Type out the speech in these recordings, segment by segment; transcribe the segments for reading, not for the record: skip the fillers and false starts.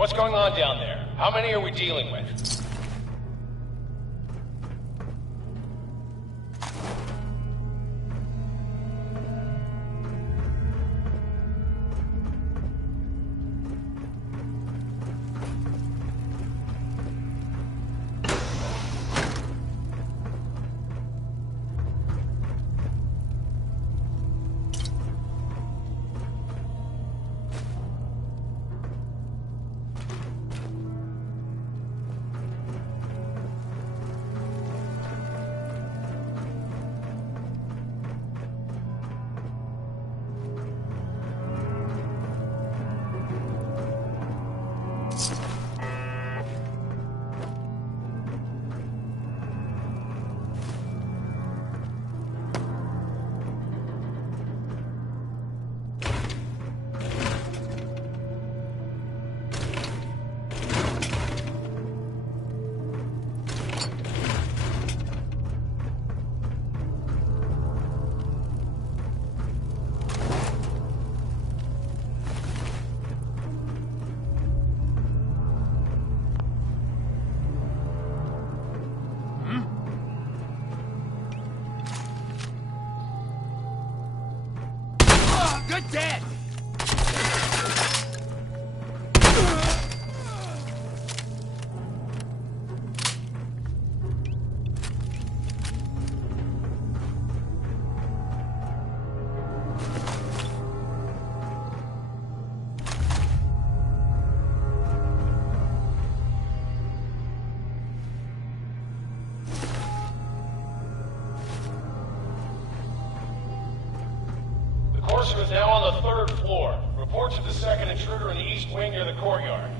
What's going on down there? How many are we dealing with? Good dead! Corsair is now on the 3rd floor. Report to the 2nd intruder in the east wing near the courtyard.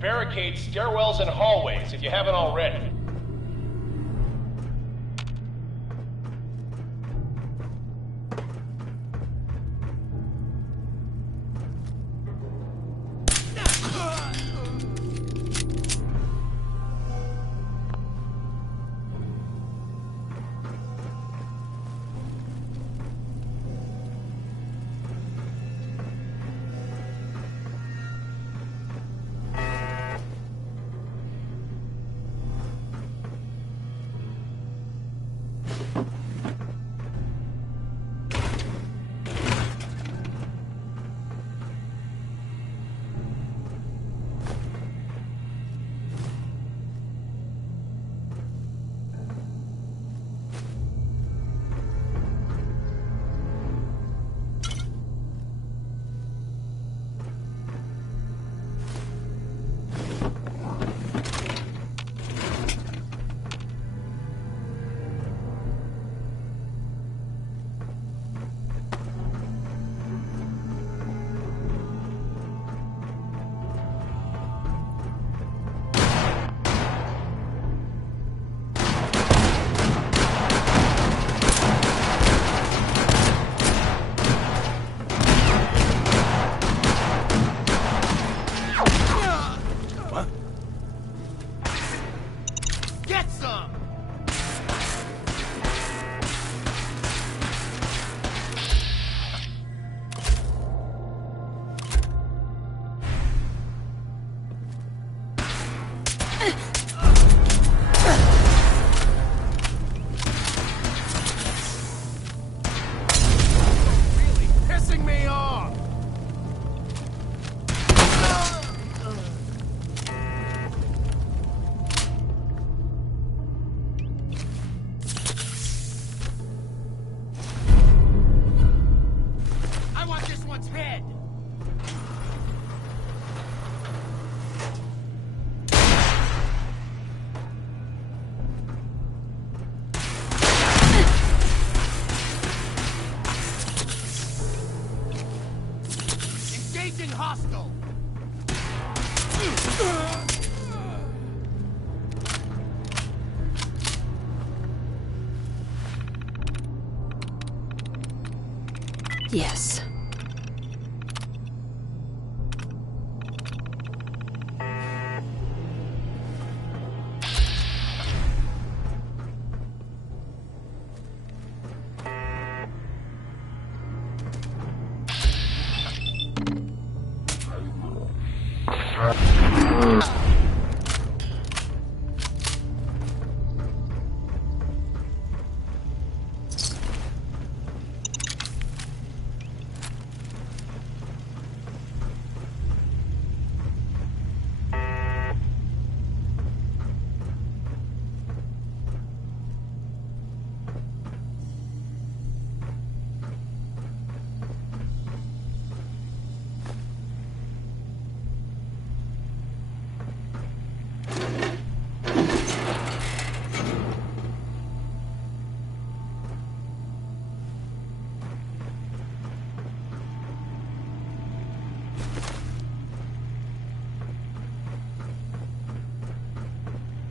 Barricade stairwells and hallways if you haven't already. Really pissing me off! I want this one's head! Engaging hostile! Yes.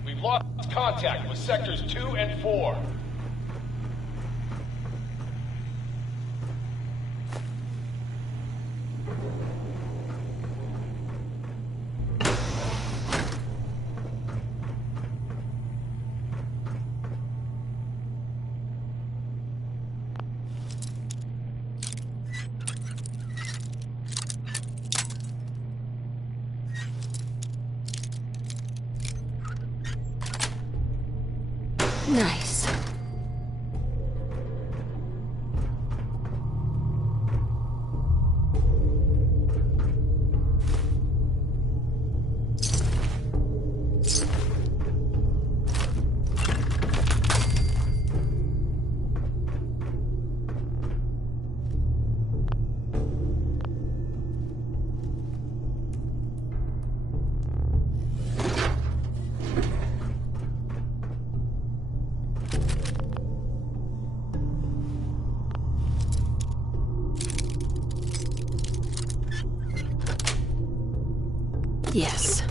We've lost contact with sectors 2 and 4. Nice. Yes.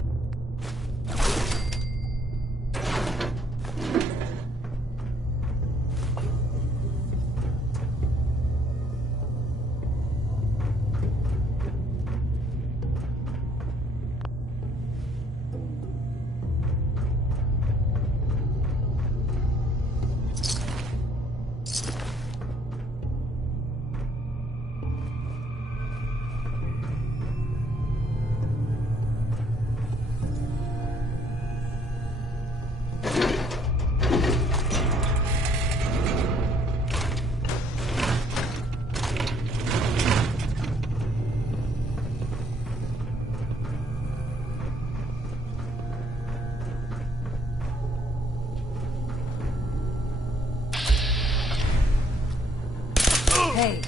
Hey.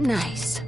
Nice.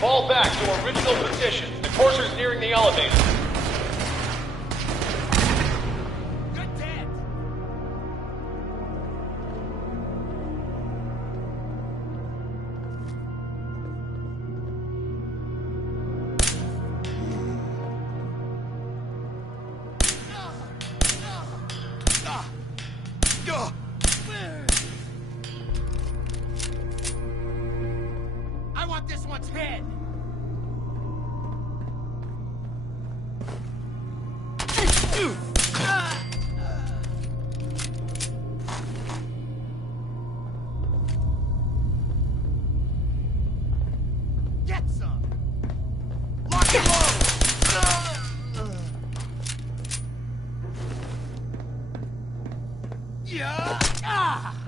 Fall back to original position. The courser's nearing the elevator. Good dead. I want this one's head. Get some. Lock and load. Yeah. Ah.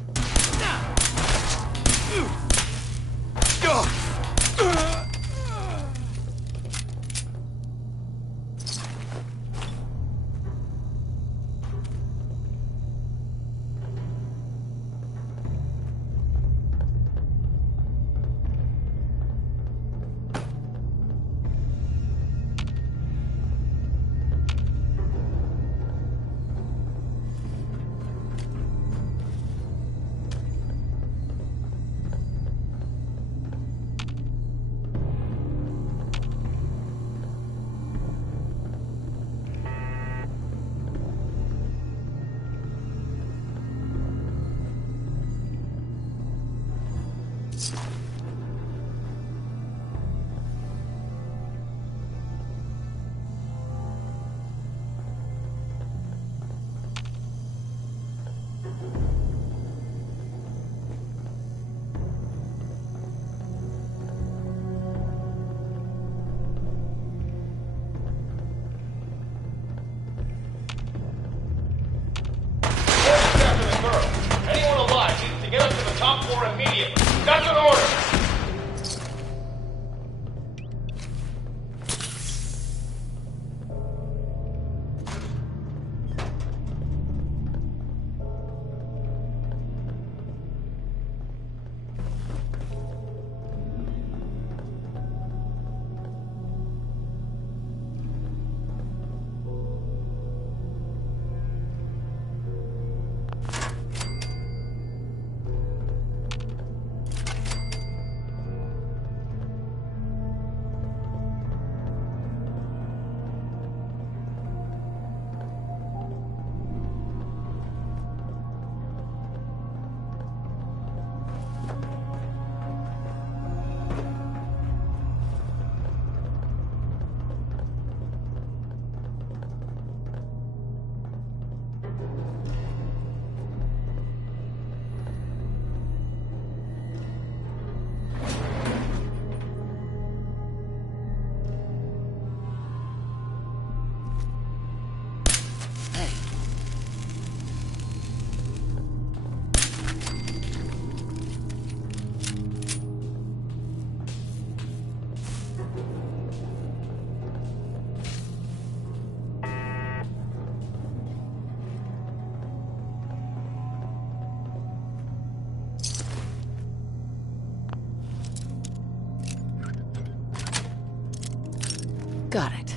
Got it.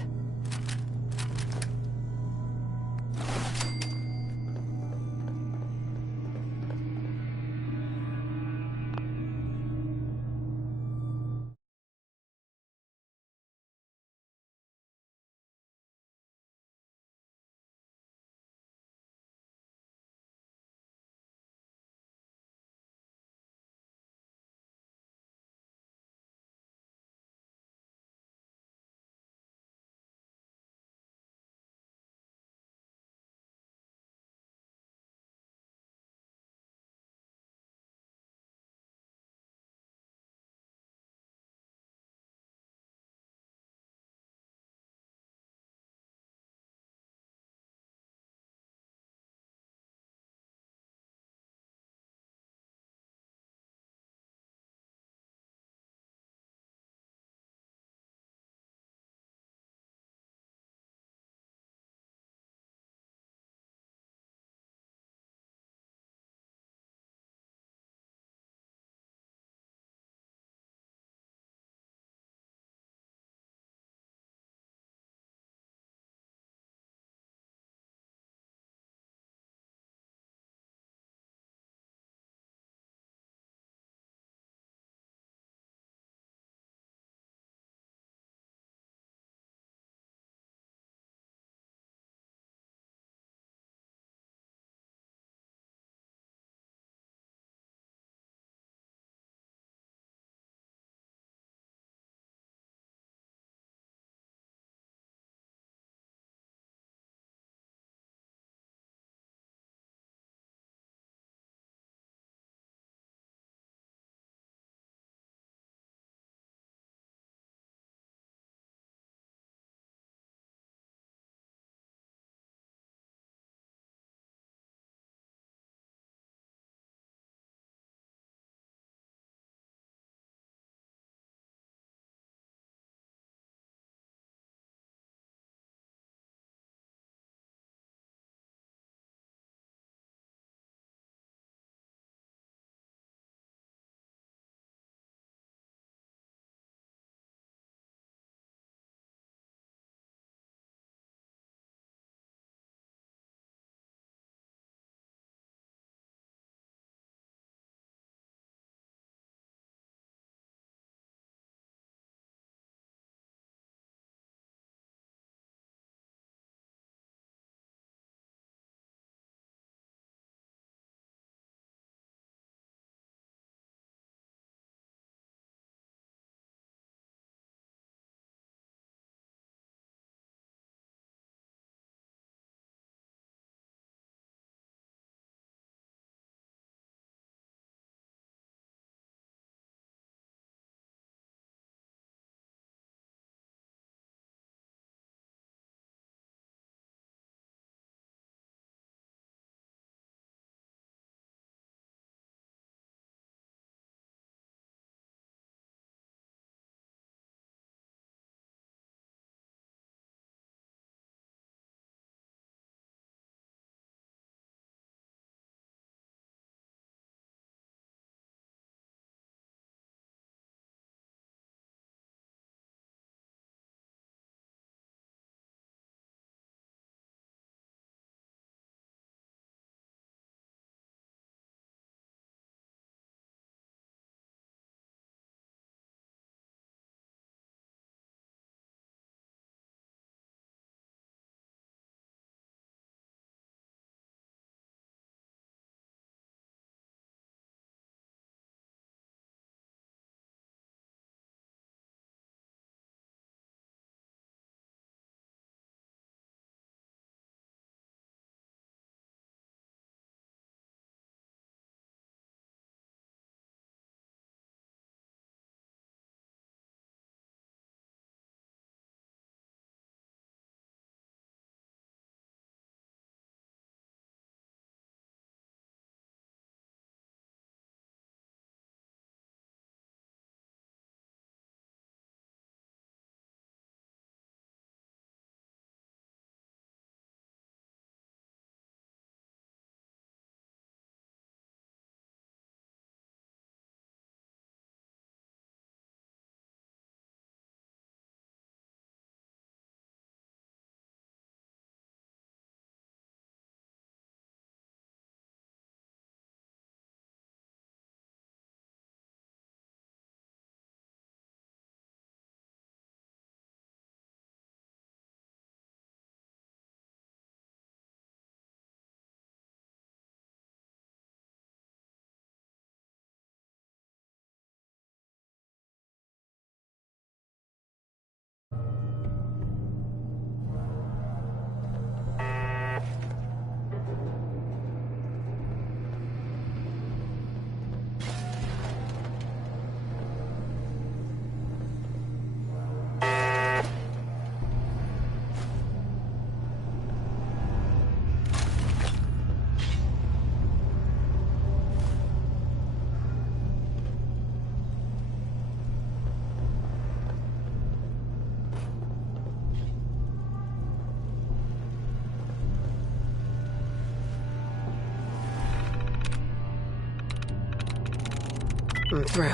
I'm through.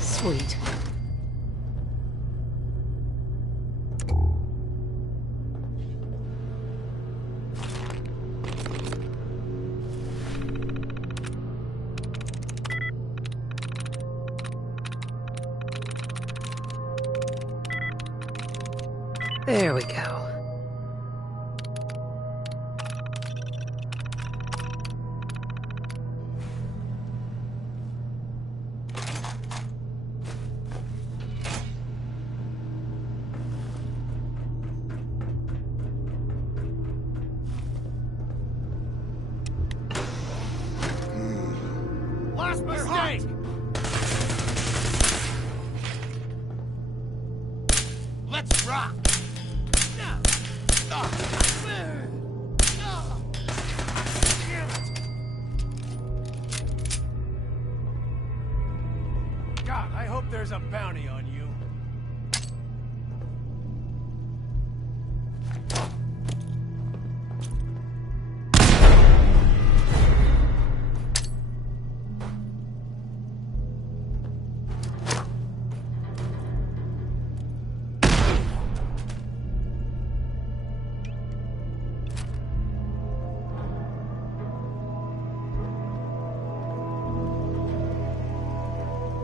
Sweet. There we go. Last mistake! Let's rock! God, I hope there's a bounty on you.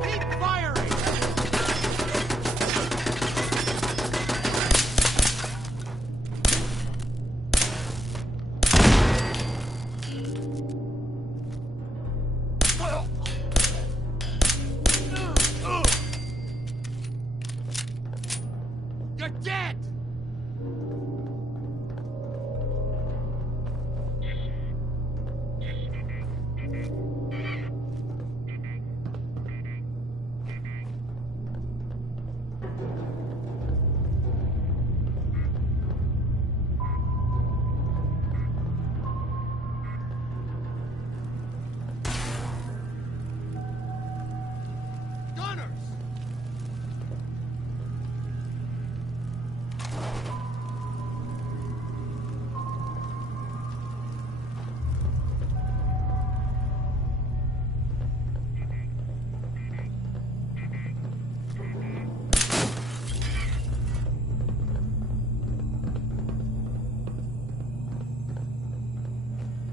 Keep firing! You're dead! Gunners!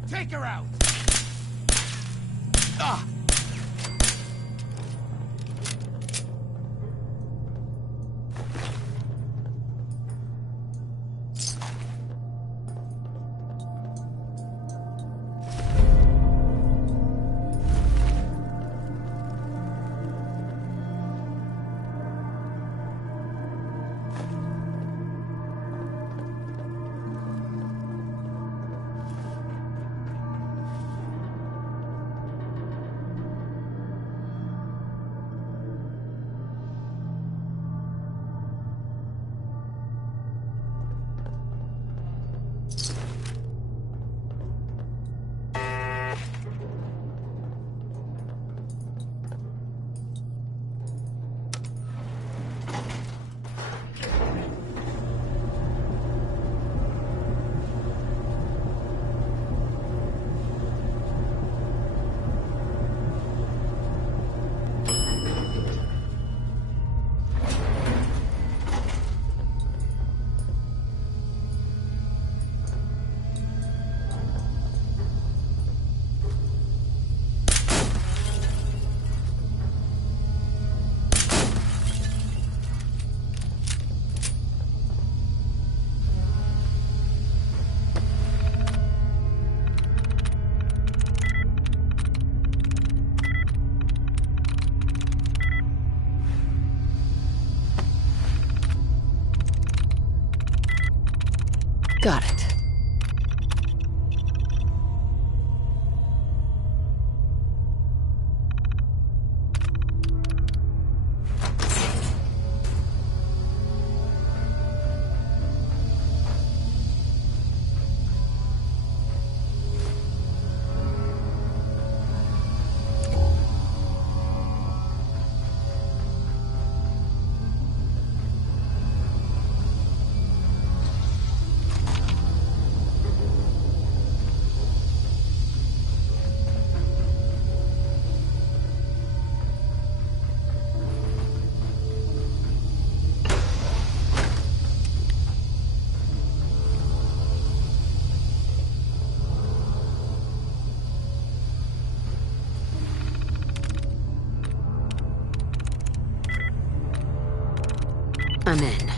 Take her out! Ah! Got it. I'm in.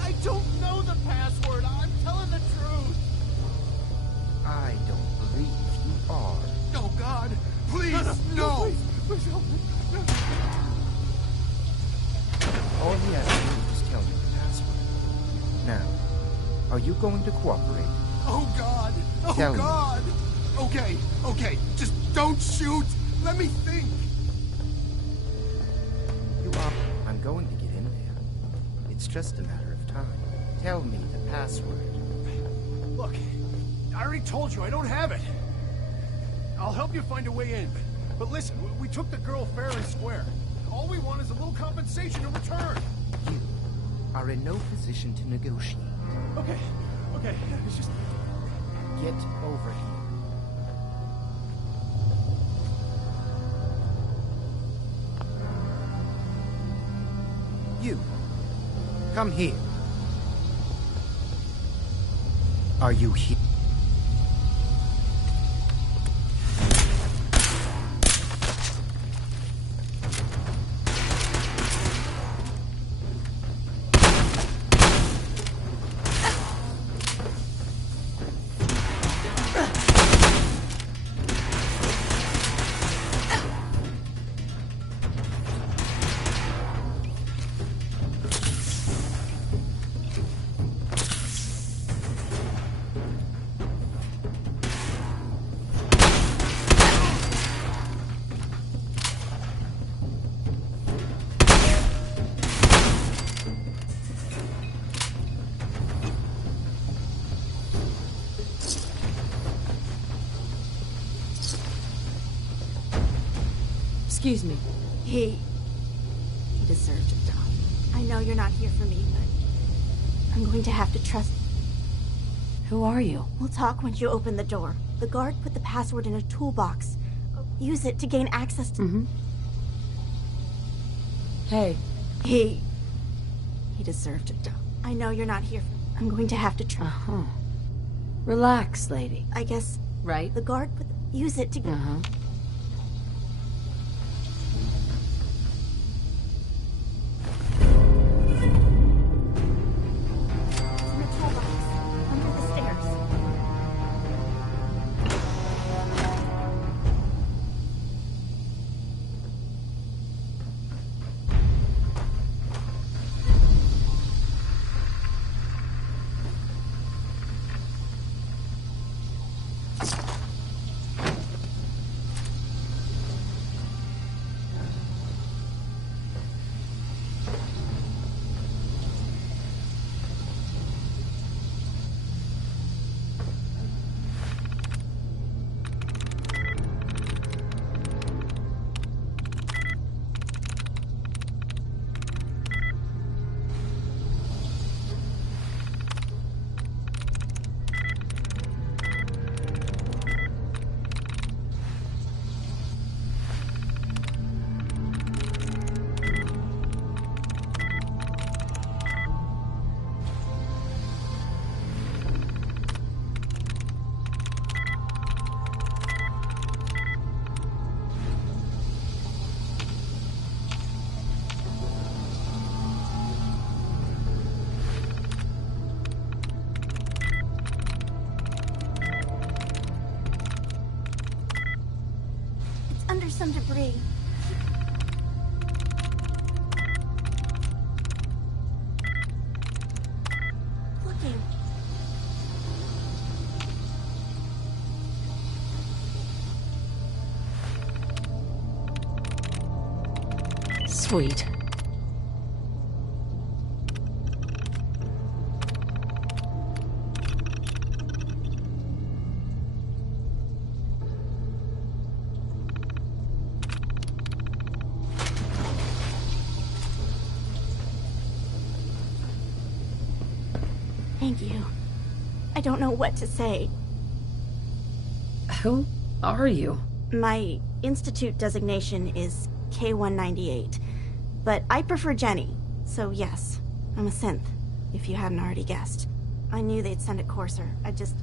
I don't know the password. I'm telling the truth. I don't believe you are. Oh, God. Please, no. Please help me. No. All he has to do is tell you the password. Now, are you going to cooperate? Oh, God. Oh, Tell me. God. Okay. Just don't shoot. Let me think. You are. I'm going to get in there. It's just a matter of time. Tell me the password. Look, I already told you I don't have it. I'll help you find a way in. But listen, we took the girl fair and square. All we want is a little compensation in return. You are in no position to negotiate. Okay. It's just... Get over here. You. Come here. Are you here? Excuse me. He deserved to die. I know you're not here for me, but I'm going to have to trust. Who are you? We'll talk once you open the door. The guard put the password in a toolbox. Use it to gain access to... Mm-hmm. Hey. He deserved to die. I know you're not here for... I'm going to have to trust. Uh-huh. Relax, lady. I guess... Right? The guard put... Use it to... Uh-huh. It's in the toolbox. Under the stairs. Sweet. Thank you. I don't know what to say. Who are you? My institute designation is K-198, but I prefer Jenny, so yes, I'm a synth, if you hadn't already guessed. I knew they'd send a courser. I just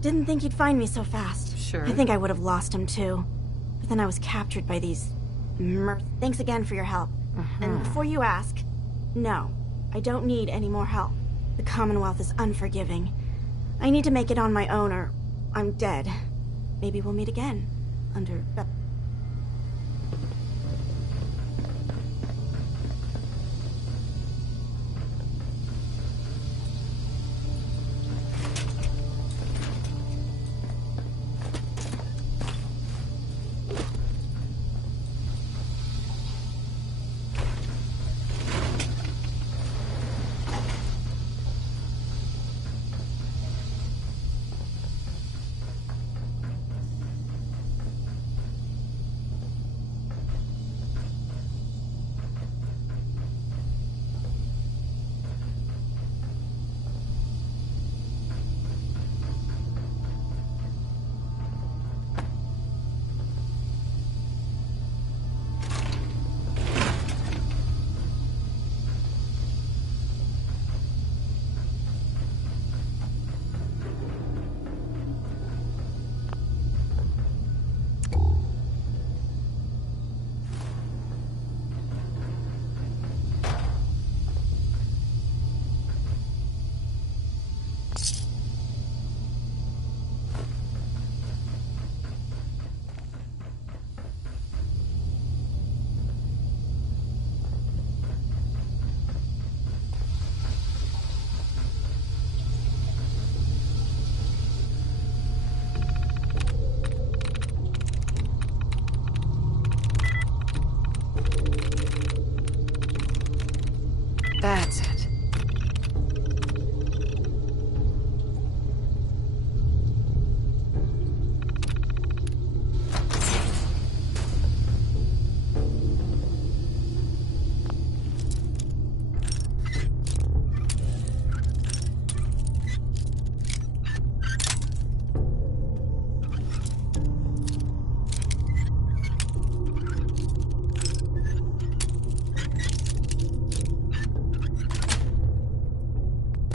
didn't think he'd find me so fast. Sure. I think I would have lost him too. But then I was captured by these Thanks again for your help. And before you ask, no, I don't need any more help. The Commonwealth is unforgiving. I need to make it on my own or I'm dead. Maybe we'll meet again. Under... That's it.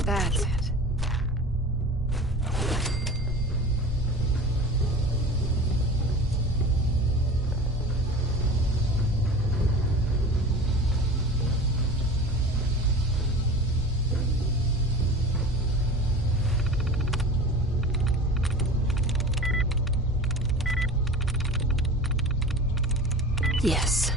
That's it. Yes.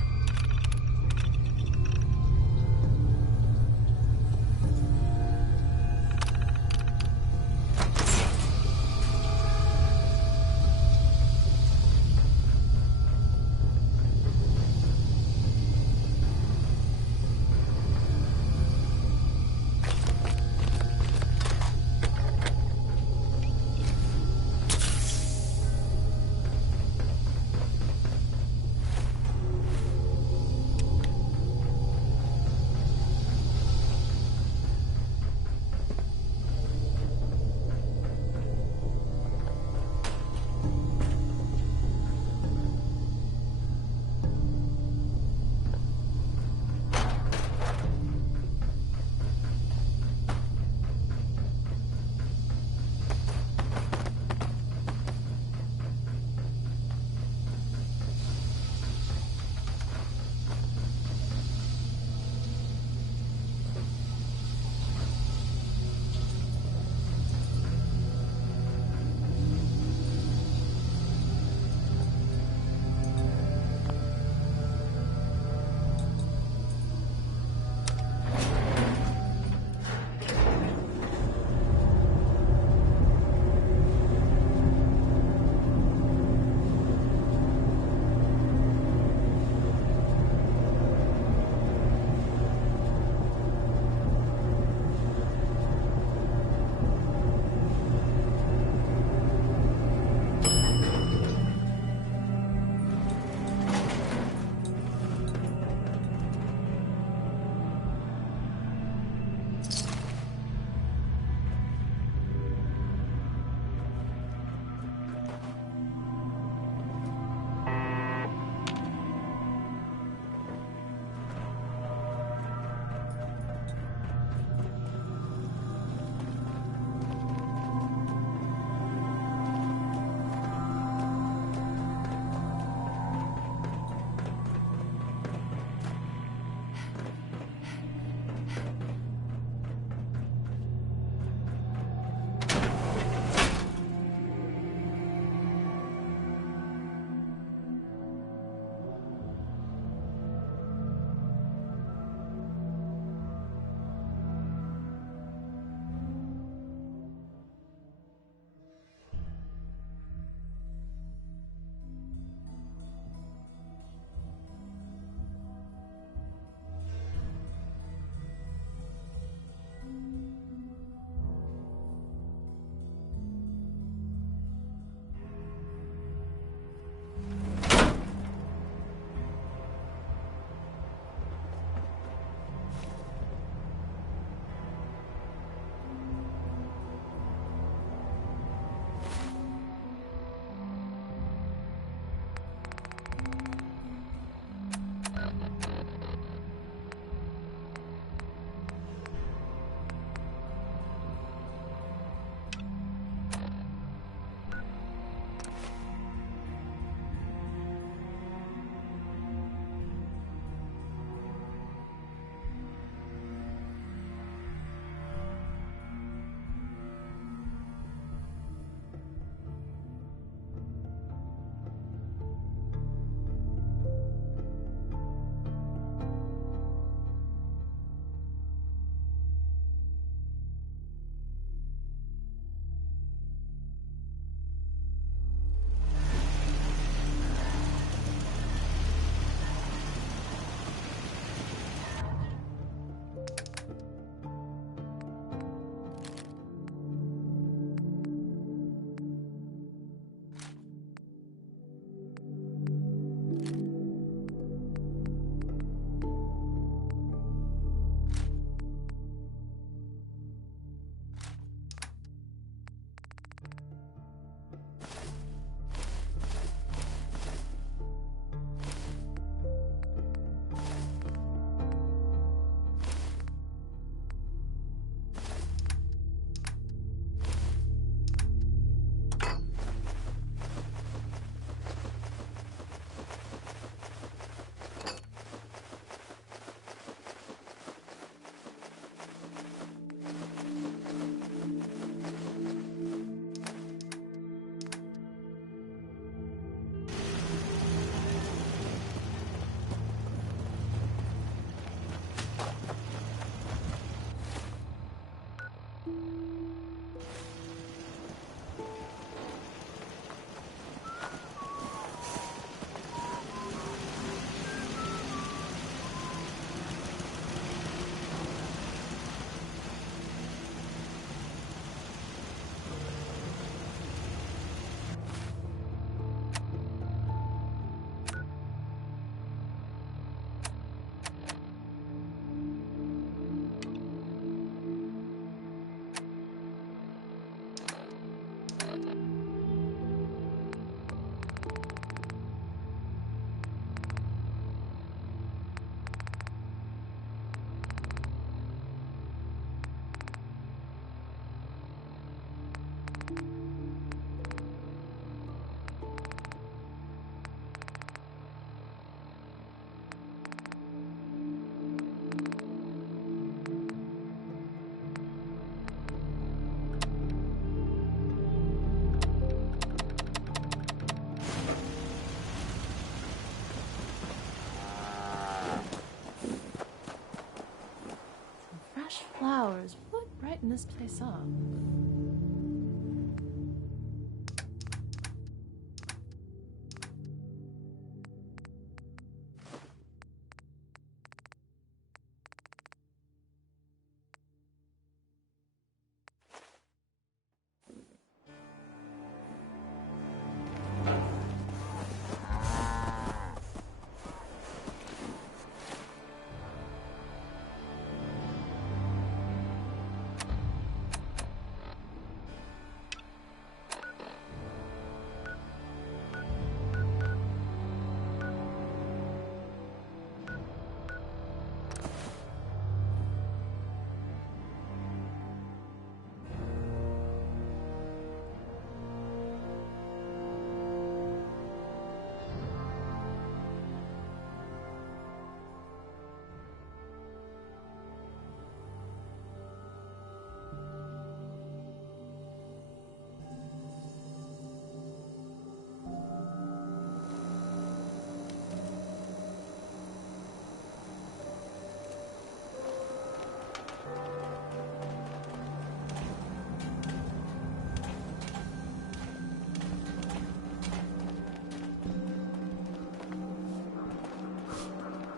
open this place up?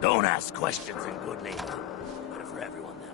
Don't ask questions in good neighbor. Better for everyone now.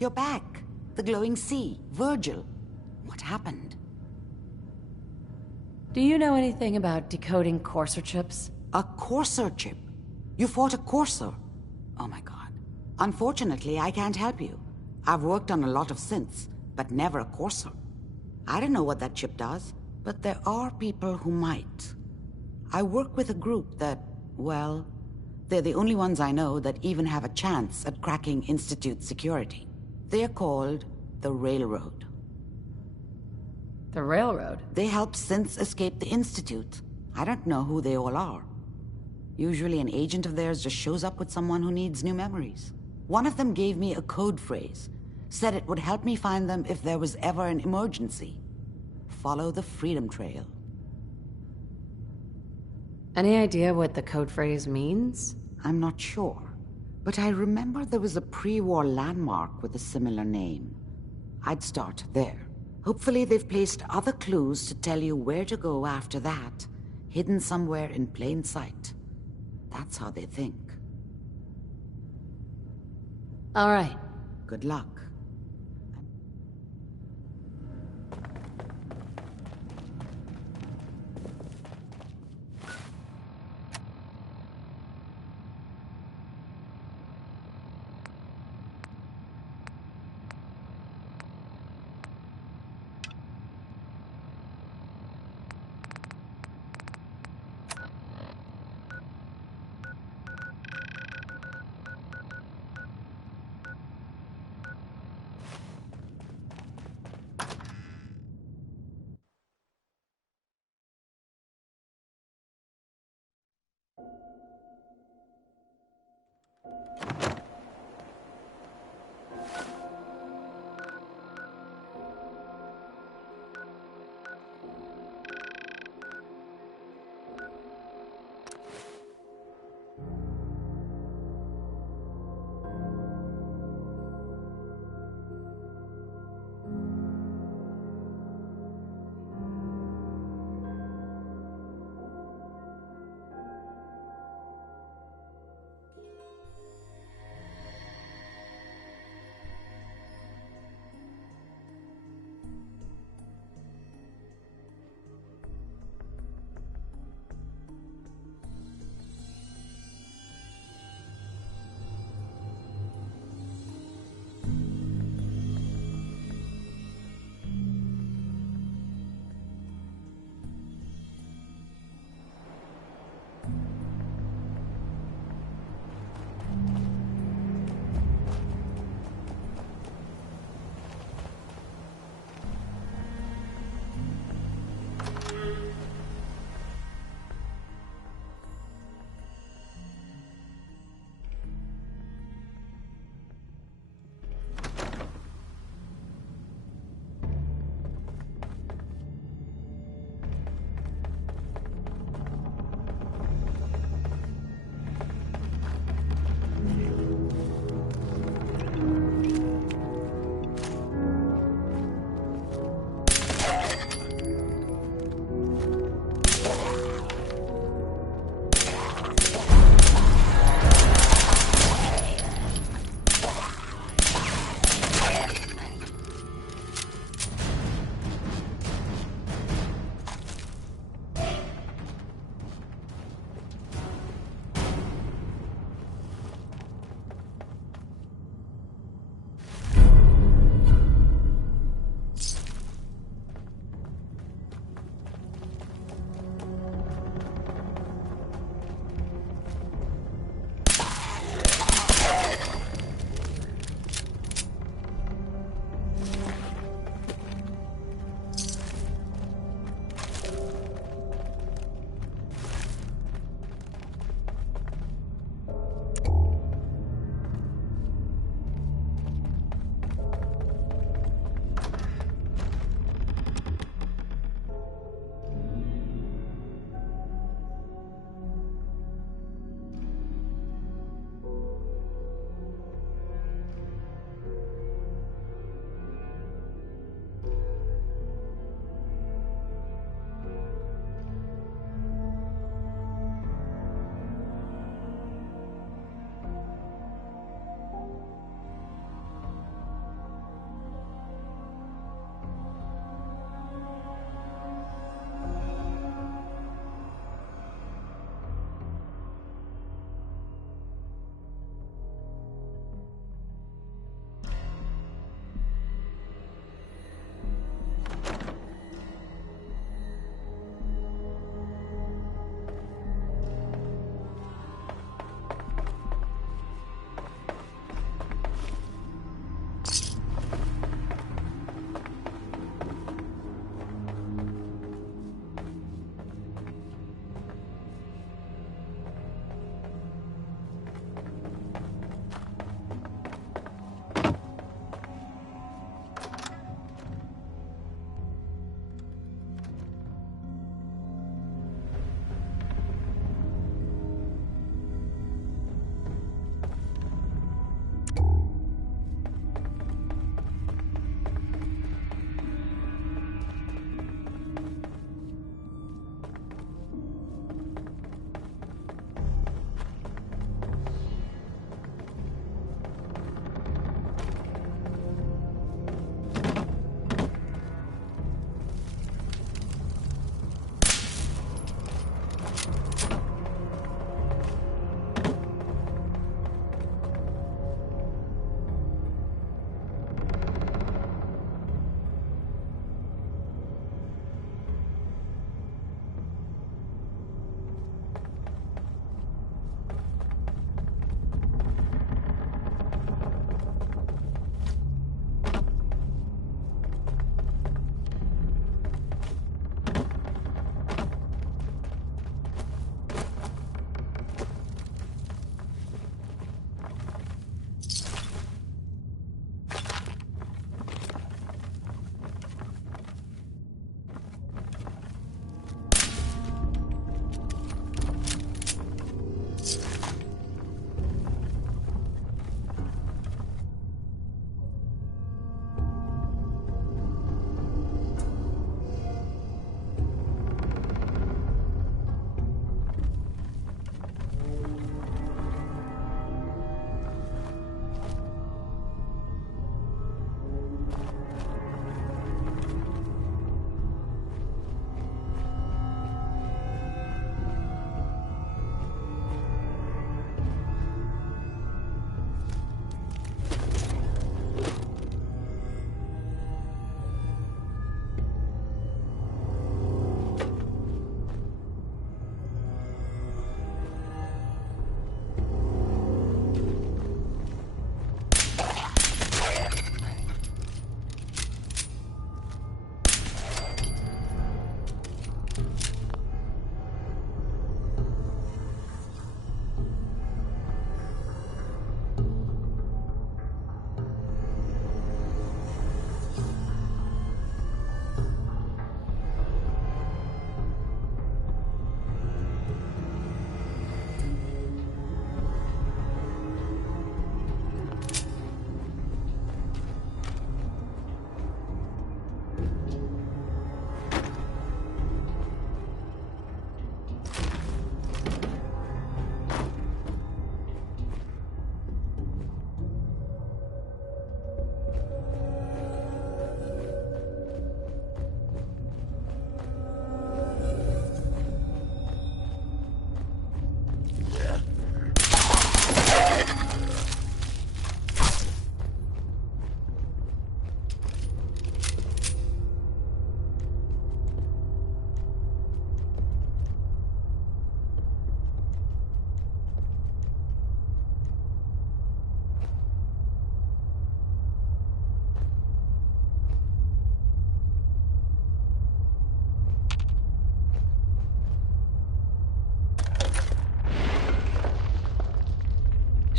You're back. The glowing sea. Virgil. What happened? Do you know anything about decoding courser chips? A courser chip? You fought a courser? Oh my god. Unfortunately, I can't help you. I've worked on a lot of synths, but never a courser. I don't know what that chip does, but there are people who might. I work with a group that, well, they're the only ones I know that even have a chance at cracking Institute security. They're called the Railroad. The Railroad? They help synths escape the Institute. I don't know who they all are. Usually an agent of theirs just shows up with someone who needs new memories. One of them gave me a code phrase, said it would help me find them if there was ever an emergency. Follow the Freedom Trail. Any idea what the code phrase means? I'm not sure, but I remember there was a pre-war landmark with a similar name. I'd start there. Hopefully they've placed other clues to tell you where to go after that, hidden somewhere in plain sight. That's how they think. All right. Good luck.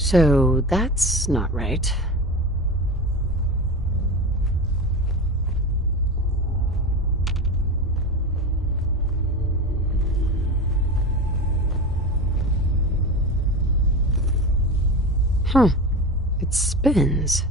So that's not right. Huh. It spins.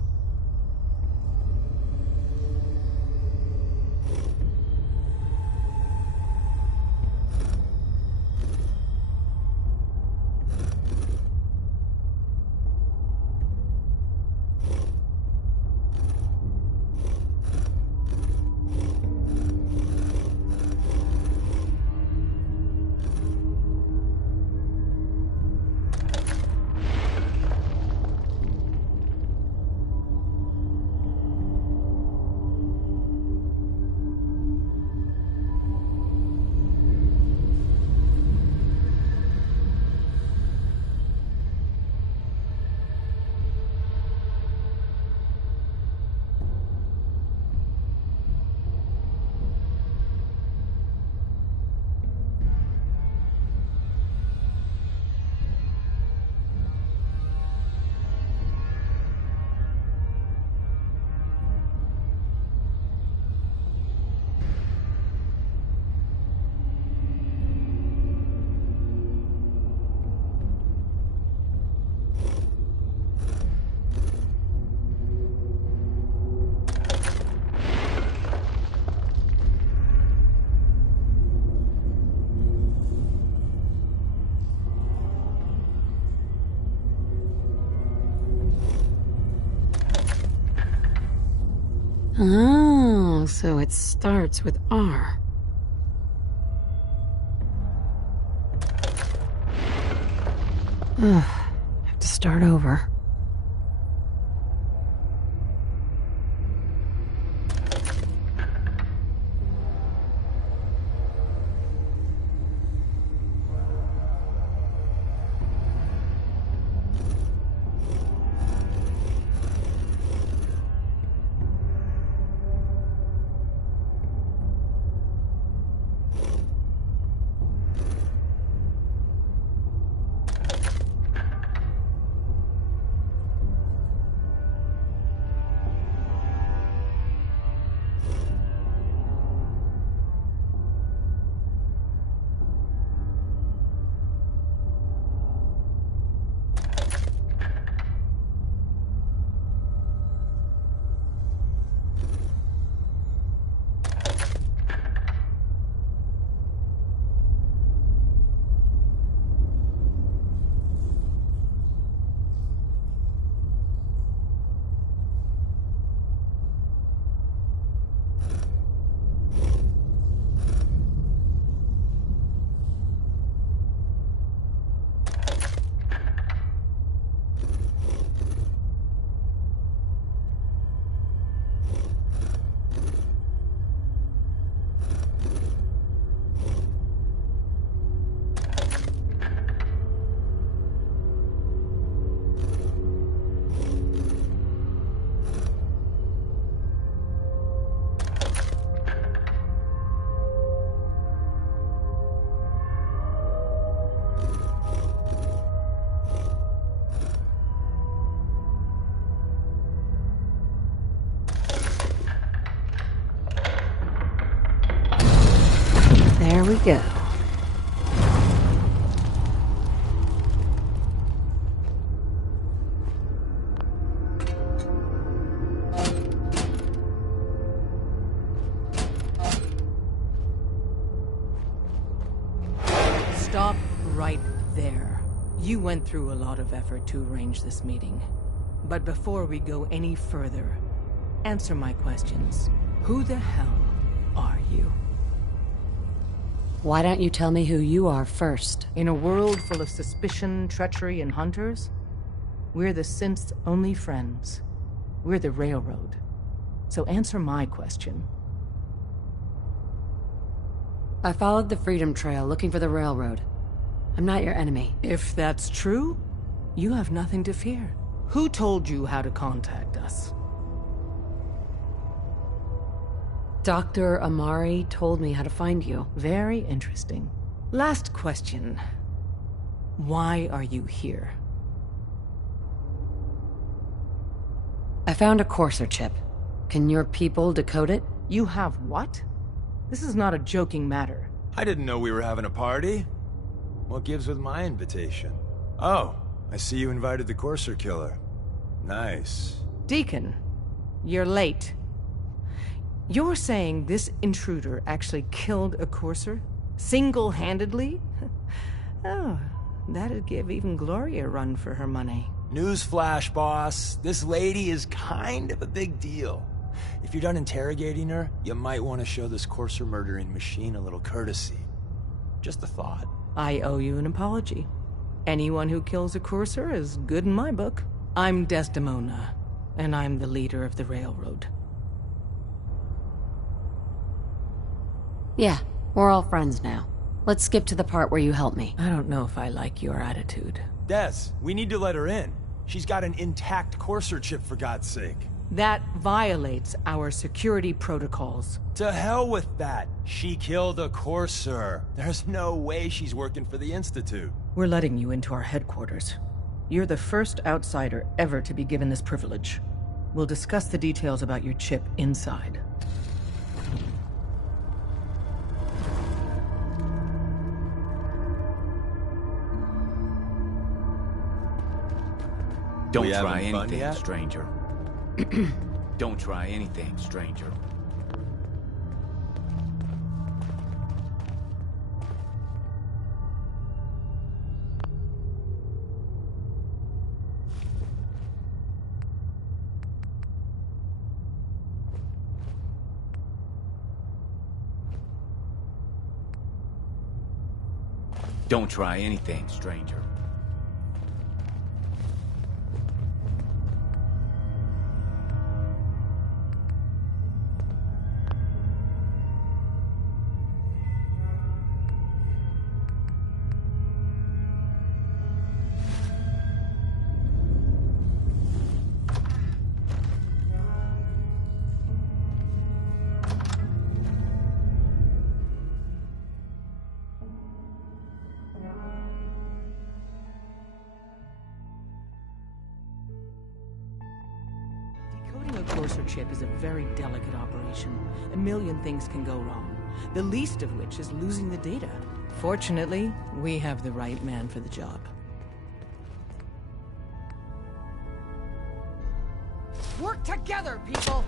Oh, so it starts with R. Ugh, have to start over. There we go. Stop right there. You went through a lot of effort to arrange this meeting. But before we go any further, answer my questions. Who the hell are you? Why don't you tell me who you are first? In a world full of suspicion, treachery, and hunters, we're the synth's only friends. We're the Railroad. So answer my question. I followed the Freedom Trail looking for the Railroad. I'm not your enemy. If that's true, you have nothing to fear. Who told you how to contact us? Dr. Amari told me how to find you. Very interesting. Last question. Why are you here? I found a Courser chip. Can your people decode it? You have what? This is not a joking matter. I didn't know we were having a party. What gives with my invitation? Oh, I see you invited the Courser killer. Nice. Deacon, you're late. You're saying this intruder actually killed a Courser? Single-handedly? Oh, that'd give even Gloria a run for her money. Newsflash, boss. This lady is kind of a big deal. If you're done interrogating her, you might want to show this Courser murdering machine a little courtesy. Just a thought. I owe you an apology. Anyone who kills a Courser is good in my book. I'm Desdemona, and I'm the leader of the Railroad. Yeah, we're all friends now. Let's skip to the part where you help me. I don't know if I like your attitude. Des, we need to let her in. She's got an intact Courser chip, for God's sake. That violates our security protocols. To hell with that. She killed a Courser. There's no way she's working for the Institute. We're letting you into our headquarters. You're the first outsider ever to be given this privilege. We'll discuss the details about your chip inside. Don't We try having fun anything, yet? stranger. Don't try anything, stranger. Don't try anything, stranger. Decoding a Courser chip is a very delicate operation. A million things can go wrong, the least of which is losing the data. Fortunately, we have the right man for the job. Work together, people!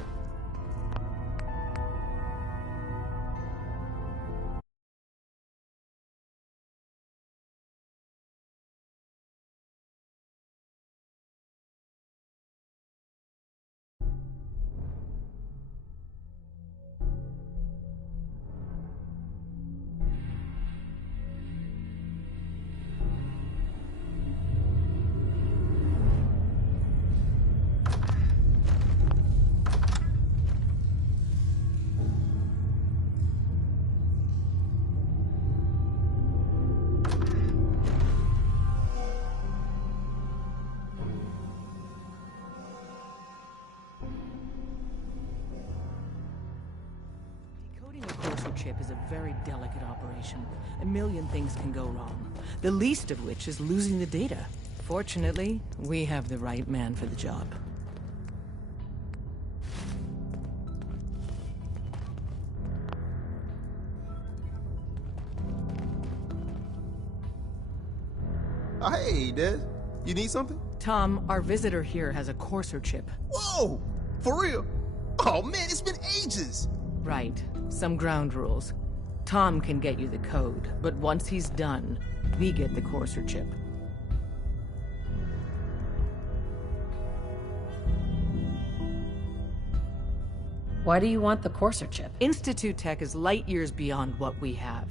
Decoding a Courser chip is a very delicate operation. A million things can go wrong, the least of which is losing the data. Fortunately, we have the right man for the job. Hey, Des. You need something? Tom, our visitor here has a Courser chip. Whoa! For real? Oh, man, it's been ages! Right. Some ground rules. Tom can get you the code, but once he's done, we get the Courser chip. Why do you want the Courser chip? Institute tech is light years beyond what we have.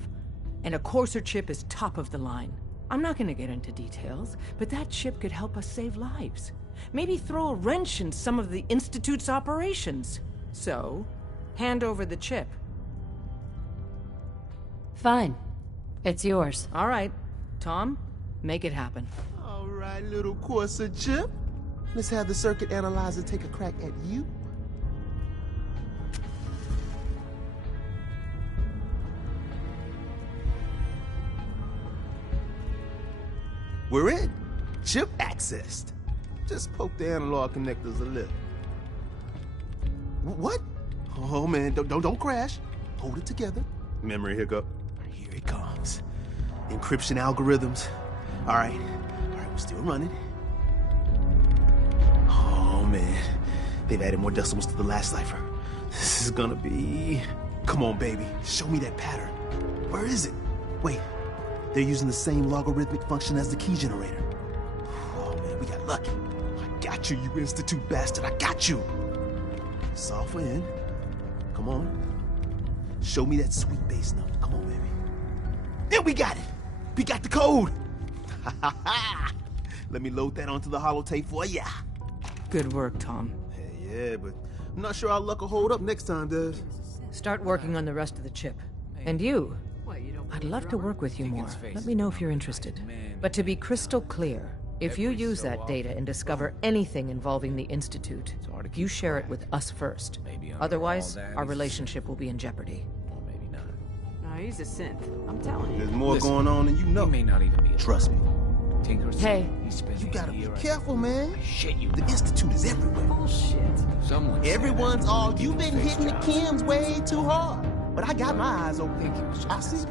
And a Courser chip is top of the line. I'm not gonna get into details, but that chip could help us save lives. Maybe throw a wrench in some of the Institute's operations. So, hand over the chip. Fine. It's yours. All right. Tom, make it happen. All right, little Courser chip. Let's have the circuit analyzer take a crack at you. We're in. Chip accessed. Just poke the analog connectors a little. What? Oh, man, don't crash. Hold it together. Memory hiccup. Here it comes. Encryption algorithms. All right, we're still running. Oh, man. They've added more decimals to the last cipher. This is gonna be... Come on, baby. Show me that pattern. Where is it? Wait. They're using the same logarithmic function as the key generator. Oh, man, we got lucky. I got you, you Institute bastard. I got you. Software in. Come on. Show me that sweet bass note. Come on, baby. Yeah, we got it. We got the code. Let me load that onto the holotape for ya. Good work, Tom. Hey, yeah, but I'm not sure our luck will hold up next time, Des. Start working on the rest of the chip. And you, I'd love to work with you more. Let me know if you're interested. But to be crystal clear, if you use that data and discover anything involving the Institute, you share it with us first. Otherwise, our relationship will be in jeopardy. No, he's a synth. I'm telling you. There's more going on than you know. He may not even be. Trust me. Tinker's Hey. You gotta be careful, man. Shit, you. The Institute is everywhere. Bullshit. Someone. Everyone's all, you've been hitting the chems way too hard. But I got my eyes open. I see.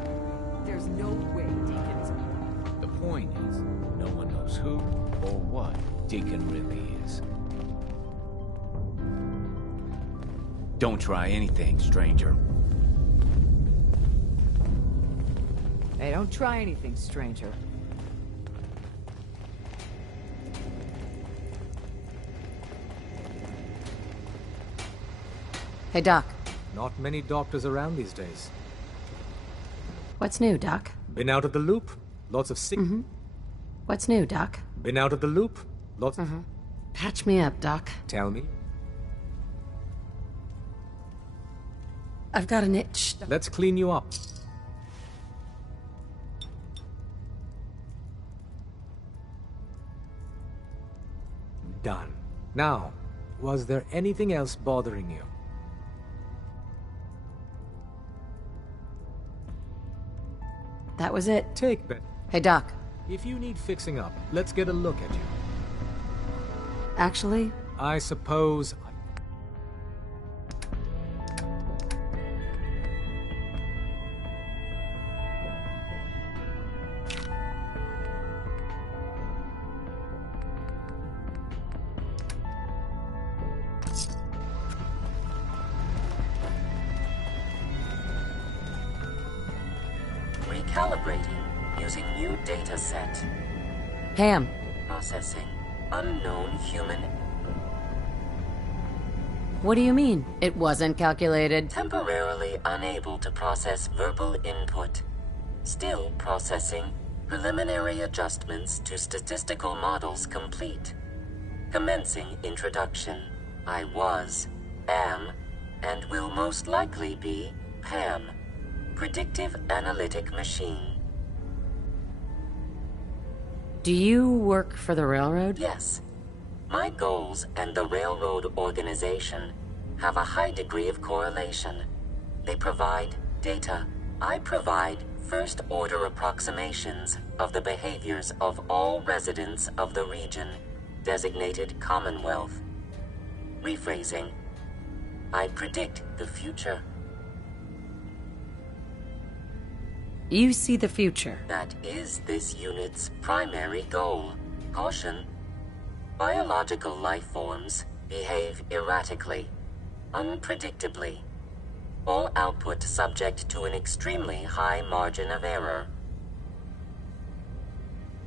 There's no way Deacon is. The point is, no one knows who or what Deacon really is. Don't try anything, stranger. Hey, don't try anything, stranger. Hey, Doc. Not many doctors around these days. What's new, Doc? Been out of the loop. Lots of sick. What's new, Doc? Been out of the loop. Lots. Patch me up, Doc. Tell me. I've got an itch. Let's clean you up. Done. Now, was there anything else bothering you? That was it. Take that. Hey, Doc. If you need fixing up, let's get a look at you. Actually, I suppose... Recalibrating using new data set. Ham. Processing. Unknown human. What do you mean? It wasn't calculated. Temporarily unable to process verbal input. Still processing. Preliminary adjustments to statistical models complete. Commencing introduction. I was, am, and will most likely be Pam. Predictive analytic machine. Do you work for the railroad? Yes. My goals and the railroad organization have a high degree of correlation. They provide data. I provide first-order approximations of the behaviors of all residents of the region, designated Commonwealth. Rephrasing. I predict the future. You see the future. That is this unit's primary goal. Caution. Biological life forms behave erratically, unpredictably. All output subject to an extremely high margin of error.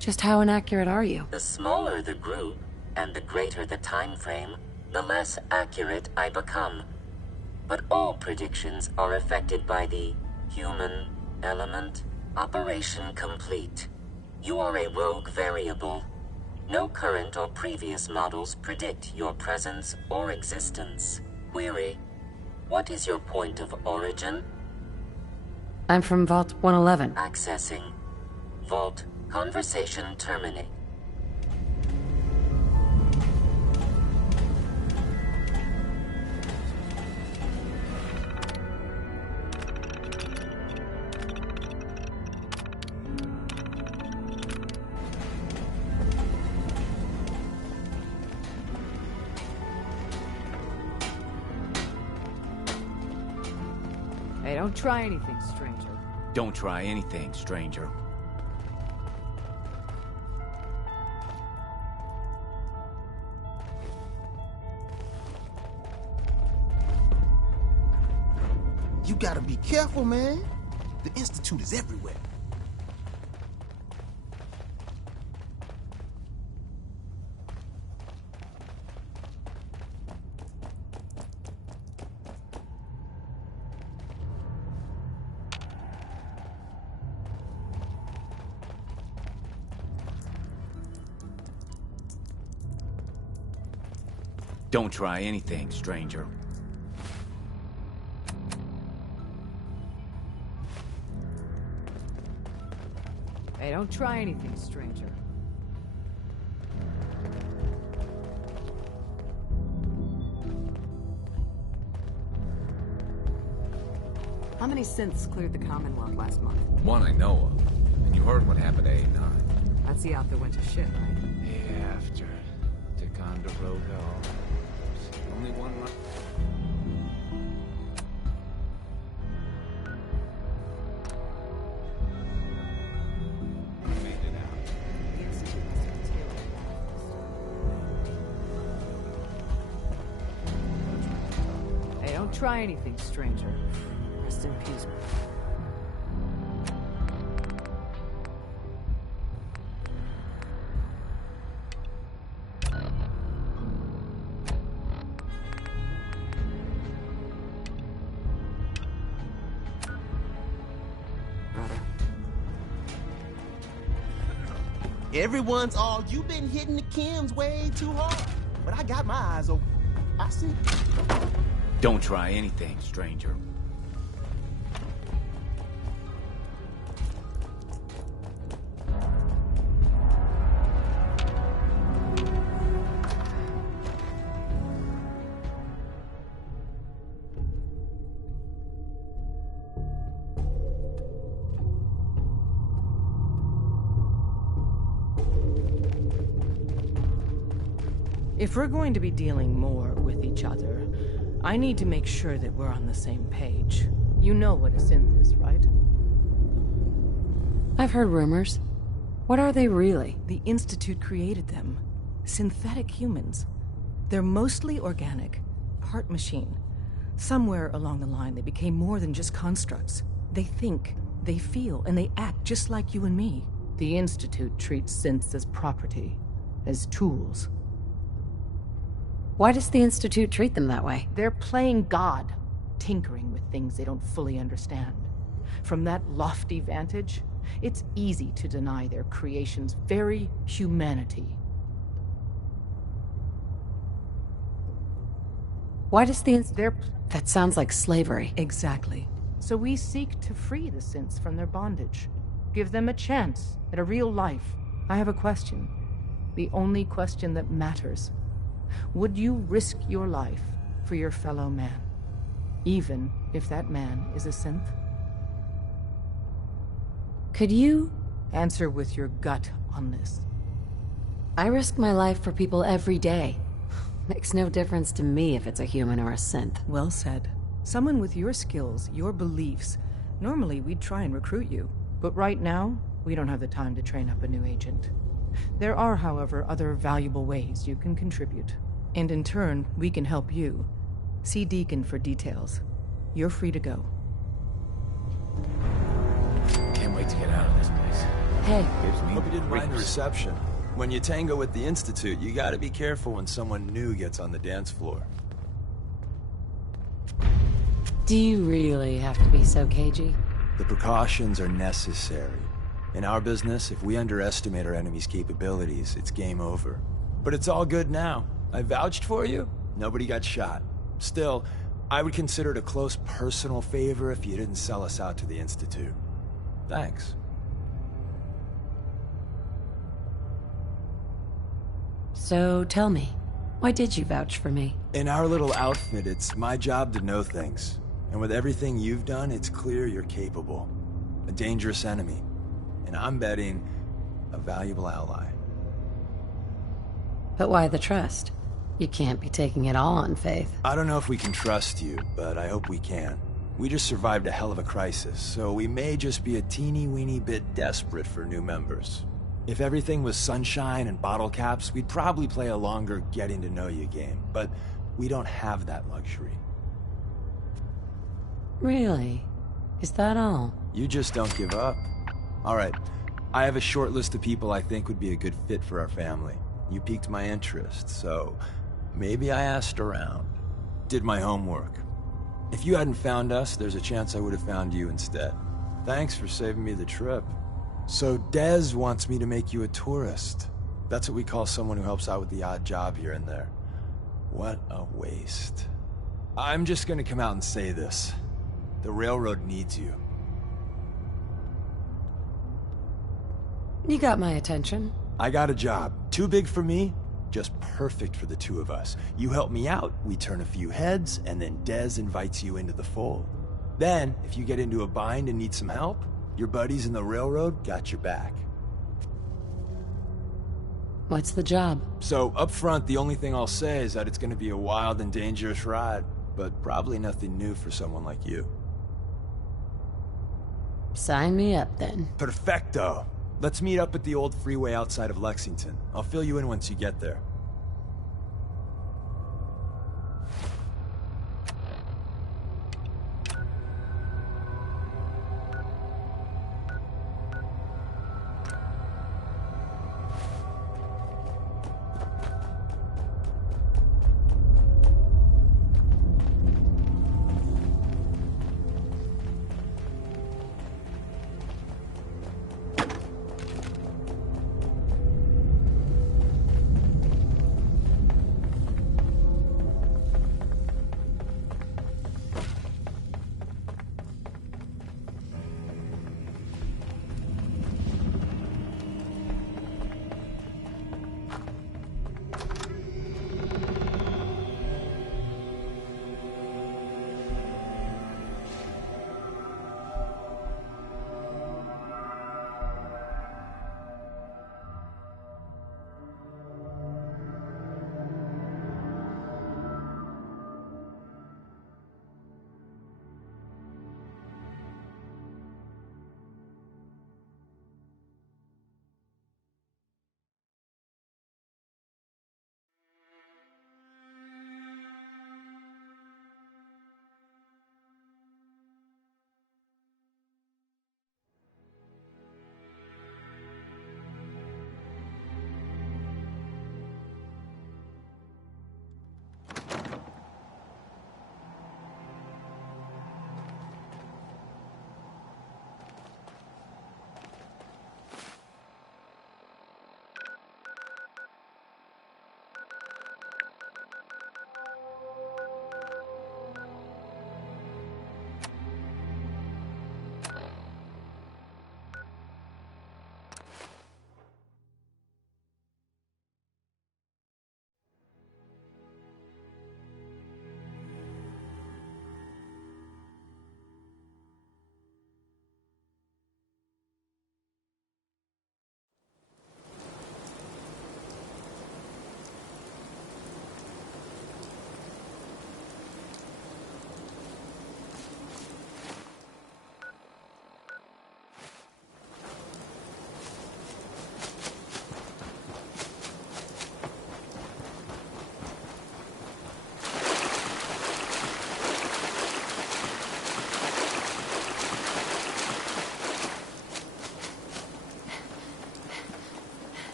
Just how inaccurate are you? The smaller the group, and the greater the time frame, the less accurate I become. But all predictions are affected by the human element. Operation complete. You are a rogue variable. No current or previous models predict your presence or existence. Query. What is your point of origin? I'm from Vault 111. Accessing. Vault. Conversation terminate. don't try anything, stranger. Don't try anything, stranger. You gotta be careful, man. The Institute is everywhere. Don't try anything, stranger. Hey, don't try anything, stranger. How many synths cleared the Commonwealth last month? One I know of. And you heard what happened to A9. That's the outfit went to shit, right? Yeah, after Ticonderoga, only one left. Hey, don't try anything, stranger. Rest in peace. Everyone's all, you've been hitting the chems way too hard. But I got my eyes open. I see. Don't try anything, stranger. If we're going to be dealing more with each other, I need to make sure that we're on the same page. You know what a synth is, right? I've heard rumors. What are they really? The Institute created them. Synthetic humans. They're mostly organic, part machine. Somewhere along the line, they became more than just constructs. They think, they feel, and they act just like you and me. The Institute treats synths as property, as tools. Why does the Institute treat them that way? They're playing God, tinkering with things they don't fully understand. From that lofty vantage, it's easy to deny their creation's very humanity. Why does the That sounds like slavery. Exactly. So we seek to free the synths from their bondage. Give them a chance at a real life. I have a question. The only question that matters. Would you risk your life for your fellow man? Even if that man is a synth? Could you... Answer with your gut on this. I risk my life for people every day. Makes no difference to me if it's a human or a synth. Well said. Someone with your skills, your beliefs. Normally we'd try and recruit you. But right now, we don't have the time to train up a new agent. There are, however, other valuable ways you can contribute. And in turn, we can help you. See Deacon for details. You're free to go. Can't wait to get out of this place. Hey. Hope you didn't mind the reception. When you tango with the Institute, you gotta be careful when someone new gets on the dance floor. Do you really have to be so cagey? The precautions are necessary. In our business, if we underestimate our enemy's capabilities, it's game over. But it's all good now. I vouched for you. Nobody got shot. Still, I would consider it a close personal favor if you didn't sell us out to the Institute. Thanks. So tell me, why did you vouch for me? In our little outfit, it's my job to know things. And with everything you've done, it's clear you're capable. A dangerous enemy. And I'm betting a valuable ally. But why the trust? You can't be taking it all on faith. I don't know if we can trust you, but I hope we can. We just survived a hell of a crisis, so we may just be a teeny-weeny bit desperate for new members. If everything was sunshine and bottle caps, we'd probably play a longer getting-to-know-you game, but we don't have that luxury. Really? Is that all? You just don't give up. All right, I have a short list of people I think would be a good fit for our family. You piqued my interest, so maybe I asked around. Did my homework. If you hadn't found us, there's a chance I would have found you instead. Thanks for saving me the trip. So Dez wants me to make you a tourist. That's what we call someone who helps out with the odd job here and there. What a waste. I'm just gonna come out and say this. The railroad needs you. You got my attention. I got a job. Too big for me, just perfect for the two of us. You help me out, we turn a few heads, and then Dez invites you into the fold. Then, if you get into a bind and need some help, your buddies in the railroad got your back. What's the job? So, up front, the only thing I'll say is that it's gonna be a wild and dangerous ride, but probably nothing new for someone like you. Sign me up, then. Perfecto! Let's meet up at the old freeway outside of Lexington. I'll fill you in once you get there.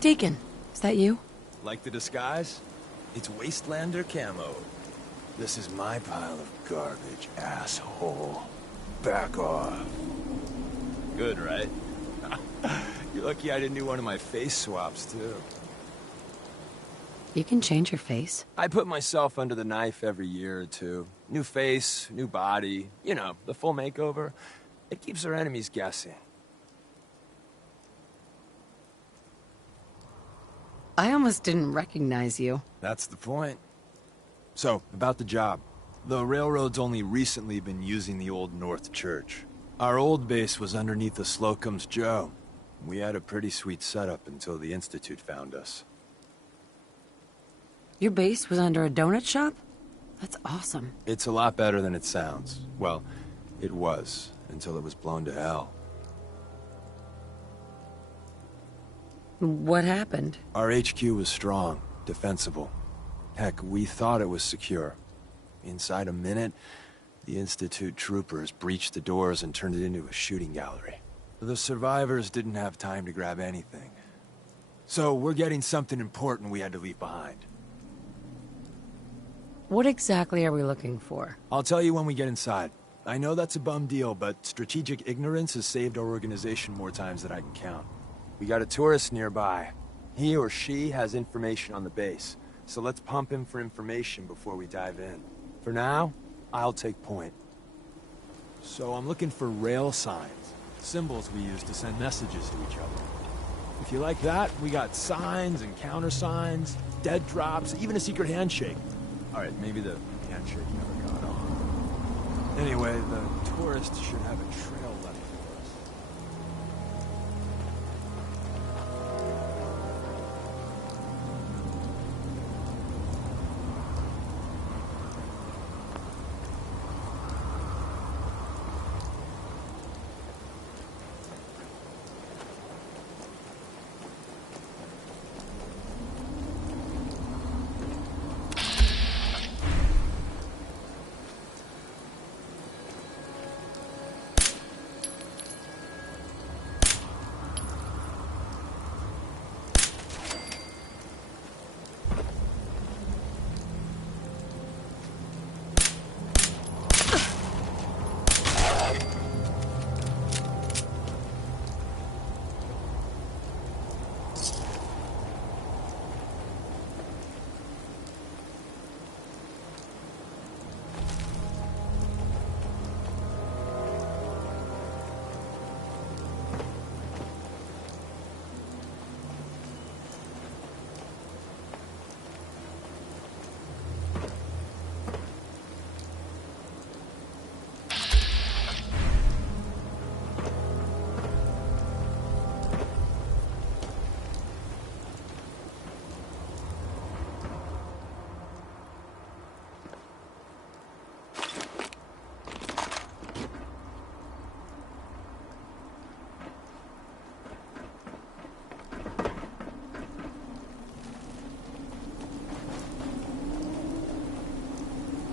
Deacon, is that you? Like the disguise? It's Wastelander camo. This is my pile of garbage, asshole. Back off. Good, right? You're lucky I didn't do one of my face swaps, too. You can change your face. I put myself under the knife every year or two. New face, new body, you know, the full makeover. It keeps our enemies guessing. I almost didn't recognize you. That's the point. So, about the job. The railroad's only recently been using the Old North Church. Our old base was underneath the Slocum's Joe. We had a pretty sweet setup until the Institute found us. Your base was under a donut shop? That's awesome. It's a lot better than it sounds. Well, it was, until it was blown to hell. What happened? Our HQ was strong, defensible. Heck, we thought it was secure. Inside a minute, the Institute troopers breached the doors and turned it into a shooting gallery. The survivors didn't have time to grab anything. So we're getting something important we had to leave behind. What exactly are we looking for? I'll tell you when we get inside. I know that's a bum deal, but strategic ignorance has saved our organization more times than I can count. We got a tourist nearby. He or she has information on the base, so let's pump him for information before we dive in. For now, I'll take point. So I'm looking for rail signs, symbols we use to send messages to each other. If you like that, we got signs and countersigns, dead drops, even a secret handshake. All right, maybe the handshake never got on. Anyway, the tourist should have a trail left for us.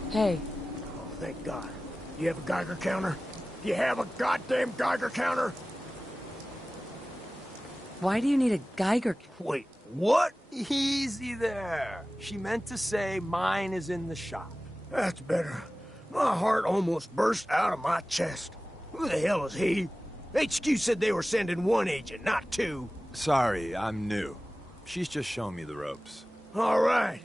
Hey. Oh, thank God. You have a Geiger counter? Do you have a goddamn Geiger counter? Why do you need a Geiger? Wait, what? Easy there. She meant to say mine is in the shop. That's better. My heart almost burst out of my chest. Who the hell is he? HQ said they were sending one agent, not two. Sorry, I'm new. She's just showing me the ropes. All right.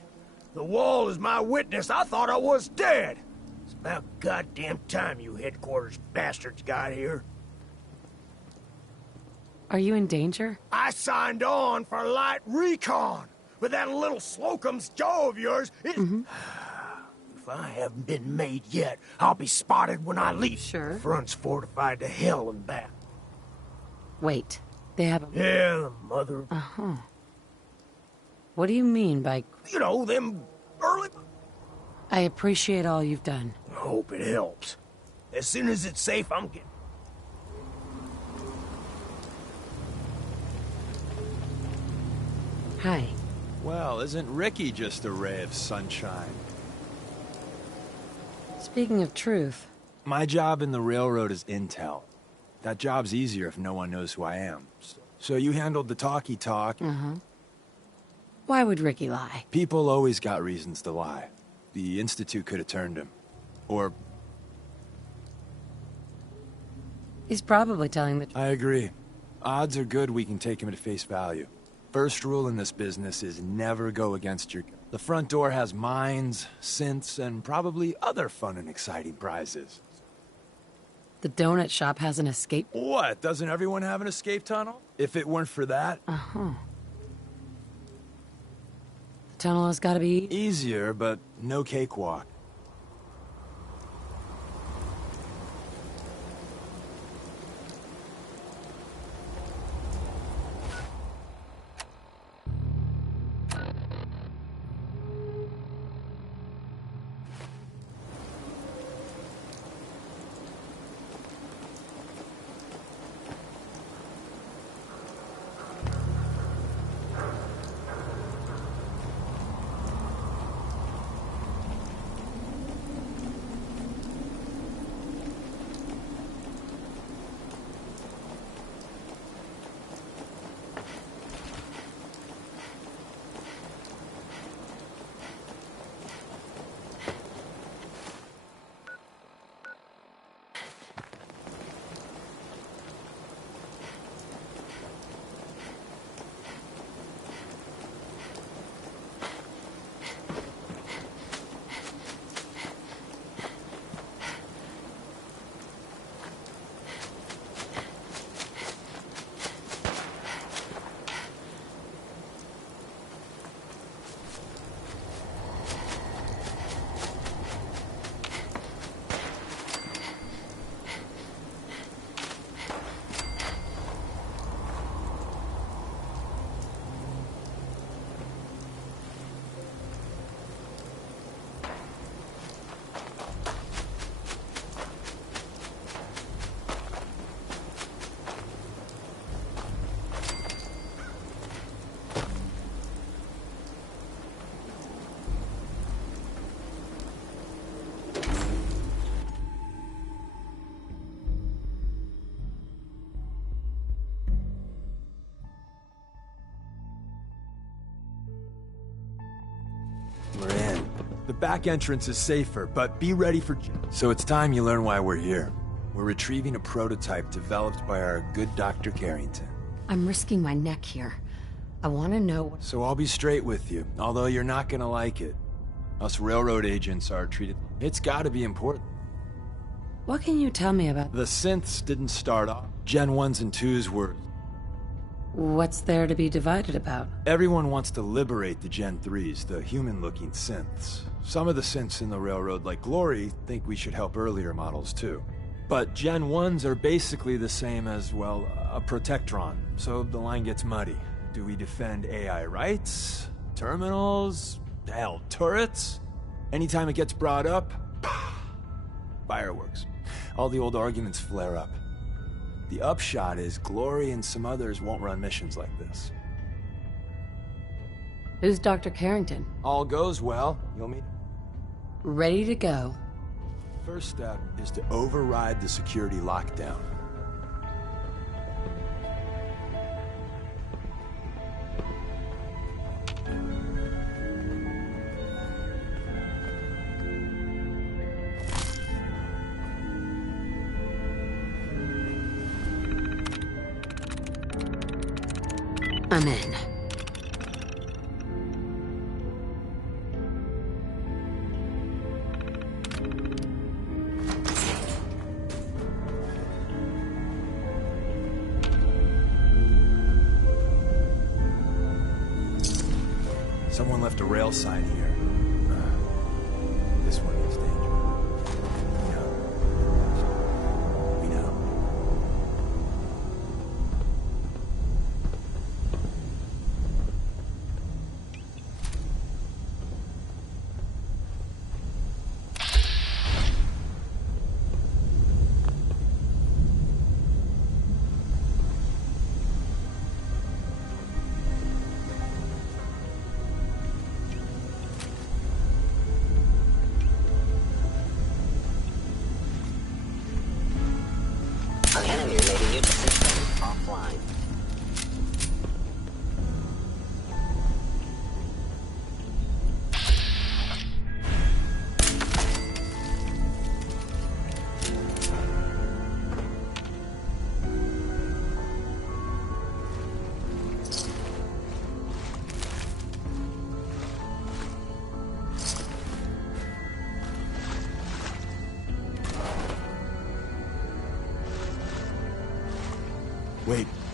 The wall is my witness. I thought I was dead. It's about goddamn time you headquarters bastards got here. Are you in danger? I signed on for light recon, but that little Slocum's Joe of yours is... If I haven't been made yet, I'll be spotted when I leave. Sure. The front's fortified to hell and back. Wait, they have a... Yeah, the mother... Uh-huh. What do you mean by... You know, them early... I appreciate all you've done. I hope it helps. As soon as it's safe, I'm getting... Hi. Well, isn't Ricky just a ray of sunshine? Speaking of truth... My job in the railroad is intel. That job's easier if no one knows who I am. So you handled the talkie talk. Uh-huh. Why would Ricky lie? People always got reasons to lie. The Institute could have turned him. Or... He's probably telling the... I agree. Odds are good we can take him at face value. First rule in this business is never go against your... The front door has mines, synths, and probably other fun and exciting prizes. The donut shop has an escape... What? Doesn't everyone have an escape tunnel? If it weren't for that... Uh-huh. The tunnel has gotta be... Easier, but no cakewalk. We're in. The back entrance is safer, but be ready for... So it's time you learn why we're here. We're retrieving a prototype developed by our good Dr. Carrington. I'm risking my neck here. I want to know... So I'll be straight with you, although you're not gonna like it. Us railroad agents are treated... It's gotta be important. What can you tell me about... The synths didn't start off. Gen 1s and 2s were... What's there to be divided about? Everyone wants to liberate the Gen 3s, the human-looking synths. Some of the synths in the railroad, like Glory, think we should help earlier models too. But Gen 1s are basically the same as, well, a protectron, so the line gets muddy. Do we defend AI rights? Terminals? Hell, turrets? Anytime it gets brought up, fireworks. All the old arguments flare up. The upshot is Glory and some others won't run missions like this. Who's Dr. Carrington? All goes well, you'll meet... Ready to go. First step is to override the security lockdown. I'm in. Someone left a rail sign here. This one is dangerous. We know.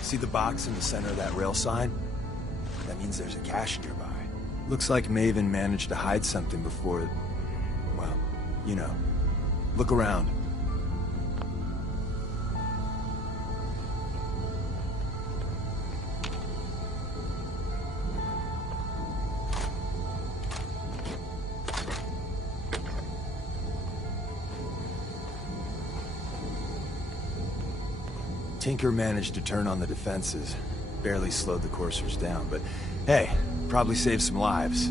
See the box in the center of that rail sign? That means there's a cache nearby. Looks like Maven managed to hide something before... well, you know. Look around. Tinker managed to turn on the defenses. Barely slowed the coursers down, but hey, probably saved some lives.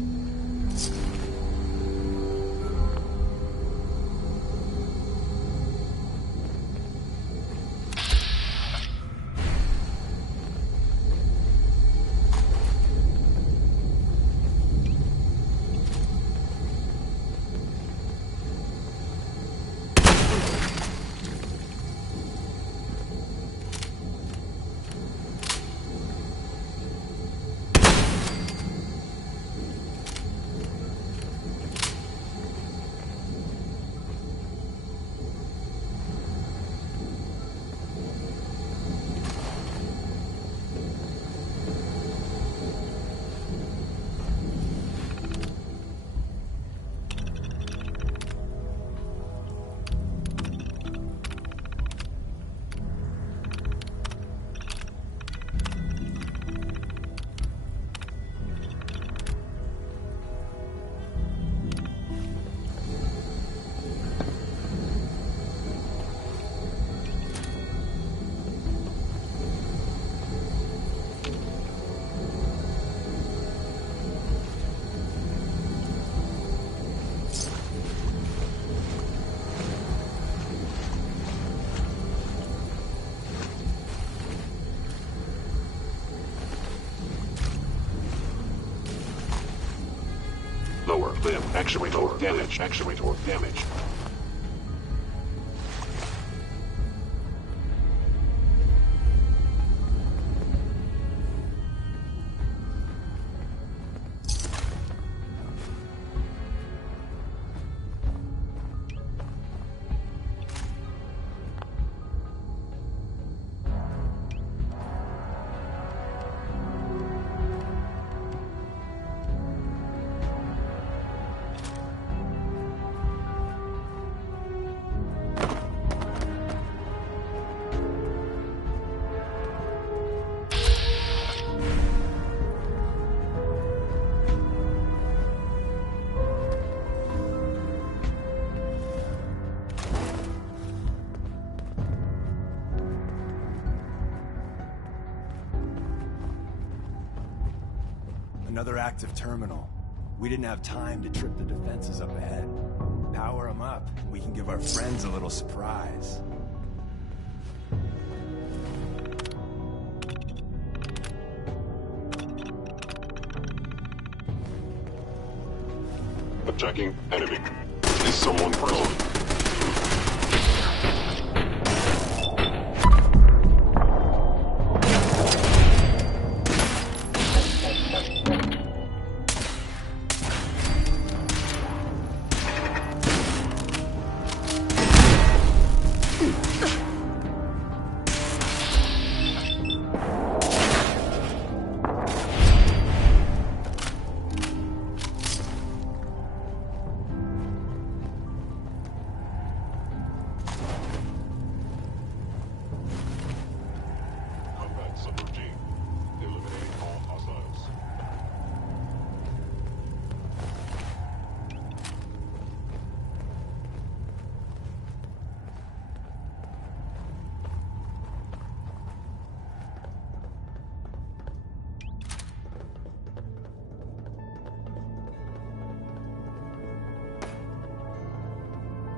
Lower limb actuator damage. Actuator damage. Another active terminal. We didn't have time to trip the defenses up ahead. Power them up, and we can give our friends a little surprise. Attacking enemy. Is someone present?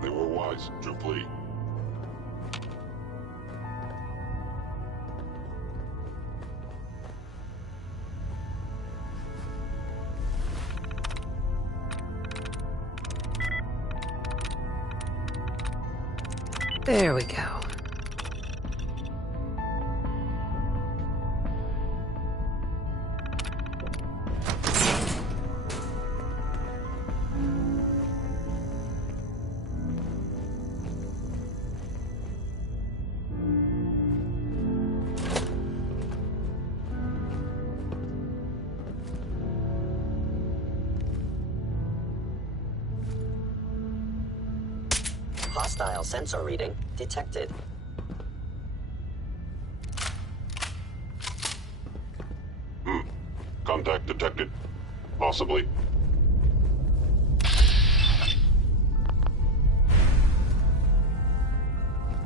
They were wise to flee. There we go. Hostile sensor reading detected. Contact detected. Possibly.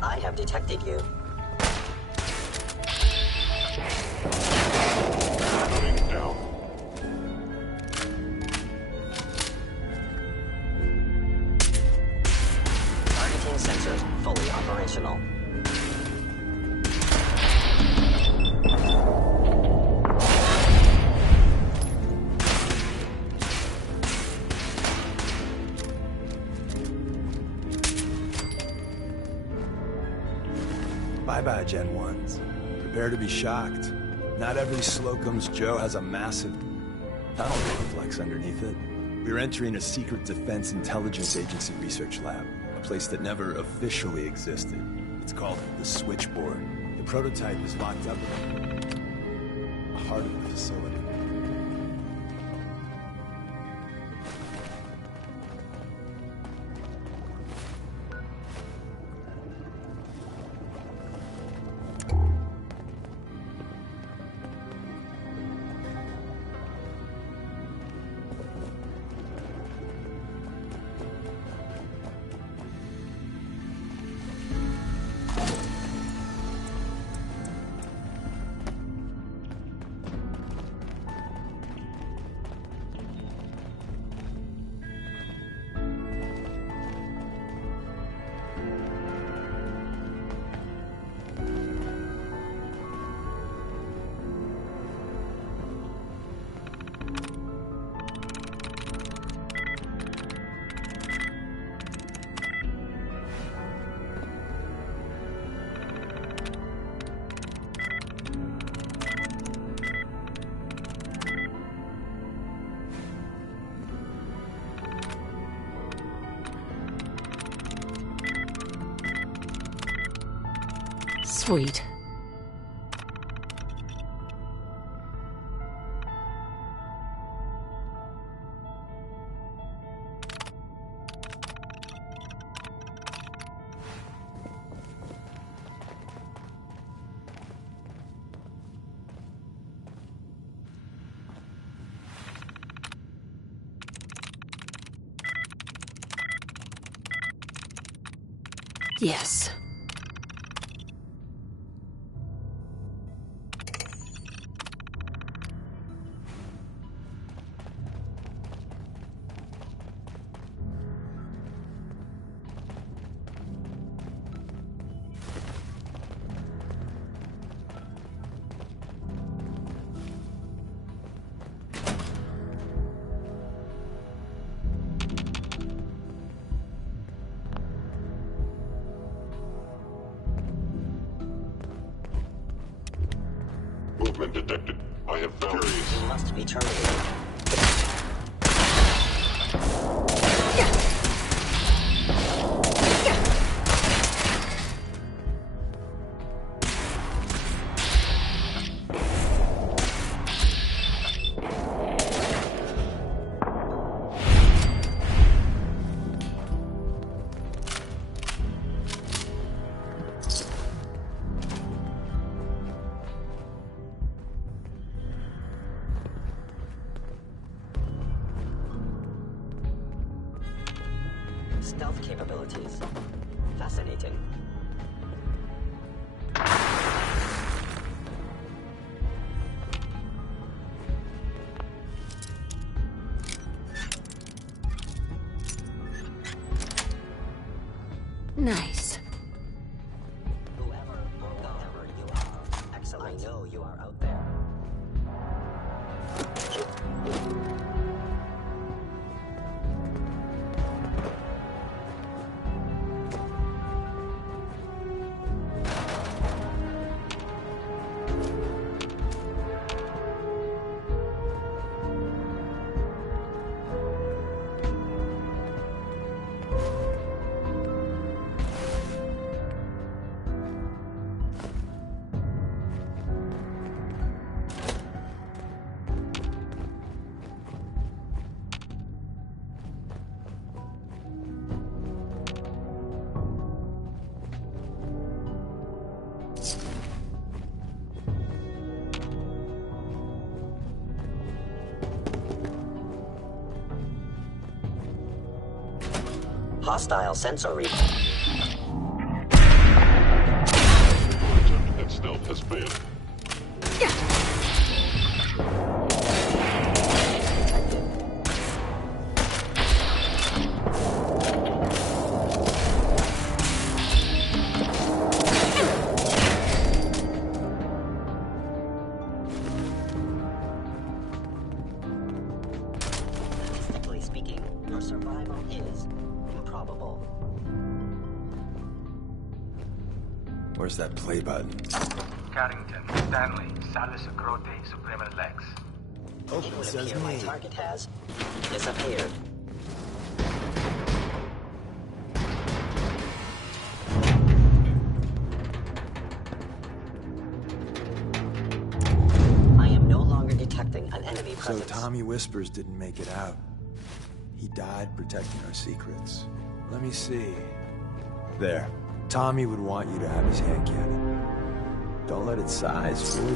I have detected you. Shutting down. Targeting sensors fully operational. Bye-bye, Gen 1s. Prepare to be shocked. Not every Slocum's Joe has a massive tunnel complex underneath it. We're entering a secret Defense Intelligence Agency research lab, a place that never officially existed. It's called the Switchboard. The prototype is locked up in the heart of the facility. Sweet. Yes. Movement detected. I have found curious. You must be terminated. Stealth capabilities. Fascinating. Nice. Whoever or whatever you are, excellent. I know you are out there. Hostile sensor read. That stealth has failed. Technically speaking, your survival is improbable. Where's that play button? Carrington, Stanley, Salus Acrote, Suprema Lex. It would appear my target has disappeared. I am no longer detecting an enemy So presence. Tommy Whispers didn't make it out. He died protecting our secrets. Let me see. There. Tommy would want you to have his hand cannon. Don't let its size fool you.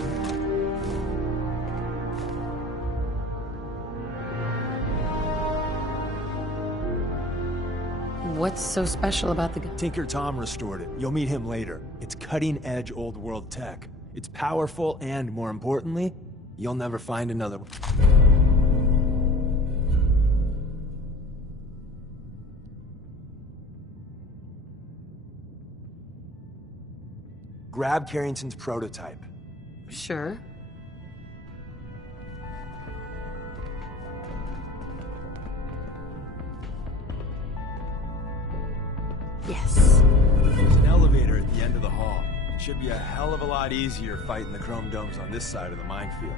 What's so special about the gun? Tinker Tom restored it. You'll meet him later. It's cutting-edge old world tech. It's powerful and, more importantly, you'll never find another one. Grab Carrington's prototype. Sure. Yes. There's an elevator at the end of the hall. It should be a hell of a lot easier fighting the chrome domes on this side of the minefield.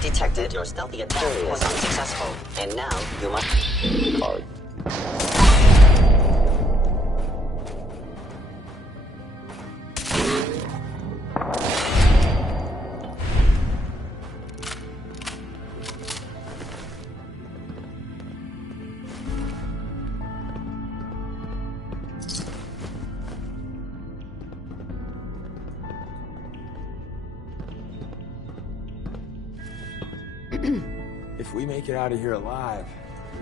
Detected. Your stealthy attack was unsuccessful, and now you must... If we make it out of here alive,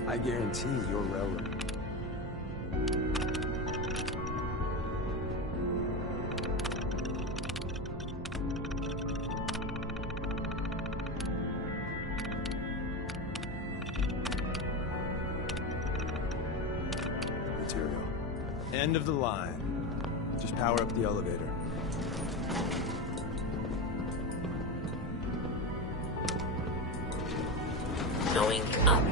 I guarantee you're railroad. Material. End of the line. Just power up the elevator. Going up.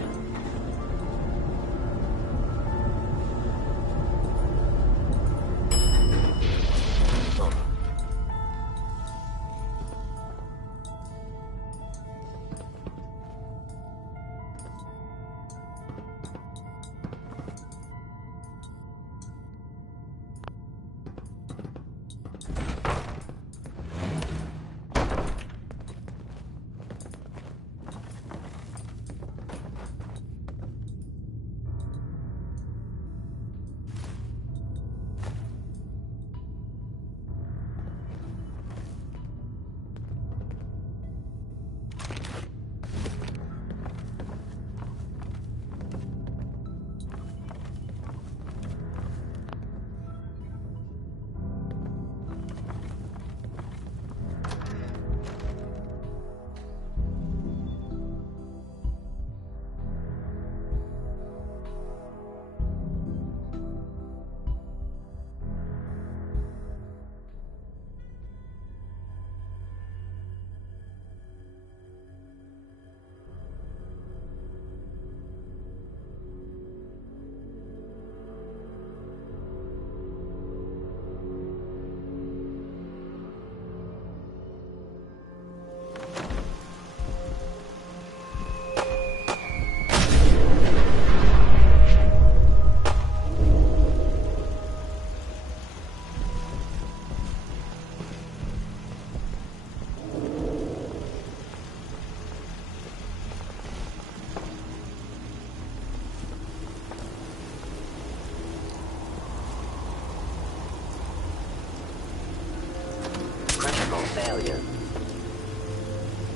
failure.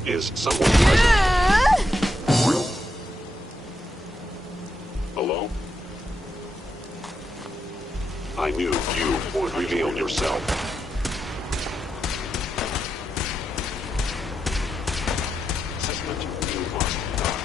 Is someone present? Hello? I knew you would reveal yourself. Assessment, you must die.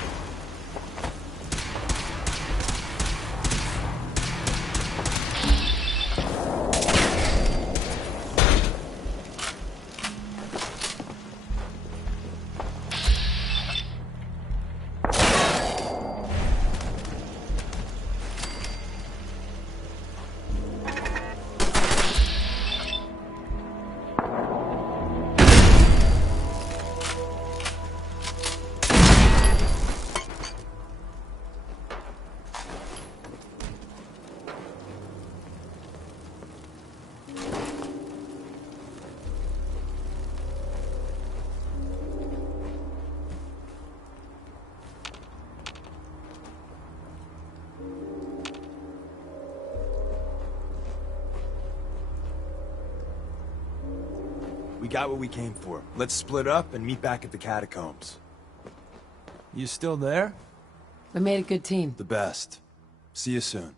We got what we came for. Let's split up and meet back at the catacombs. You still there? We made a good team. The best. See you soon.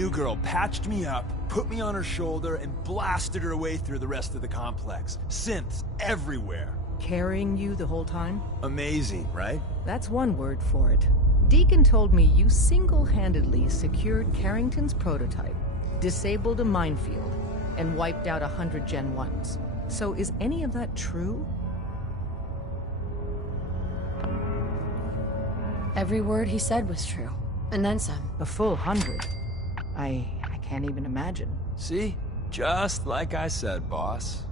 new girl patched me up, put me on her shoulder, and blasted her way through the rest of the complex. Synths everywhere. Carrying you the whole time? Amazing, right? That's one word for it. Deacon told me you single-handedly secured Carrington's prototype, disabled a minefield, and wiped out 100 Gen 1s. So is any of that true? Every word he said was true. And then some. A full 100. I can't even imagine. See? Just like I said, boss.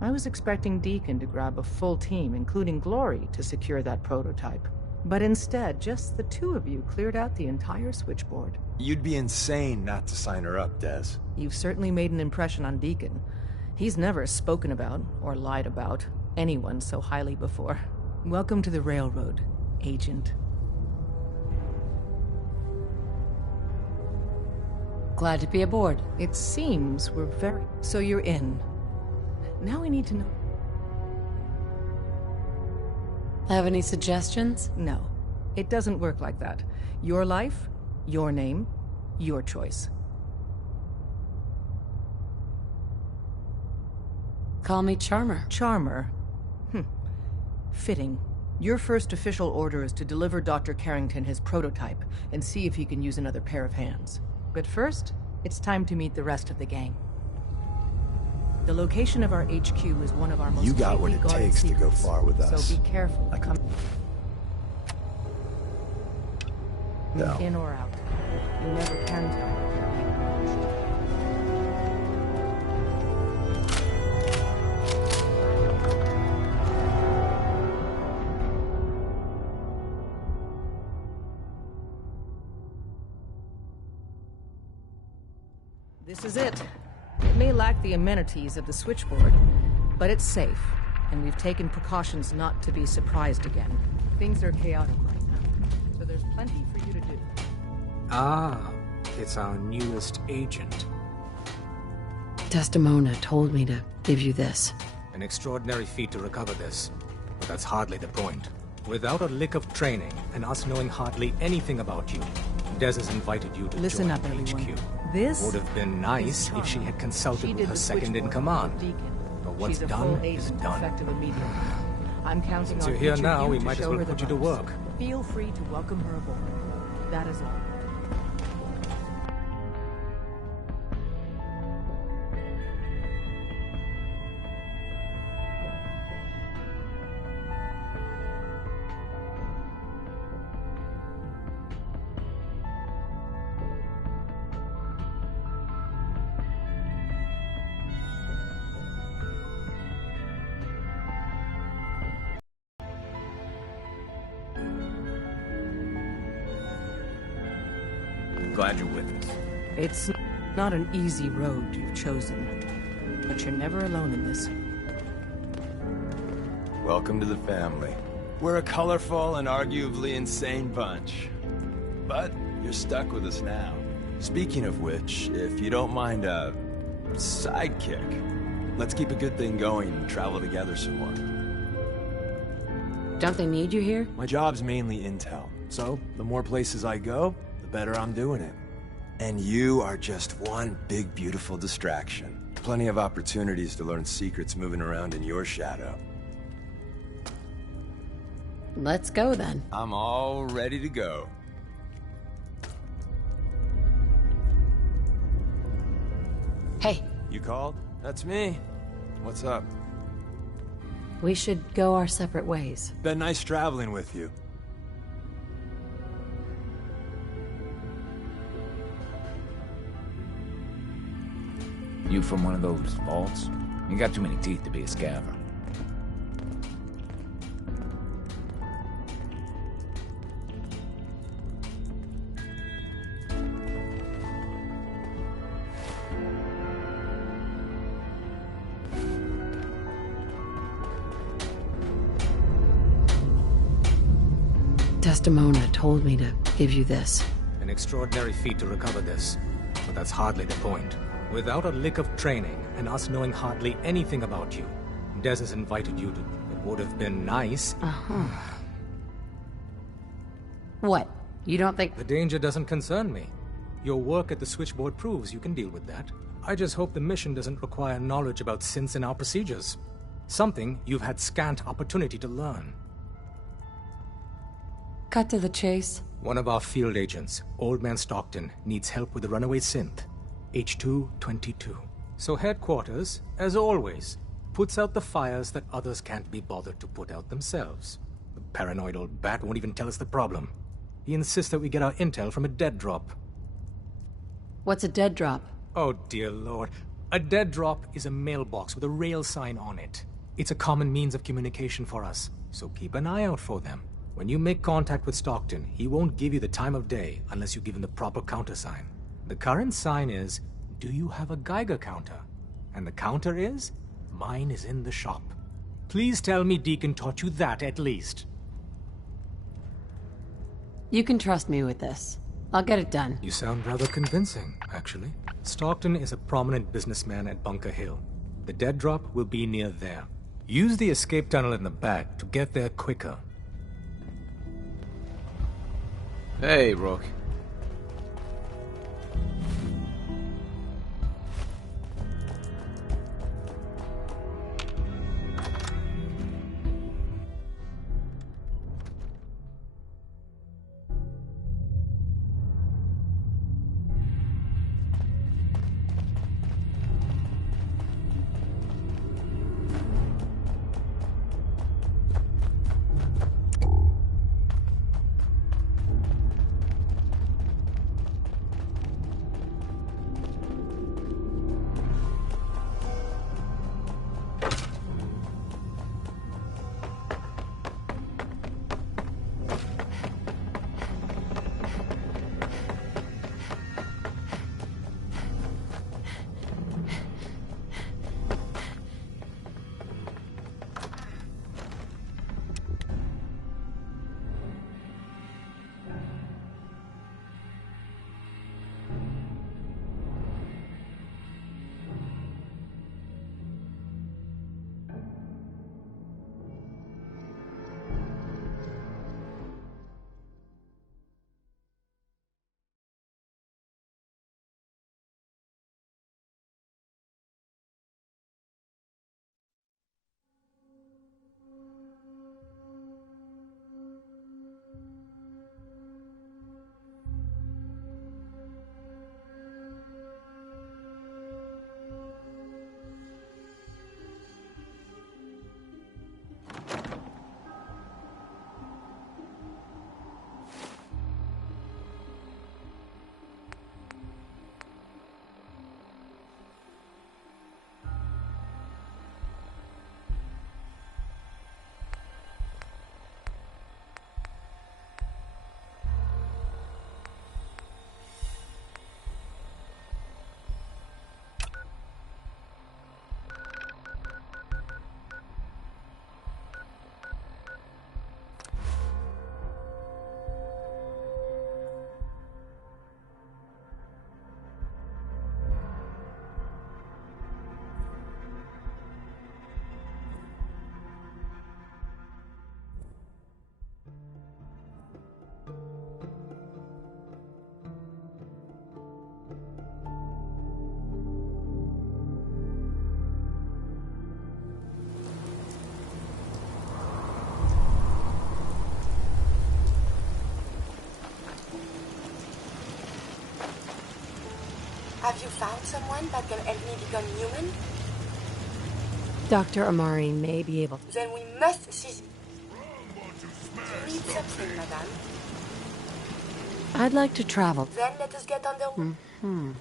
I was expecting Deacon to grab a full team, including Glory, to secure that prototype. But instead, just the two of you cleared out the entire switchboard. You'd be insane not to sign her up, Des. You've certainly made an impression on Deacon. He's never spoken about, or lied about, anyone so highly before. Welcome to the Railroad, Agent. Glad to be aboard. It seems we're very... So you're in. Now we need to know... Have any suggestions? No. It doesn't work like that. Your life, your name, your choice. Call me Charmer. Charmer? Fitting. Your first official order is to deliver Dr. Carrington his prototype and see if he can use another pair of hands. But first, it's time to meet the rest of the gang. The location of our HQ is one of our most You got what it takes to go far with us. So be careful. Come No. in or out. You never can tell what you're being approached. This is it. It may lack the amenities of the switchboard, but it's safe, and we've taken precautions not to be surprised again. Things are chaotic right now, so there's plenty for you to do. Ah, it's our newest agent. Desdemona told me to give you this. An extraordinary feat to recover this, but that's hardly the point. Without a lick of training, and us knowing hardly anything about you, Des has invited you to Listen join up, everyone. HQ. This would have been nice if she had consulted with her second-in-command. But what's She's a done full is agent, done. effective immediately. I'm counting Since on you're here each of now, you we to might as show well her put the you to ropes. work. Feel free to welcome her aboard. That is all. Glad you're with us. It's not an easy road you've chosen, but you're never alone in this. Welcome to the family. We're a colorful and arguably insane bunch. But you're stuck with us now. Speaking of which, if you don't mind a sidekick, let's keep a good thing going and travel together some more. Don't they need you here? My job's mainly intel, so the more places I go, the better I'm doing it. And you are just one big, beautiful distraction. Plenty of opportunities to learn secrets moving around in your shadow. Let's go then. I'm all ready to go. Hey. You called? That's me. What's up? We should go our separate ways. Been nice traveling with you. You from one of those vaults? You got too many teeth to be a scaver. Desdemona told me to give you this. An extraordinary feat to recover this, but that's hardly the point. Without a lick of training, and us knowing hardly anything about you, Des has invited you to... It would have been nice... What? You don't think... The danger doesn't concern me. Your work at the switchboard proves you can deal with that. I just hope the mission doesn't require knowledge about synths and our procedures. Something you've had scant opportunity to learn. Cut to the chase. One of our field agents, Old Man Stockton, needs help with the runaway synth, H222. So headquarters, as always, puts out the fires that others can't be bothered to put out themselves. The paranoid old bat won't even tell us the problem. He insists that we get our intel from a dead drop. What's a dead drop? Oh, dear Lord. A dead drop is a mailbox with a rail sign on it. It's a common means of communication for us, so keep an eye out for them. When you make contact with Stockton, he won't give you the time of day unless you give him the proper countersign. The current sign is, do you have a Geiger counter? And the counter is, mine is in the shop. Please tell me Deacon taught you that at least. You can trust me with this. I'll get it done. You sound rather convincing, actually. Stockton is a prominent businessman at Bunker Hill. The dead drop will be near there. Use the escape tunnel in the back to get there quicker. Hey, Rook. Have you found someone that can help me become human? Dr. Amari may be able to. Then we must seize it. Do you need something, madame? I'd like to travel. Then let us get on the... Mm-hmm.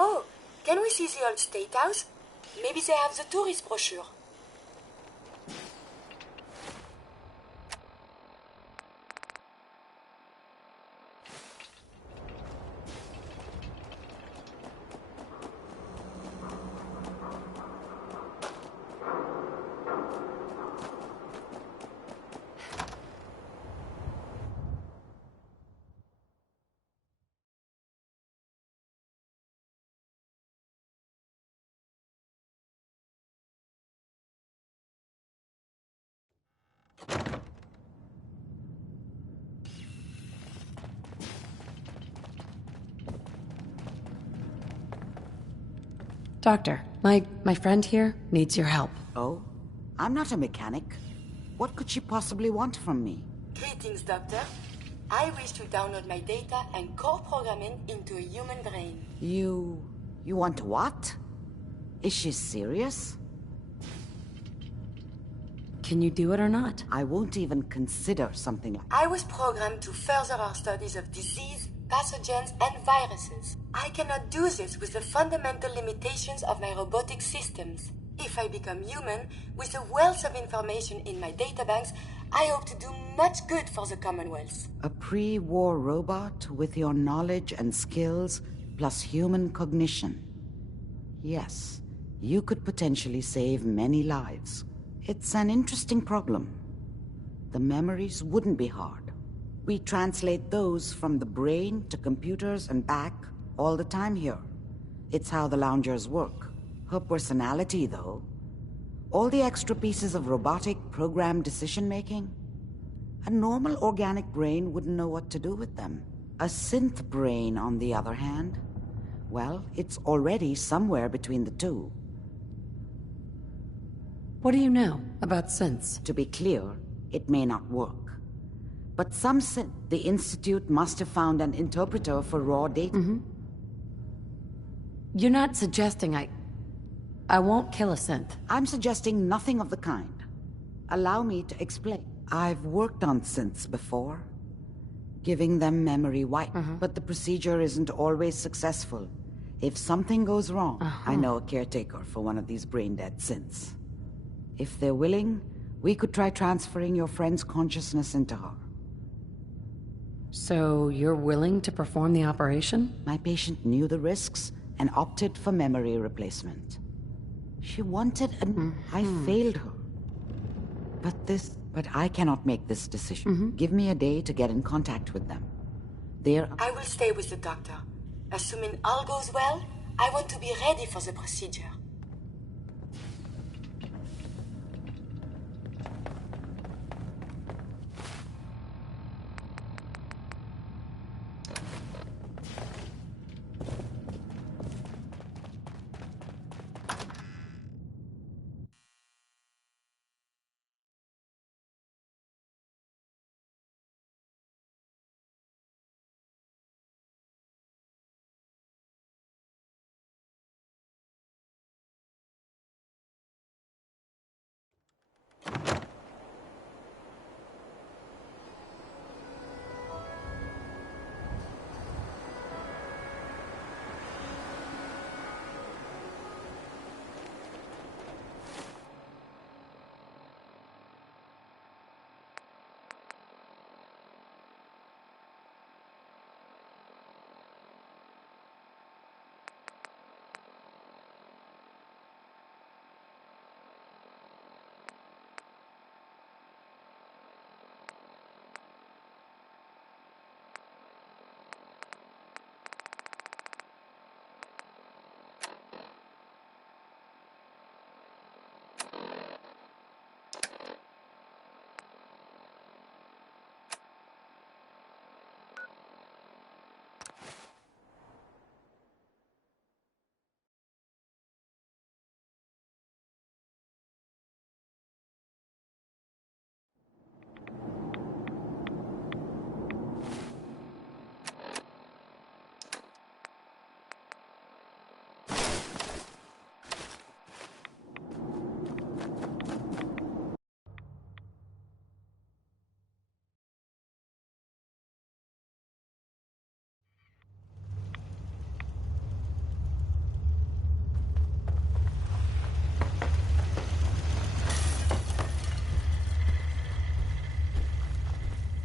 Oh, can we see the old State House? Maybe they have the tourist brochure. Doctor, my friend here needs your help. Oh? I'm not a mechanic. What could she possibly want from me? Greetings, Doctor. I wish to download my data and core programming into a human brain. You want what? Is she serious? Can you do it or not? I won't even consider something like I was programmed to further our studies of disease, pathogens, and viruses. I cannot do this with the fundamental limitations of my robotic systems. If I become human, with the wealth of information in my databanks, I hope to do much good for the Commonwealth. a pre-war robot with your knowledge and skills plus human cognition. Yes, you could potentially save many lives. It's an interesting problem. The memories wouldn't be hard. We translate those from the brain to computers and back all the time here. It's how the loungers work. Her personality, though. All the extra pieces of robotic programmed decision-making. A normal organic brain wouldn't know what to do with them. A synth brain, on the other hand, well, it's already somewhere between the two. What do you know about synths? To be clear, it may not work. But the Institute must have found an interpreter for raw data. You're not suggesting I won't kill a synth. I'm suggesting nothing of the kind. Allow me to explain. I've worked on synths before, giving them memory wipe, but the procedure isn't always successful. If something goes wrong, I know a caretaker for one of these brain-dead synths. If they're willing, we could try transferring your friend's consciousness into her. So you're willing to perform the operation? My patient knew the risks and opted for memory replacement. She wanted I failed her. But I cannot make this decision. Give me a day to get in contact with them. I will stay with the doctor. Assuming all goes well, I want to be ready for the procedure.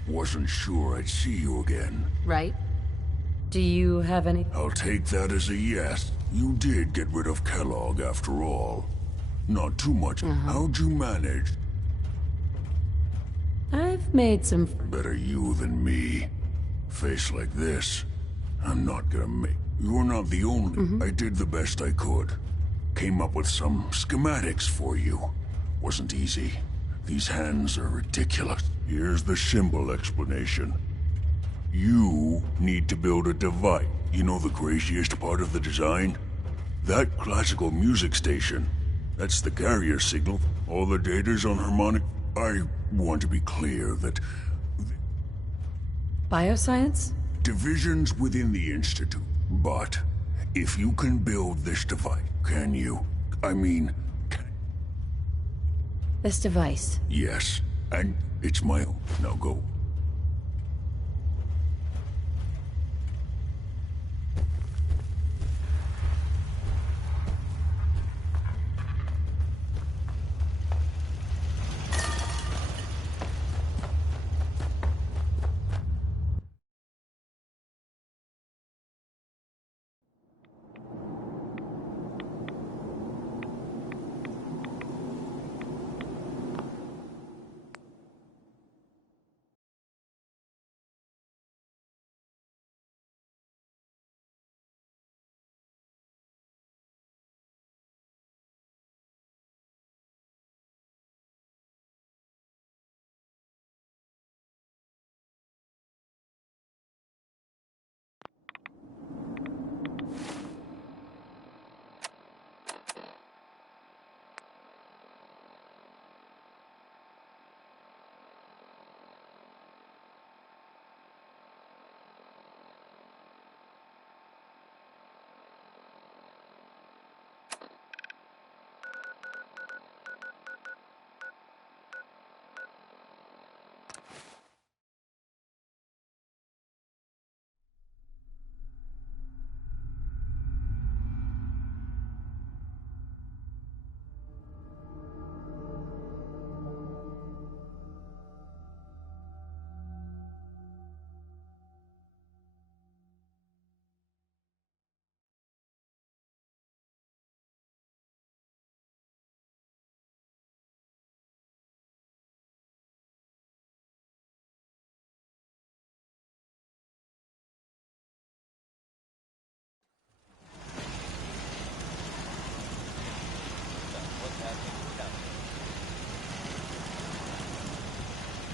Wasn't sure I'd see you again. Right? Do you have any... I'll take that as a yes. You did get rid of Kellogg after all. Not too much. How'd you manage? I've made some... Better you than me. Face like this, I'm not gonna make... You're not the only... I did the best I could. Came up with some schematics for you. Wasn't easy. These hands are ridiculous. Here's the simple explanation. You need to build a device. You know the craziest part of the design? That classical music station, that's the carrier signal. All the data's on harmonic. I want to be clear that Bioscience? divisions within the Institute. But if you can build this device, can you? I mean, This device. yes, and it's my own. Now go.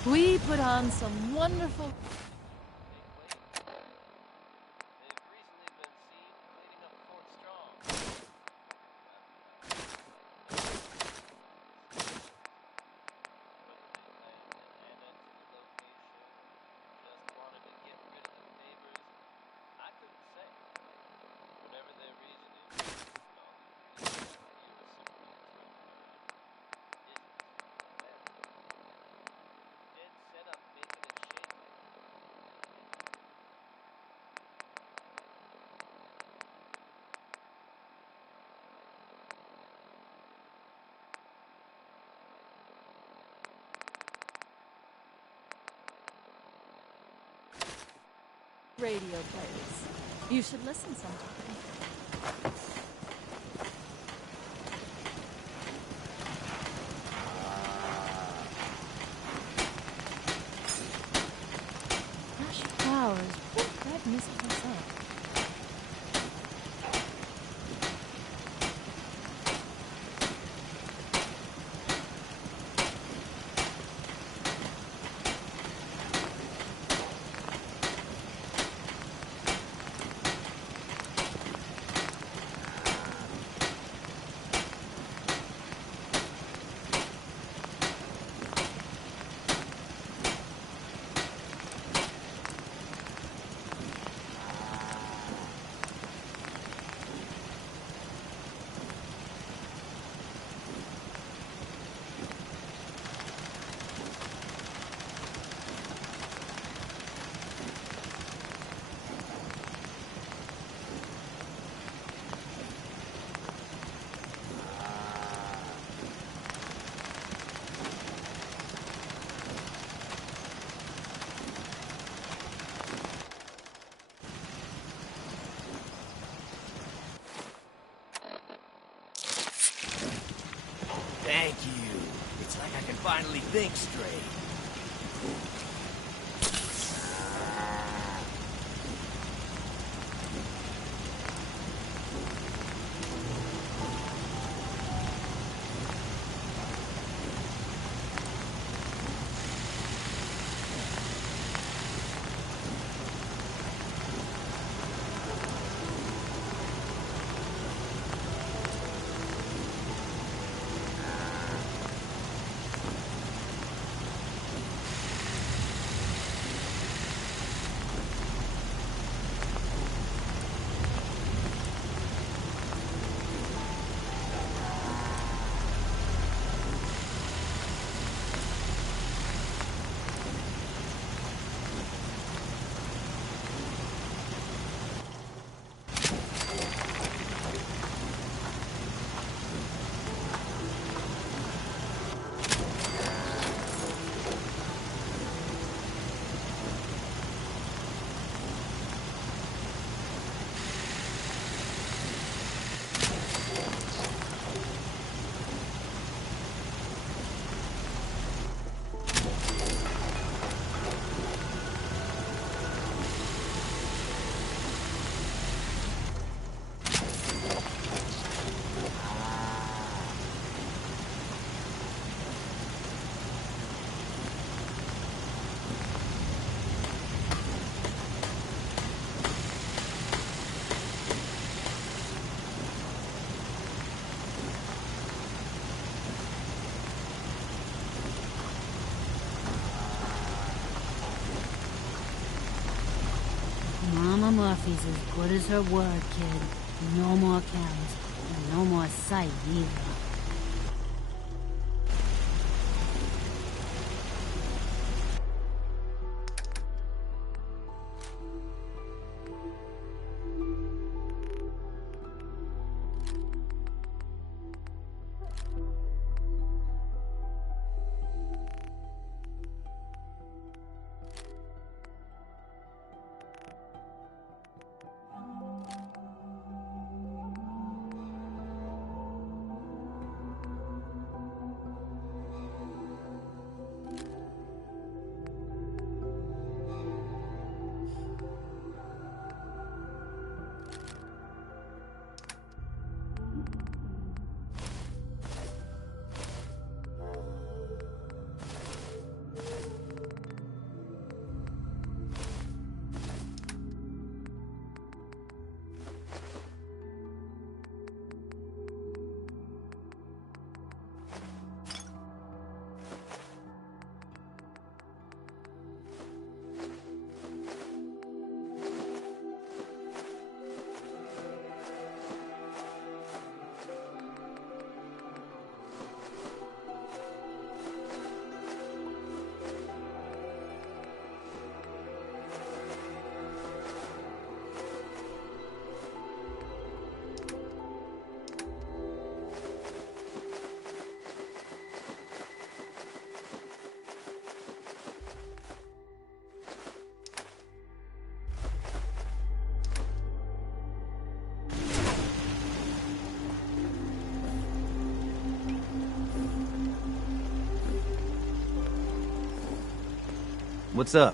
We put on some wonderful... radio plays. You should listen sometime. Fresh flowers. What that music myself. Thank you. It's like I can finally think straight. Murphy's as good as her word, kid. No more Karens, and no more sight either. What's up?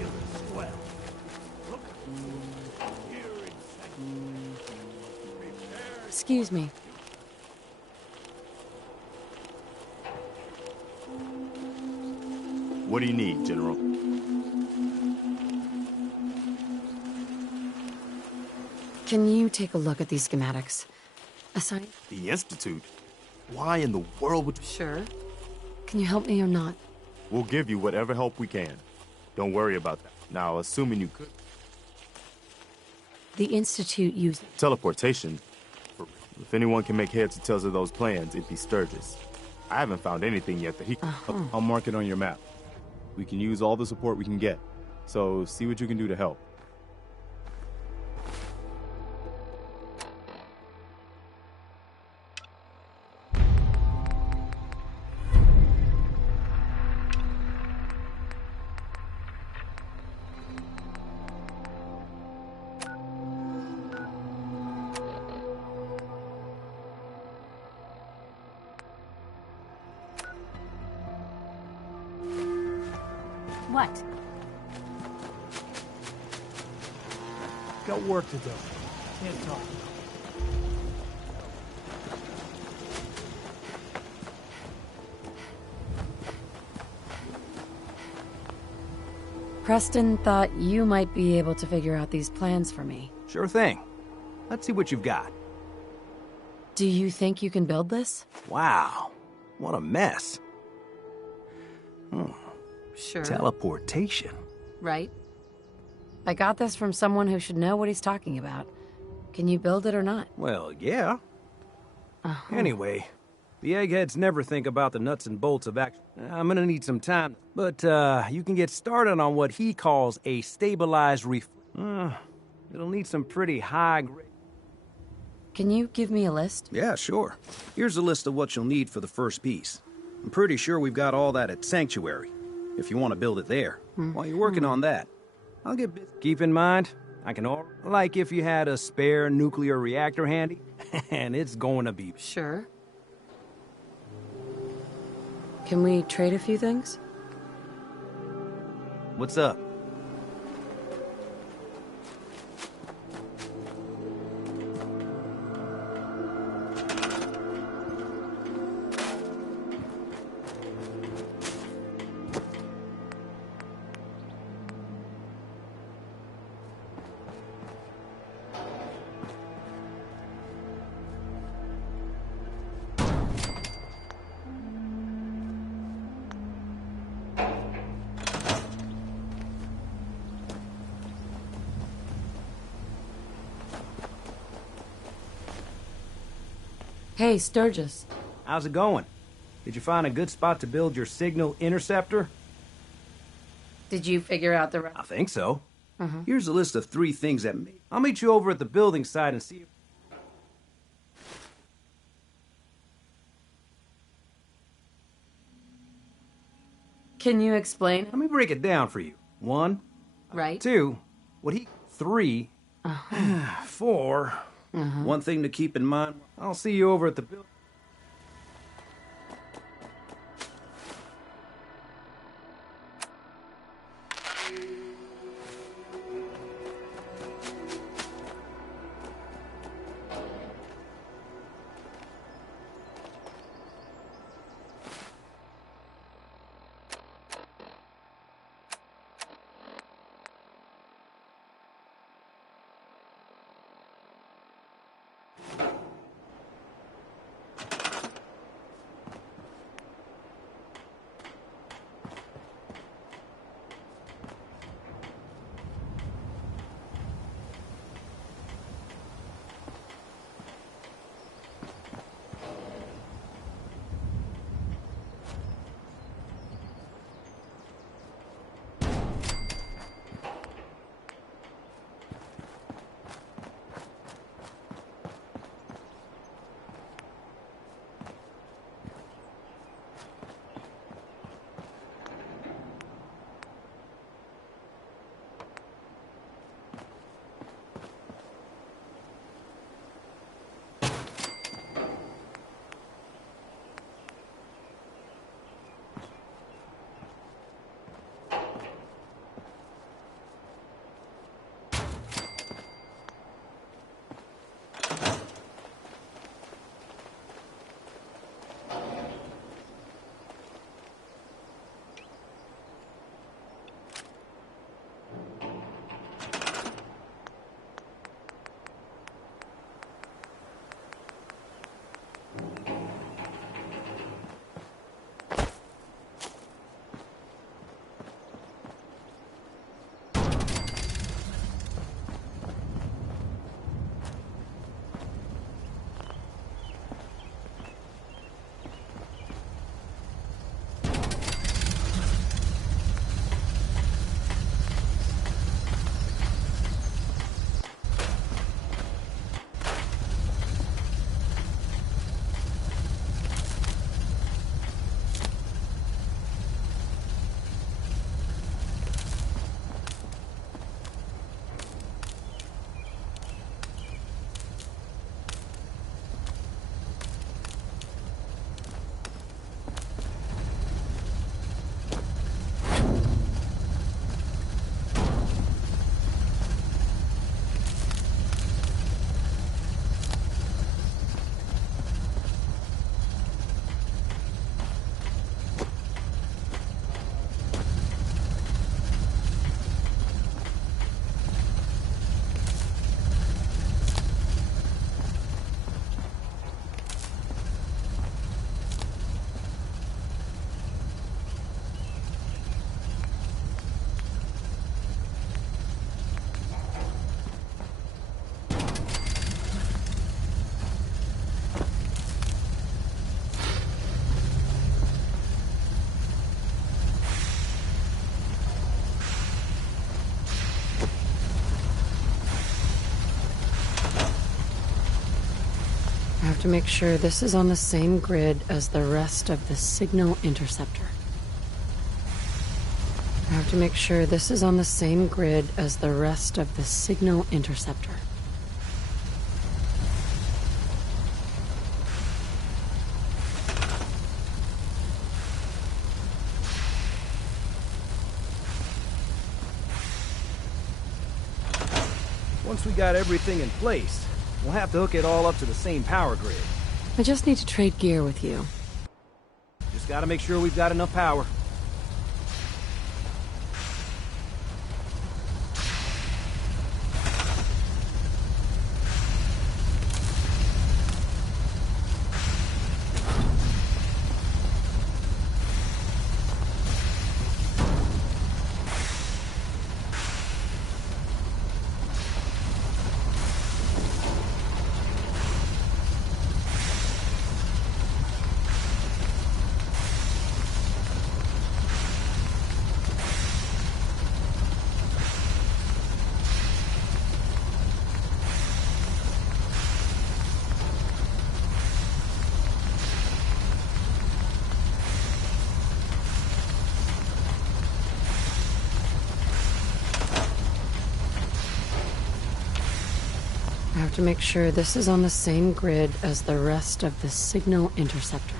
killer swell. Look, here Excuse me. What do you need, General? Can you take a look at these schematics? Assign? The Institute? Why in the world would you... Sure. Can you help me or not? We'll give you whatever help we can. Don't worry about that. Now, assuming you could... The Institute uses... Teleportation? If anyone can make heads or tails of those plans, it'd be Sturgis. I haven't found anything yet that he... I'll mark it on your map. We can use all the support we can get. So, see what you can do to help. What? Got work to do. Can't talk. Preston thought you might be able to figure out these plans for me. Sure thing. Let's see what you've got. Do you think you can build this? Wow. What a mess. Sure. Teleportation. Right? I got this from someone who should know what he's talking about. Can you build it or not? Well, yeah. Anyway, the eggheads never think about the nuts and bolts of action. I'm gonna need some time, but you can get started on what he calls a stabilized it'll need some pretty high grade. Can you give me a list? Yeah, sure. Here's a list of what you'll need for the first piece. I'm pretty sure we've got all that at Sanctuary, if you want to build it there. While you're working on that, I'll get busy. Keep in mind, I can like if you had a spare nuclear reactor handy, and it's going to be... Sure. Can we trade a few things? What's up? Hey, Sturgis. How's it going? Did you find a good spot to build your signal interceptor? Did you figure out the... I think so. Here's a list of 3 things that... I'll meet you over at the building site and see you... Can you explain? Let me break it down for you. 1. Right. 2. 3. 4. One thing to keep in mind, I'll see you over at the building. have to make sure this is on the same grid as the rest of the signal interceptor. I have to make sure this is on the same grid as the rest of the signal interceptor. Once we got everything in place, we'll have to hook it all up to the same power grid. I just need to trade gear with you. Just gotta make sure we've got enough power. I have to make sure this is on the same grid as the rest of the signal interceptor.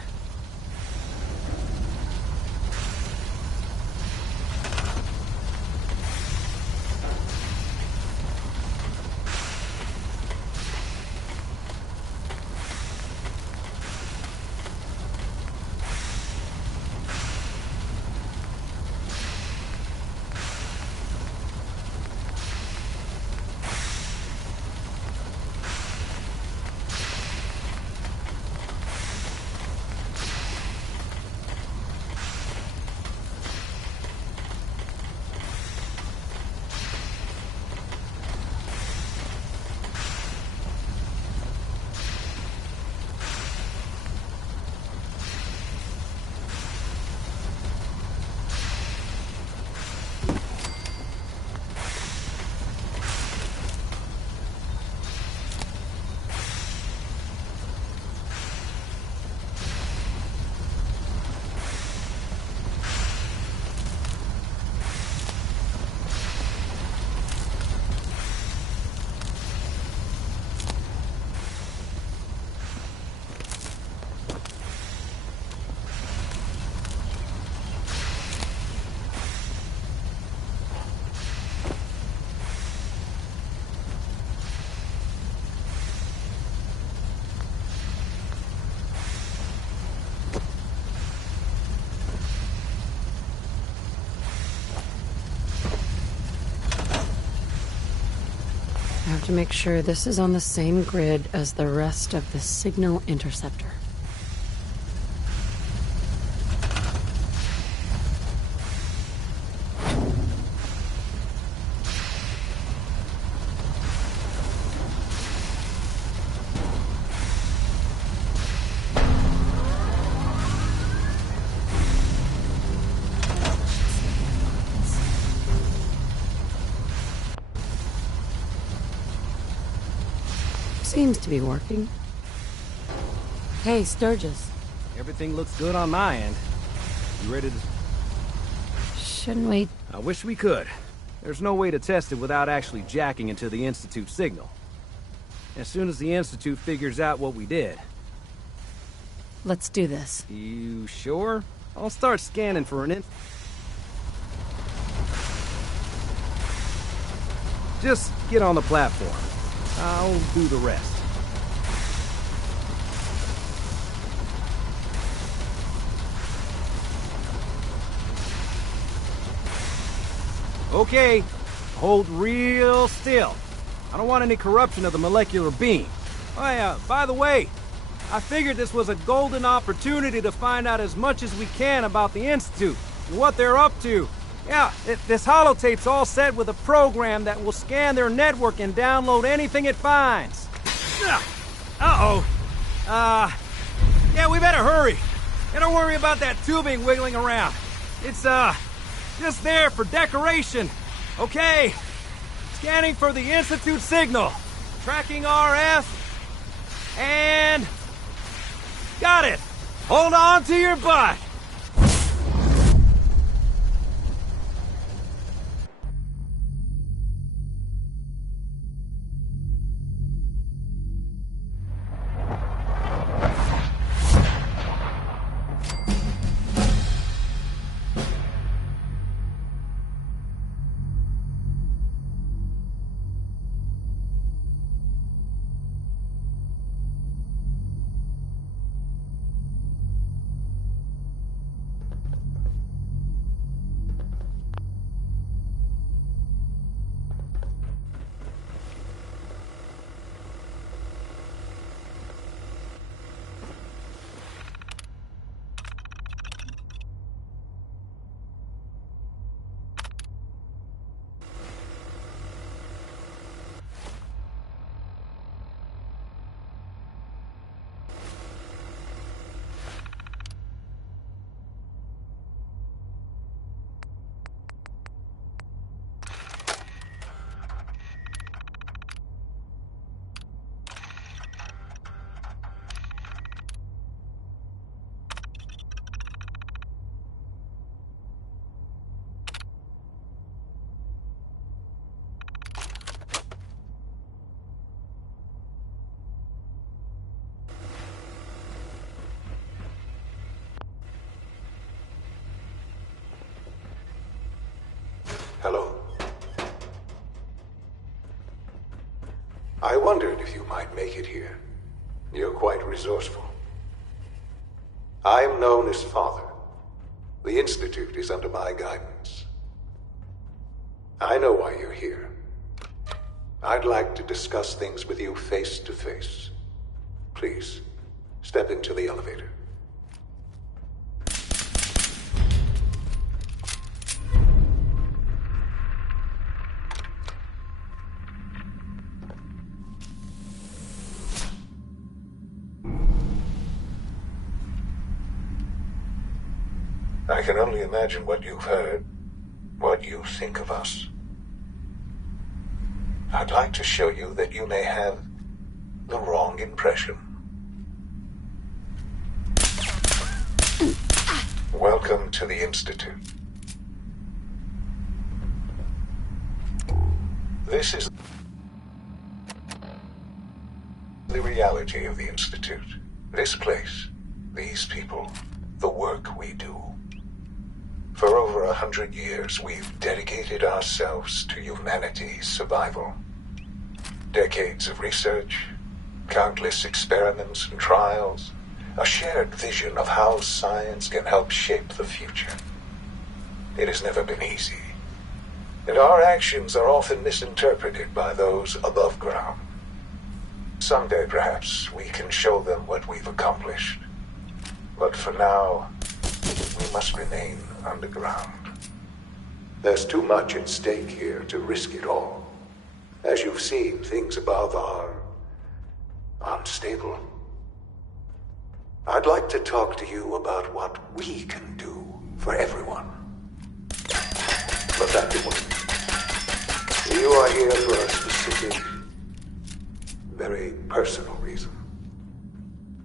I have to make sure this is on the same grid as the rest of the signal interceptor. Seems to be working. Hey, Sturgis. Everything looks good on my end. You ready to... Shouldn't we... I wish we could. There's no way to test it without actually jacking into the Institute signal. As soon as the Institute figures out what we did. Let's do this. You sure? I'll start scanning for an Just get on the platform. I'll do the rest. Okay, hold real still. I don't want any corruption of the molecular beam. Oh yeah, by the way, I figured this was a golden opportunity to find out as much as we can about the Institute, and what they're up to. Yeah, this holotape's all set with a program that will scan their network and download anything it finds. Uh-oh. Yeah, we better hurry. And don't worry about that tubing wiggling around. It's, just there for decoration. Okay. Scanning for the Institute signal. Tracking RF. And Got it! Hold on to your butt! Hello. I wondered if you might make it here. You're quite resourceful. I am known as Father. The Institute is under my guidance. I know why you're here. I'd like to discuss things with you face to face. Please, step into the elevator. I can only imagine what you've heard, what you think of us. I'd like to show you that you may have the wrong impression. Welcome to the Institute. This is the reality of the Institute. This place, these people, the work we do. For over 100 years, we've dedicated ourselves to humanity's survival. Decades of research, countless experiments and trials, a shared vision of how science can help shape the future. It has never been easy, and our actions are often misinterpreted by those above ground. Someday, perhaps, we can show them what we've accomplished. But for now, we must remain underground. There's too much at stake here to risk it all. As you've seen, things above are unstable. I'd like to talk to you about what we can do for everyone. But that won't. You are here for a specific, very personal reason.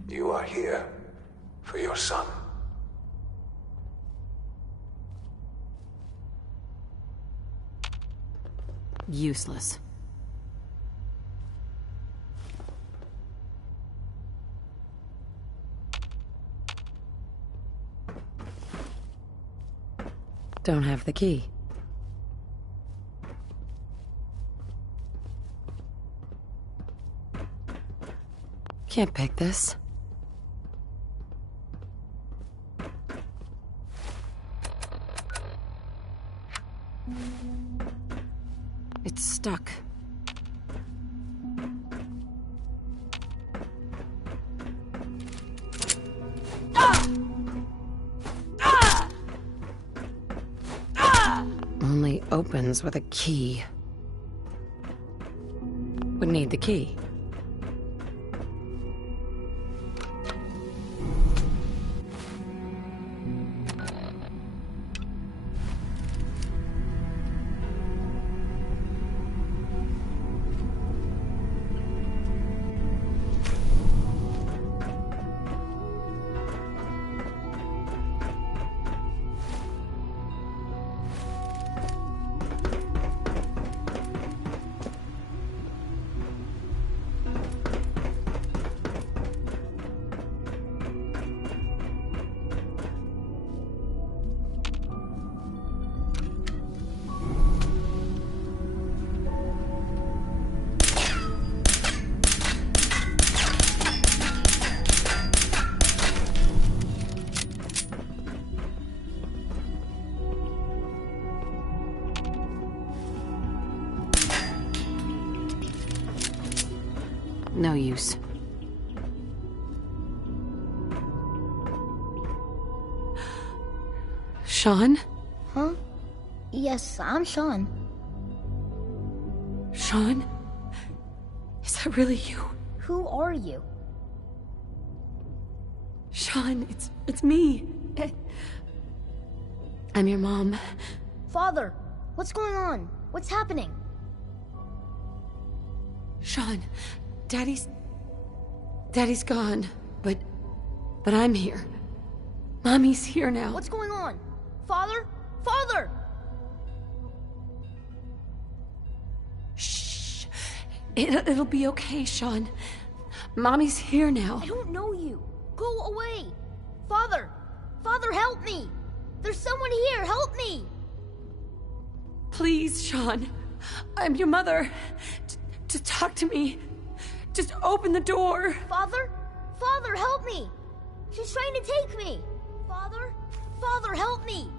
You are here for your son. Useless. Don't have the key. Can't pick this. It's stuck. Only opens with a key. Would need the key. No use. Sean? Huh? Yes, I'm Sean. Sean? Is that really you? Who are you? Sean, it's me. I'm your mom. Father, what's going on? What's happening? Sean, Daddy's gone, but I'm here. Mommy's here now. What's going on? Father? Father! Shh. It'll be okay, Sean. Mommy's here now. I don't know you. Go away. Father! Father, help me! There's someone here, help me! Please, Sean. I'm your mother. To talk to me. Just open the door. Father? Father, help me! She's trying to take me! Father? Father, help me!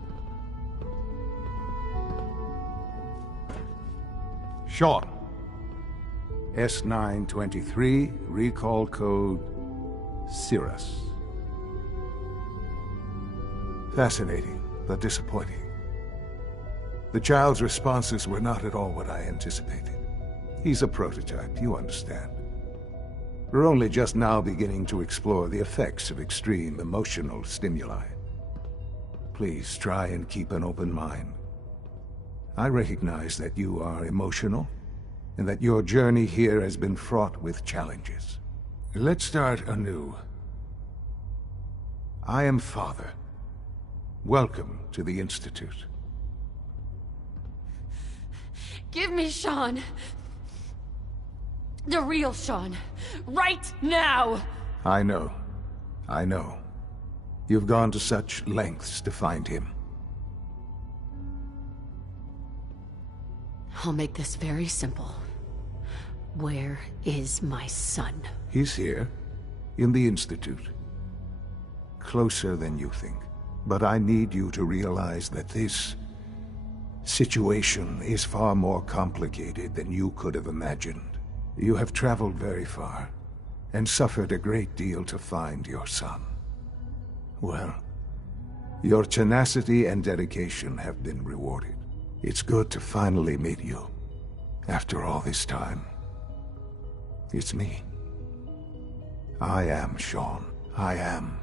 Sean. S923, recall code Cirrus. Fascinating, but disappointing. The child's responses were not at all what I anticipated. He's a prototype, you understand. We're only just now beginning to explore the effects of extreme emotional stimuli. Please try and keep an open mind. I recognize that you are emotional, and that your journey here has been fraught with challenges. Let's start anew. I am Father. Welcome to the Institute. Give me Sean. The real Sean. Right now! I know. You've gone to such lengths to find him. I'll make this very simple. Where is my son? He's here, in the Institute. Closer than you think. But I need you to realize that this situation is far more complicated than you could have imagined. You have traveled very far, and suffered a great deal to find your son. Well, your tenacity and dedication have been rewarded. It's good to finally meet you, after all this time. It's me. I am Sean. I am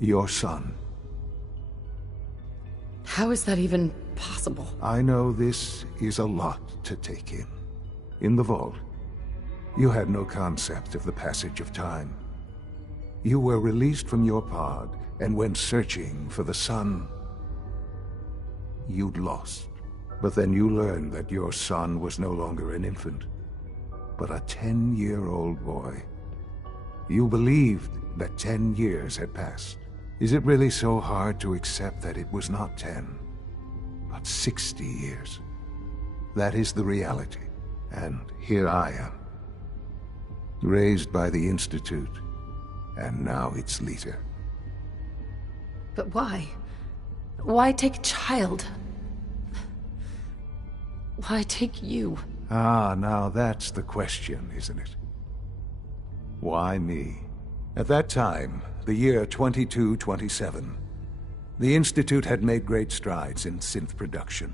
your son. How is that even possible? I know this is a lot to take in. In the vault, you had no concept of the passage of time. You were released from your pod and went searching for the sun you'd lost. But then you learned that your son was no longer an infant, but a 10-year-old boy. You believed that 10 years had passed. Is it really so hard to accept that it was not 10, but 60 years? That is the reality. And here I am, raised by the Institute, and now its leader. But why? Why take a child? Why take you? Ah, now that's the question, isn't it? Why me? At that time, the year 2227, the Institute had made great strides in synth production.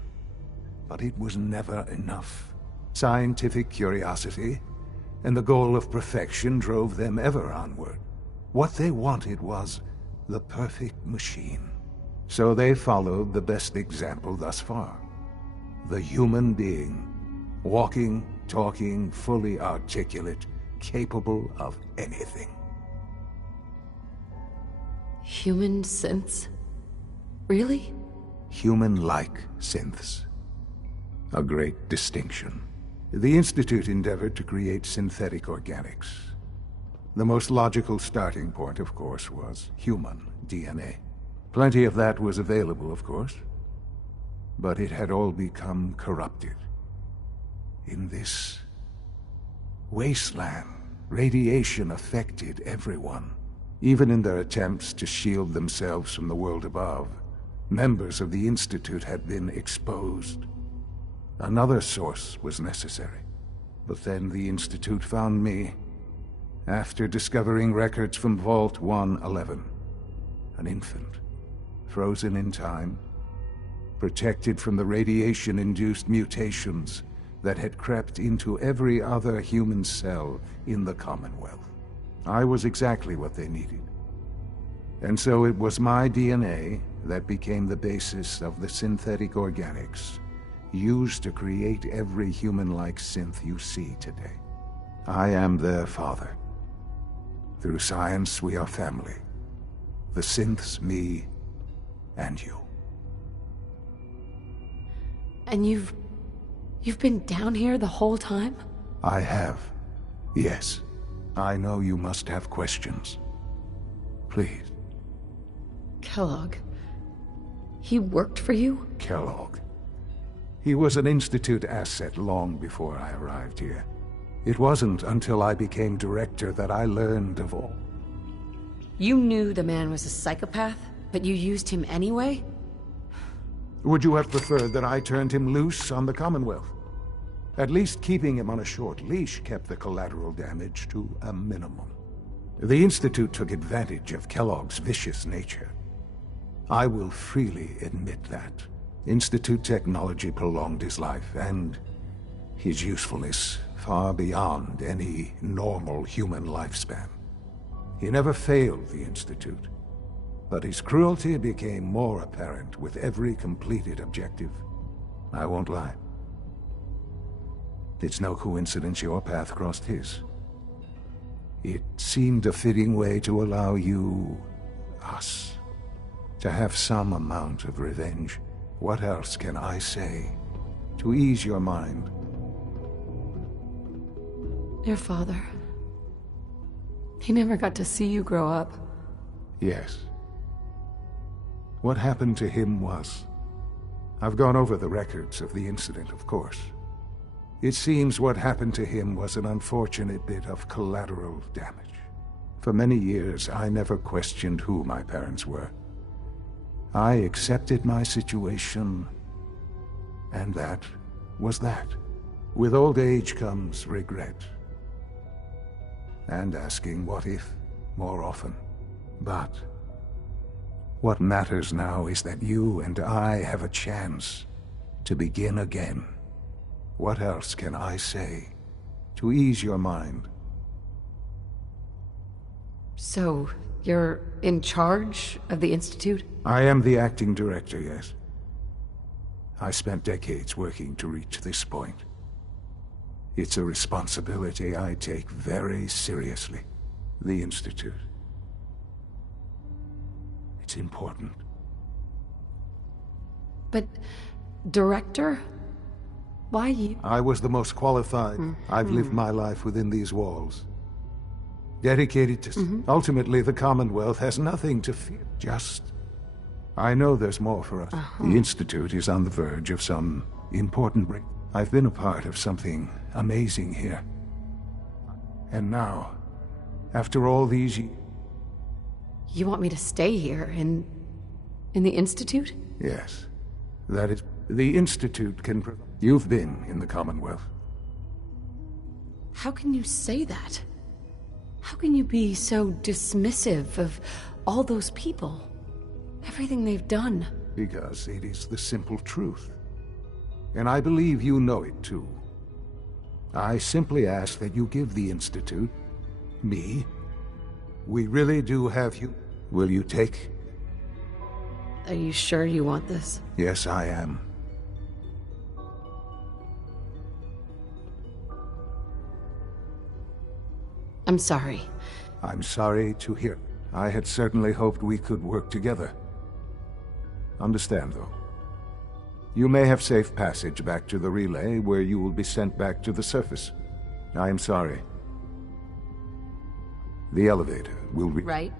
But it was never enough. Scientific curiosity and the goal of perfection drove them ever onward. What they wanted was the perfect machine. So they followed the best example thus far. The human being. Walking, talking, fully articulate, capable of anything. Human synths? Really? Human-like synths. A great distinction. The Institute endeavored to create synthetic organics. The most logical starting point, of course, was human DNA. Plenty of that was available, of course. But it had all become corrupted. In this wasteland, radiation affected everyone. Even in their attempts to shield themselves from the world above, members of the Institute had been exposed. Another source was necessary. But then the Institute found me, after discovering records from Vault 111. An infant, frozen in time, protected from the radiation-induced mutations that had crept into every other human cell in the Commonwealth. I was exactly what they needed. And so it was my DNA that became the basis of the synthetic organics used to create every human-like synth you see today. I am their father. Through science, we are family. The synths, me, and you. And you've been down here the whole time? I have. Yes. I know you must have questions. Please. Kellogg. He worked for you? Kellogg. He was an Institute asset long before I arrived here. It wasn't until I became director that I learned of all. You knew the man was a psychopath, but you used him anyway? Would you have preferred that I turned him loose on the Commonwealth? At least keeping him on a short leash kept the collateral damage to a minimum. The Institute took advantage of Kellogg's vicious nature. I will freely admit that. Institute technology prolonged his life, and his usefulness far beyond any normal human lifespan. He never failed the Institute, but his cruelty became more apparent with every completed objective. I won't lie. It's no coincidence your path crossed his. It seemed a fitting way to allow you, us, to have some amount of revenge. What else can I say to ease your mind? Your father. He never got to see you grow up. Yes. What happened to him was... I've gone over the records of the incident, of course. It seems what happened to him was an unfortunate bit of collateral damage. For many years, I never questioned who my parents were. I accepted my situation, and that was that. With old age comes regret. And asking what if more often. But what matters now is that you and I have a chance to begin again. What else can I say to ease your mind? So, you're in charge of the Institute? I am the acting director, yes. I spent decades working to reach this point. It's a responsibility I take very seriously. The Institute. It's important. But... director? Why you? I was the most qualified. I've lived my life within these walls. Dedicated to... Ultimately, the Commonwealth has nothing to fear. Just... I know there's more for us. The Institute is on the verge of some important break. I've been a part of something amazing here. And now, after all these years... You want me to stay here, in the Institute? Yes. That is... The Institute can... You've been in the Commonwealth. How can you say that? How can you be so dismissive of all those people? Everything they've done? Because it is the simple truth. And I believe you know it too. I simply ask that you give the Institute, me, we really do have you. Will you take? Are you sure you want this? Yes, I am. I'm sorry. I'm sorry to hear. I had certainly hoped we could work together. Understand, though. You may have safe passage back to the relay, where you will be sent back to the surface. I am sorry. The elevator will be... Right.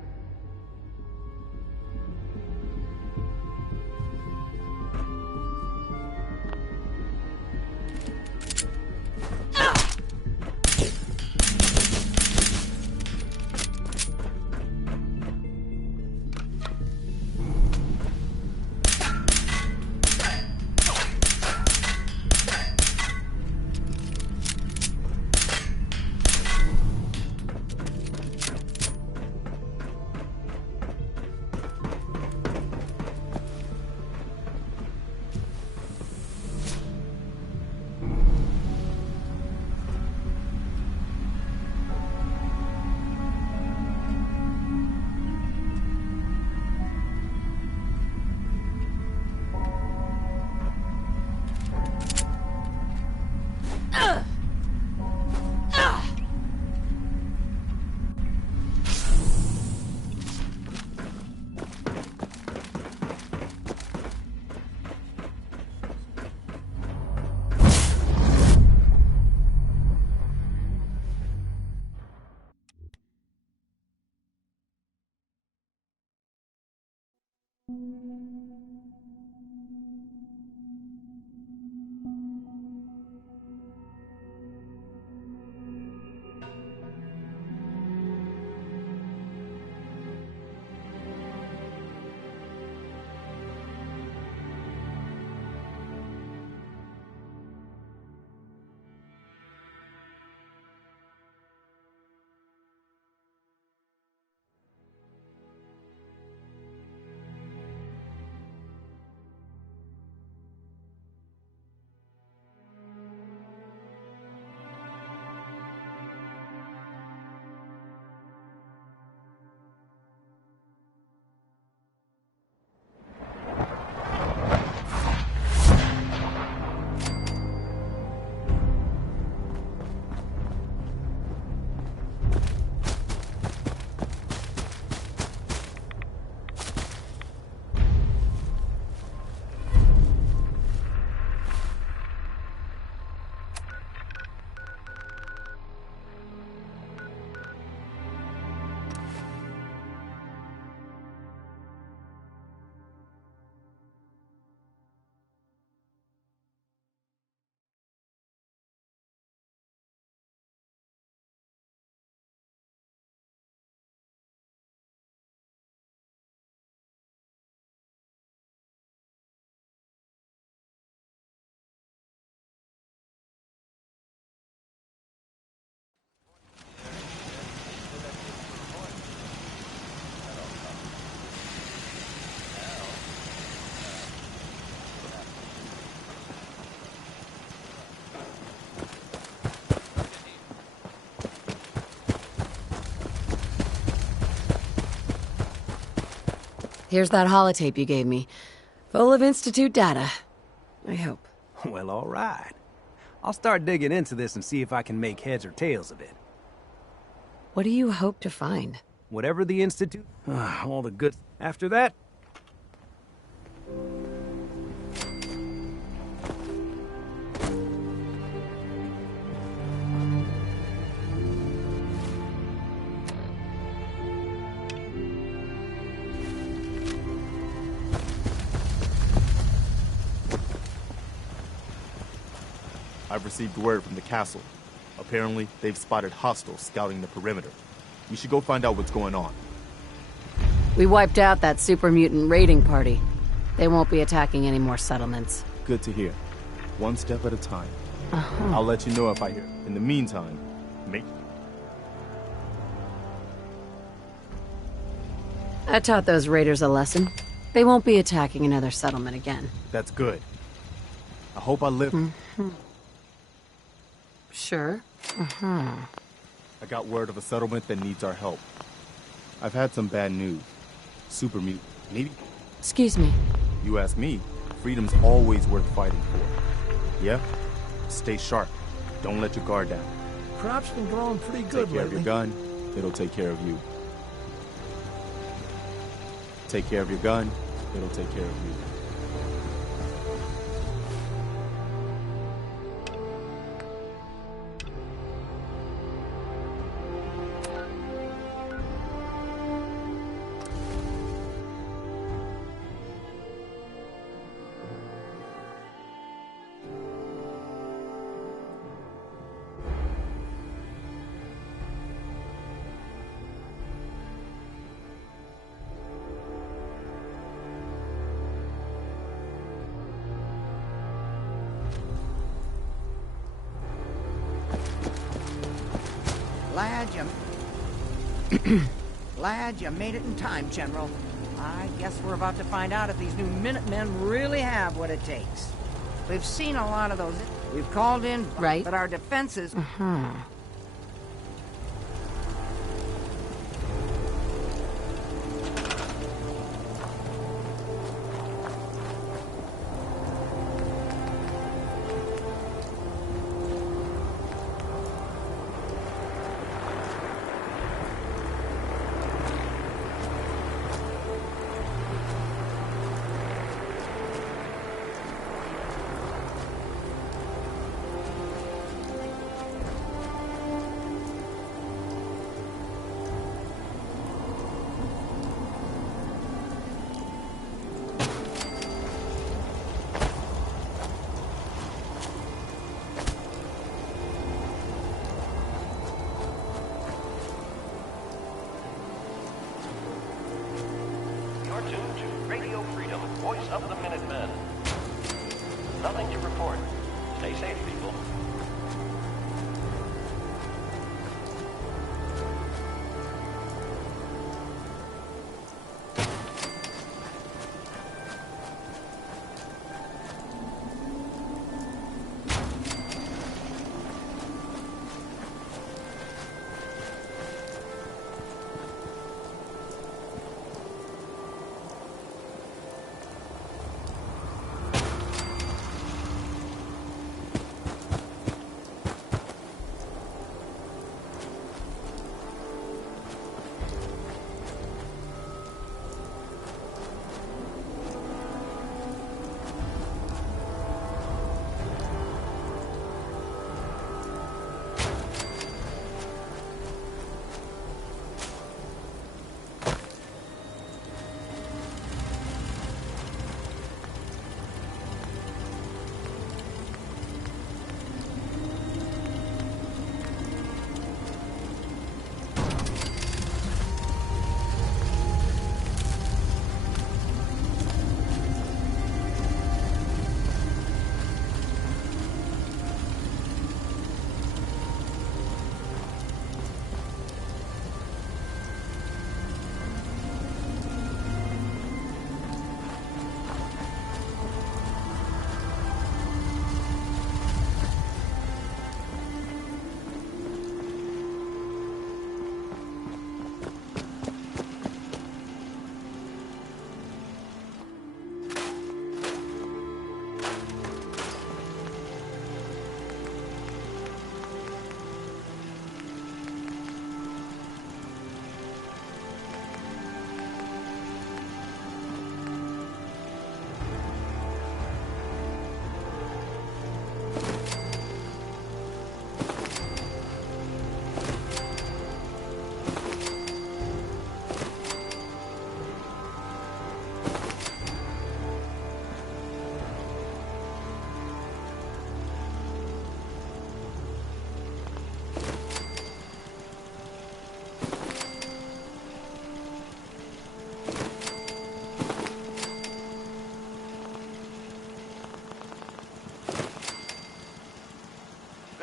Here's that holotape you gave me. Full of Institute data. I hope. Well, all right. I'll start digging into this and see if I can make heads or tails of it. What do you hope to find? Whatever the Institute... all the good... After that... I've received word from the castle. Apparently, they've spotted hostiles scouting the perimeter. We should go find out what's going on. We wiped out that super mutant raiding party. They won't be attacking any more settlements. Good to hear. One step at a time. Uh-huh. I'll let you know if I hear. In the meantime, make... I taught those raiders a lesson. They won't be attacking another settlement again. That's good. I hope I live... Sure. I got word of a settlement that needs our help. I've had some bad news. Super mutant. Maybe? Excuse me. You ask me, freedom's always worth fighting for. Yeah? Stay sharp. Don't let your guard down. Crop's been growing pretty good Take care of lately. your gun, it'll take care of you. Take care of your gun, it'll take care of you. Glad you made it in time, General. I guess we're about to find out if these new Minutemen really have what it takes. We've seen a lot of those. We've called in, right? But our defenses... You're tuned to Radio Freedom, voice of the Minutemen. Nothing to report. Stay safe, people.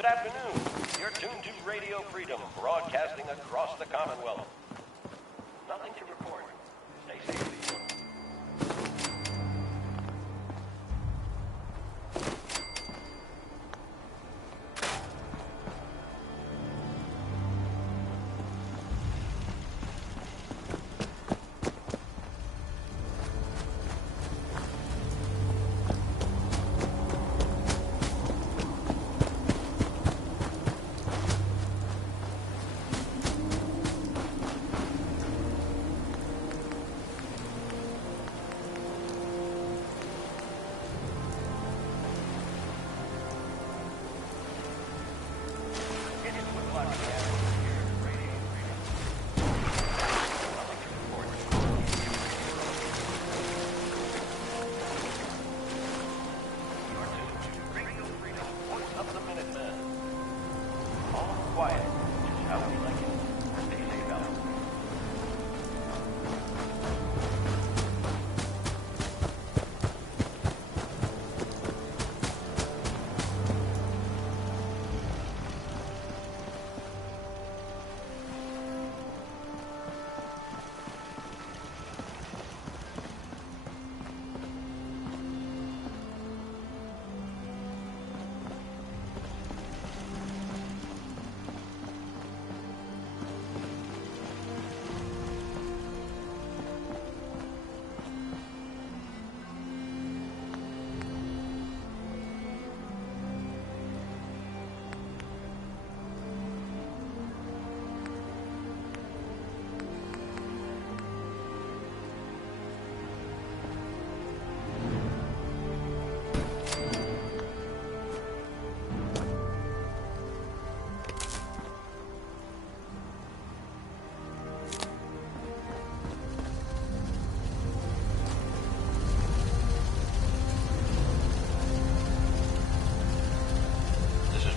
afternoon. You're tuned to Radio Freedom, broadcasting across the Commonwealth. Nothing to report. Stay safe.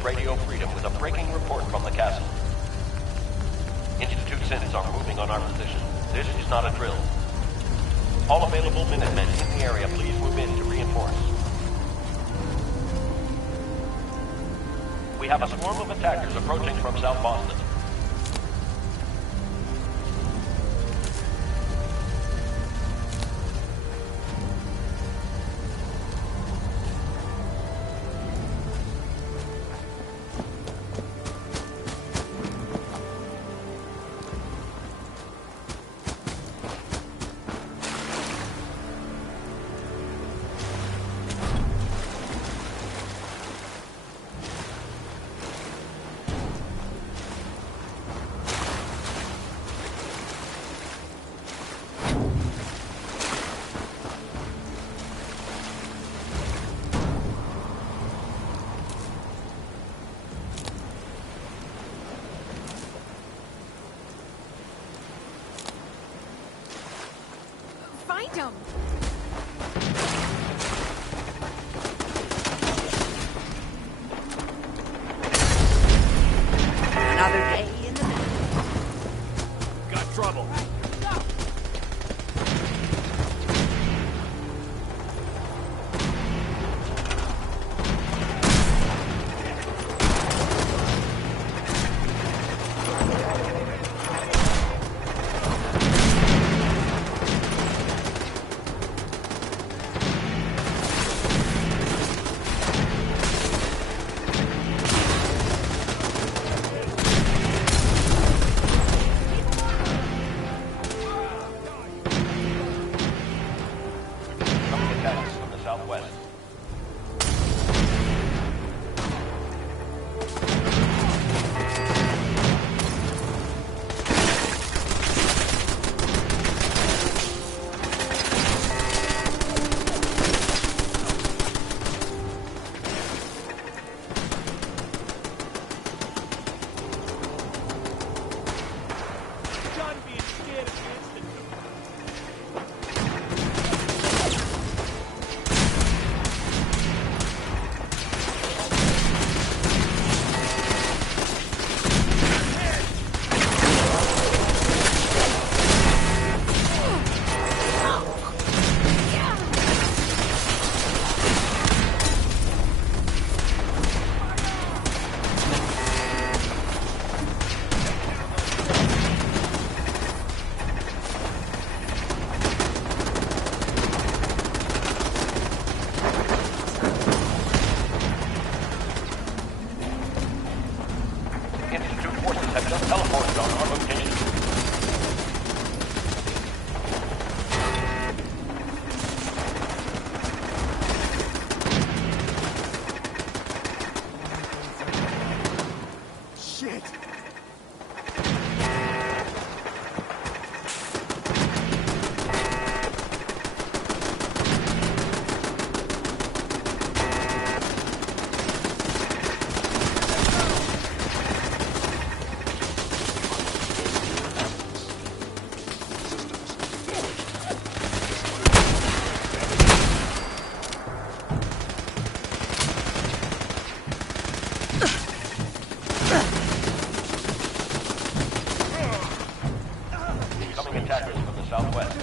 Radio Freedom with a breaking report from the castle. Institute synths are moving on our position. This is not a drill. All available Minutemen in the area, please move in to reinforce. We have a swarm of attackers approaching from South Boston. Find him! Another day in the middle. Got trouble. Teleported on our location. Shit! Incoming attackers from the southwest.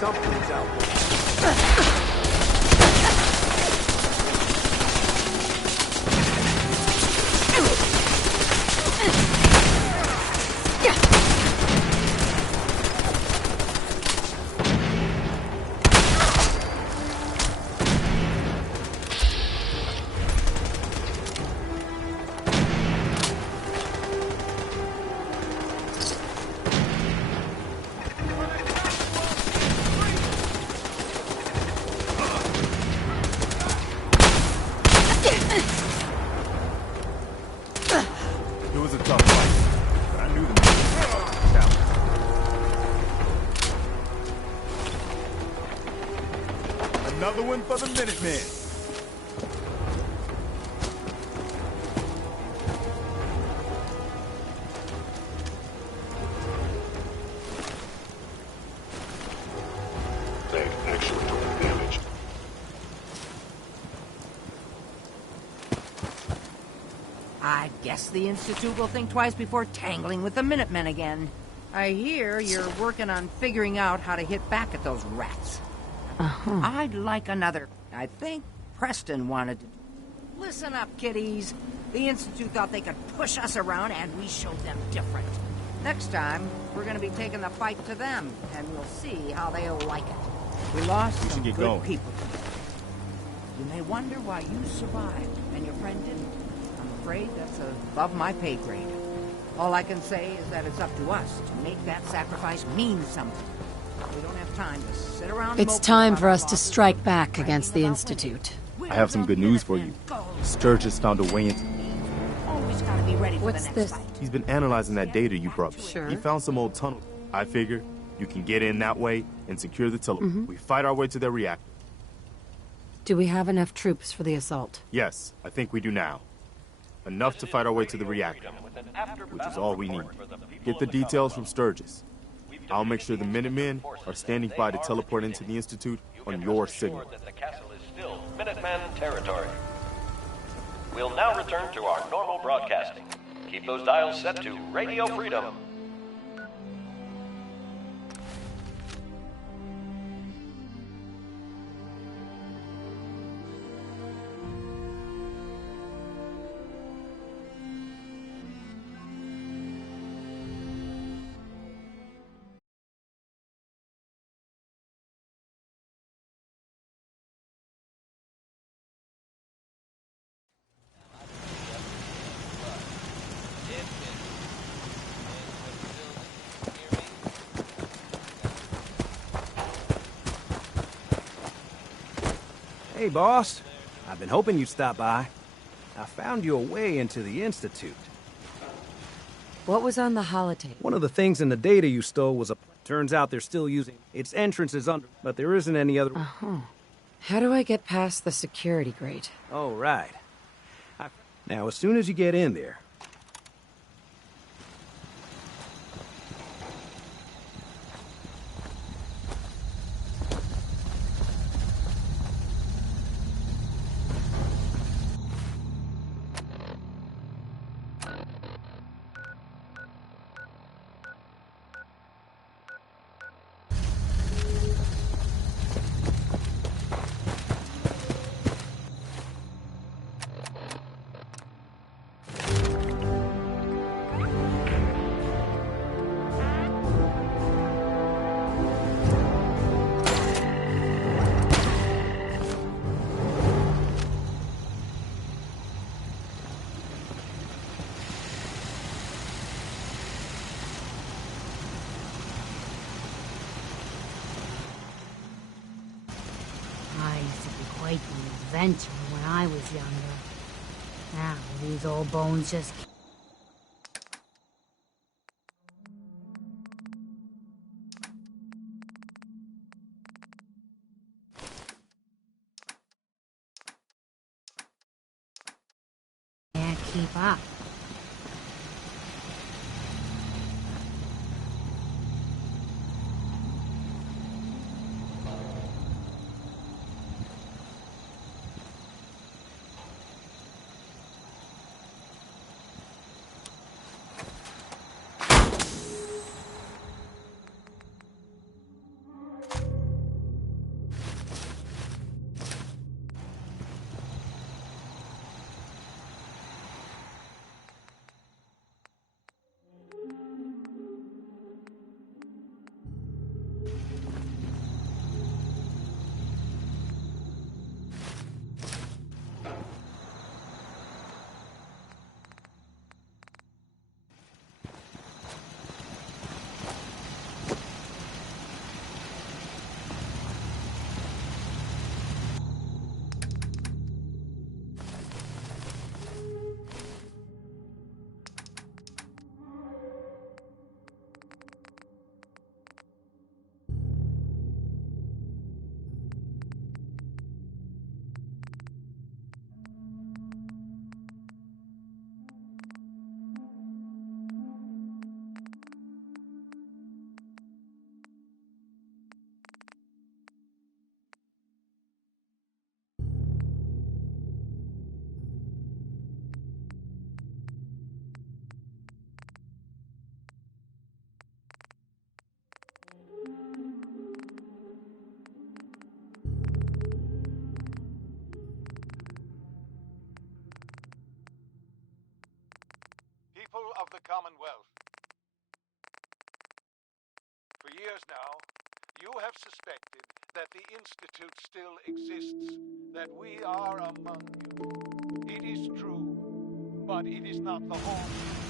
Something's out there. It was a tough fight, but I knew the challenge. Another one for the Minutemen. That actually took the damage. I guess the Institute will think twice before tangling with the Minutemen again. I hear you're working on figuring out how to hit back at those rats. I'd like another. I think Preston wanted to. Listen up, kiddies. The Institute thought they could push us around, and we showed them different. Next time, we're going to be taking the fight to them, and we'll see how they'll like it. We lost some good people. You may wonder why you survived and your friend didn't. I'm afraid that's above my pay grade. All I can say is that it's up to us to make that sacrifice mean something. We don't have time to sit around. It's time for us to strike back against the Institute. I have some good news for you. Sturgis found a way into... Always gotta be ready for What's the next this? fight. He's been analyzing that data you brought me. Sure. He found some old tunnel. I figure you can get in that way and secure the teleport. We fight our way to their reactor. Do we have enough troops for the assault? Yes, I think we do now. Enough to fight our way to the reactor, which is all we need. Get the details from Sturgis. I'll make sure the Minutemen are standing by to teleport into the Institute on your signal. That the castle is still Minuteman territory. We'll now return to our normal broadcasting. Keep those dials set to Radio Freedom. Hey, boss. I've been hoping you'd stop by. I found you a way into the Institute. What was on the holotape? One of the things in the data you stole was a... Turns out they're still using... Its entrance is under... But there isn't any other... Uh-huh. How do I get past the security grate? Oh, right. Now, as soon as you get in there... I used to be quite the inventor when I was younger. Now, these old bones just... can't keep up. People of the Commonwealth. For years now, you have suspected that that the Institute still exists, that we are among you. It is true, but it is not the whole truth.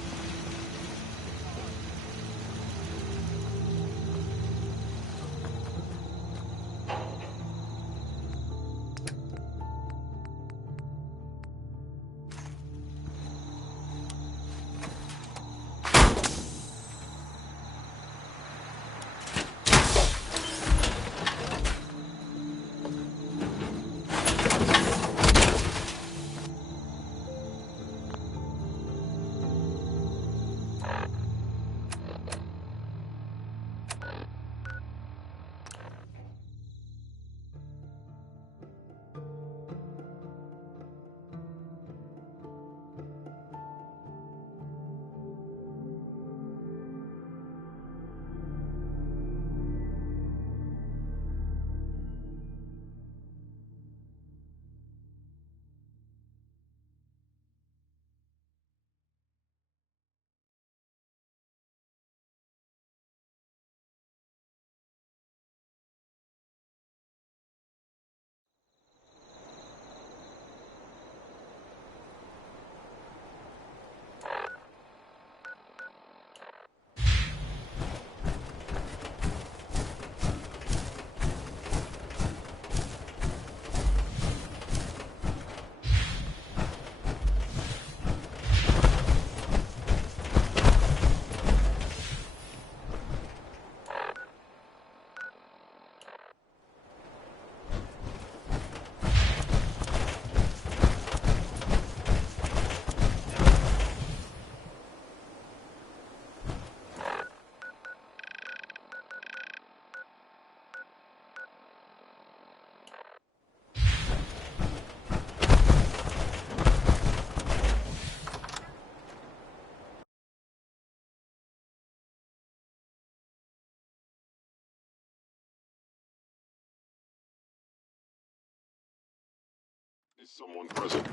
Is someone present?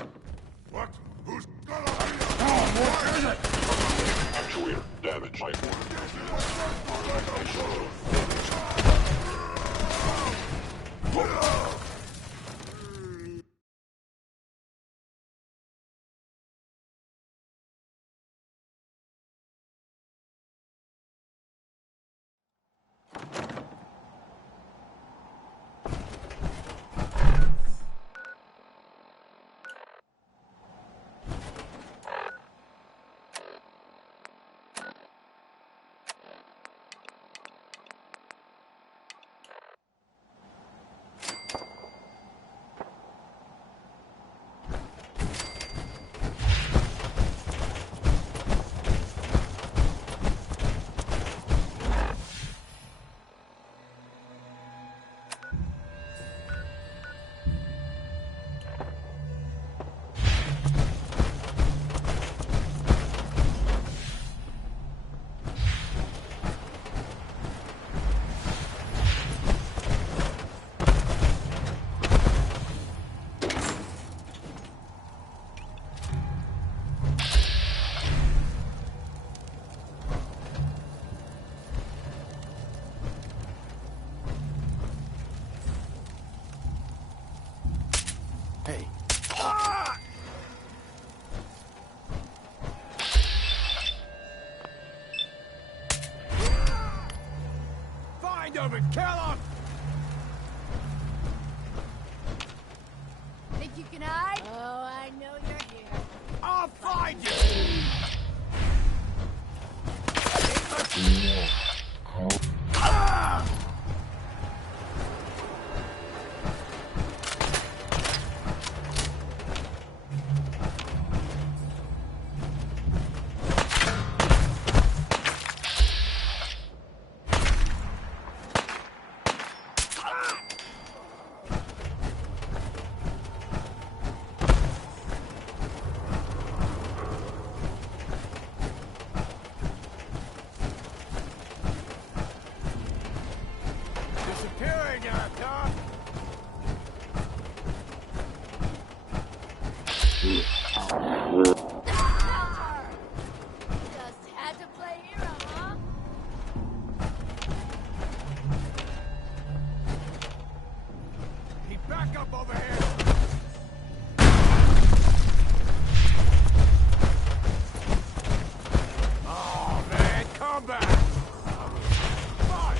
What? Who's gonna What is it? Actuator damage. Hey. Find him and kill him! Think you can hide? Oh, I know you're here. I'll find you! Back up over here! Oh, man, come back! Fine!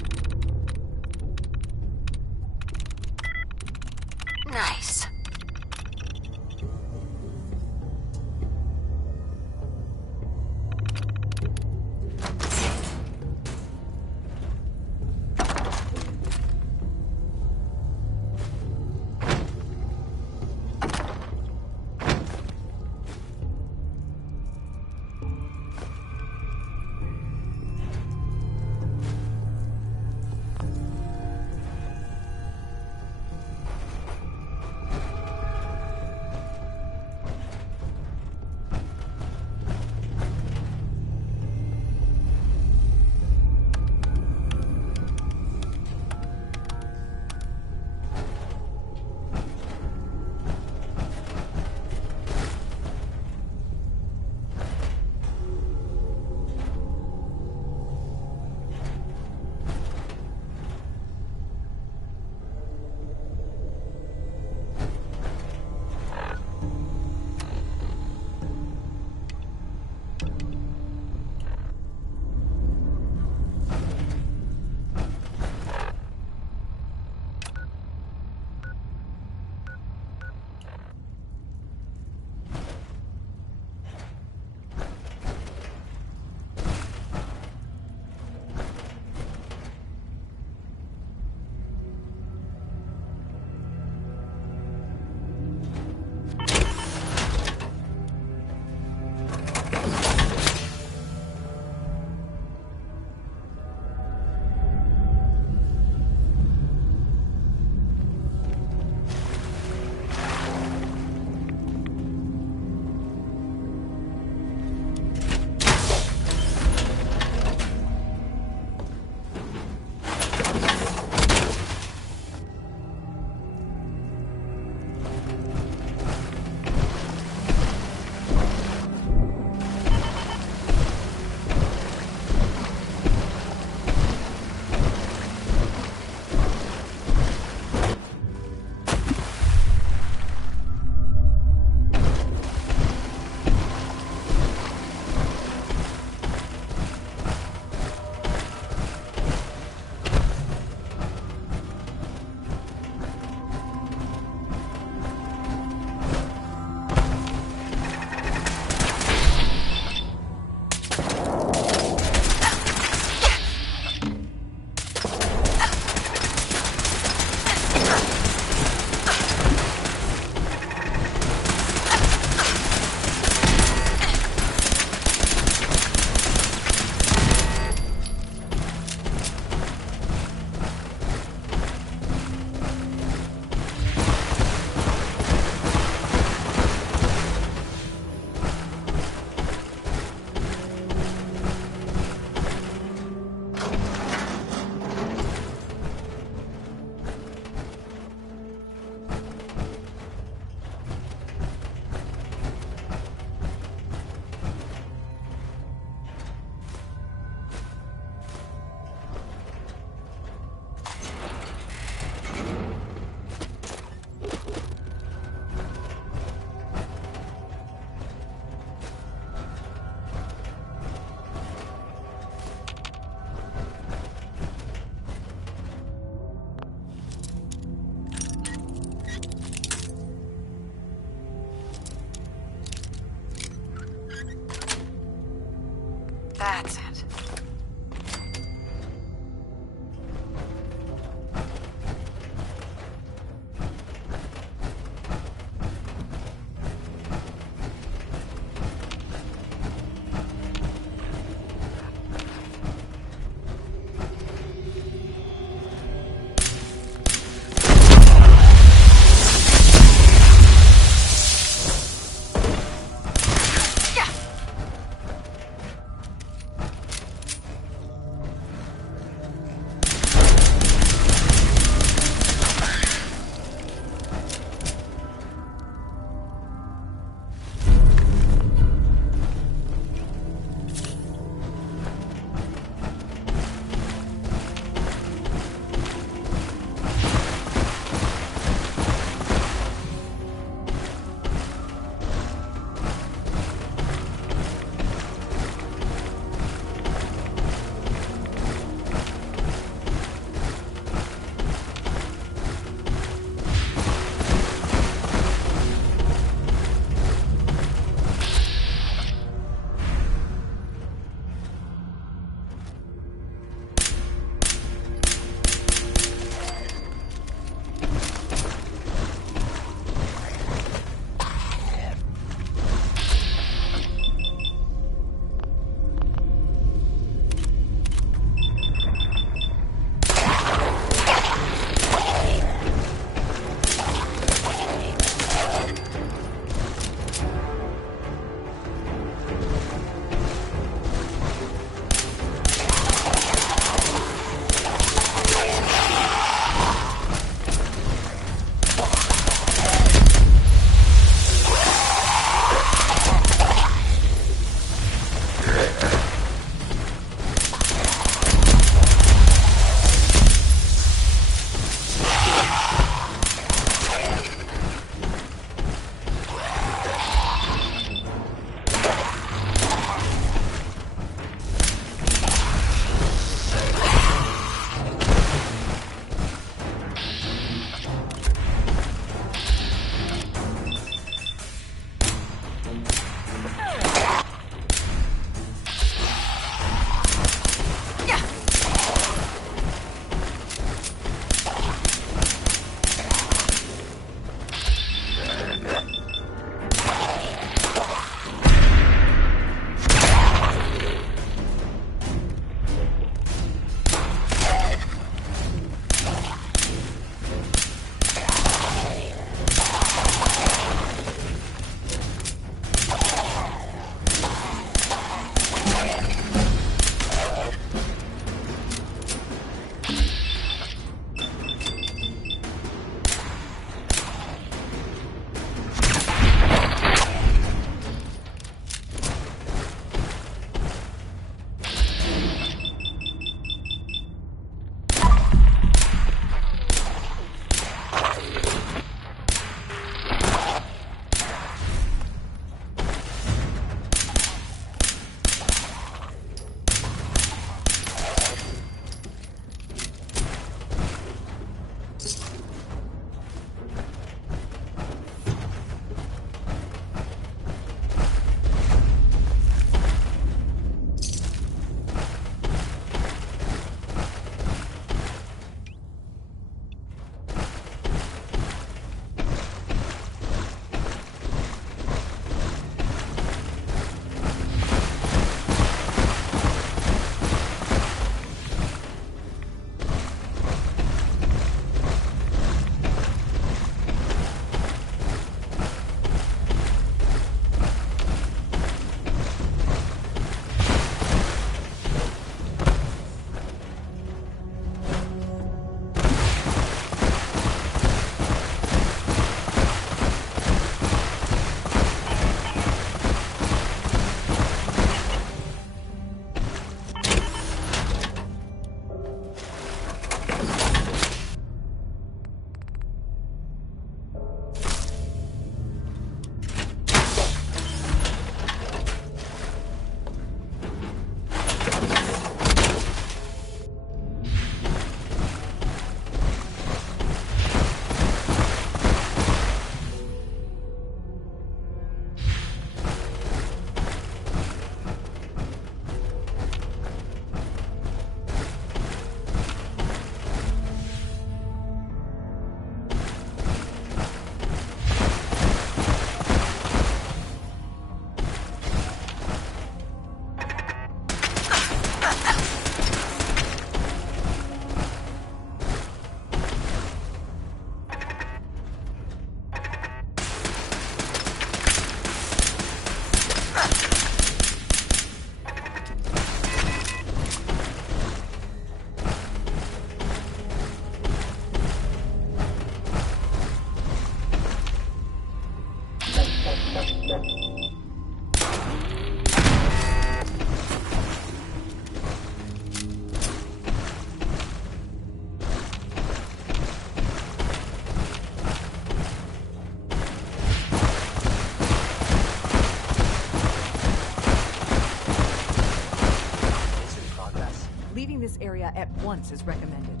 Leaving this area at once is recommended.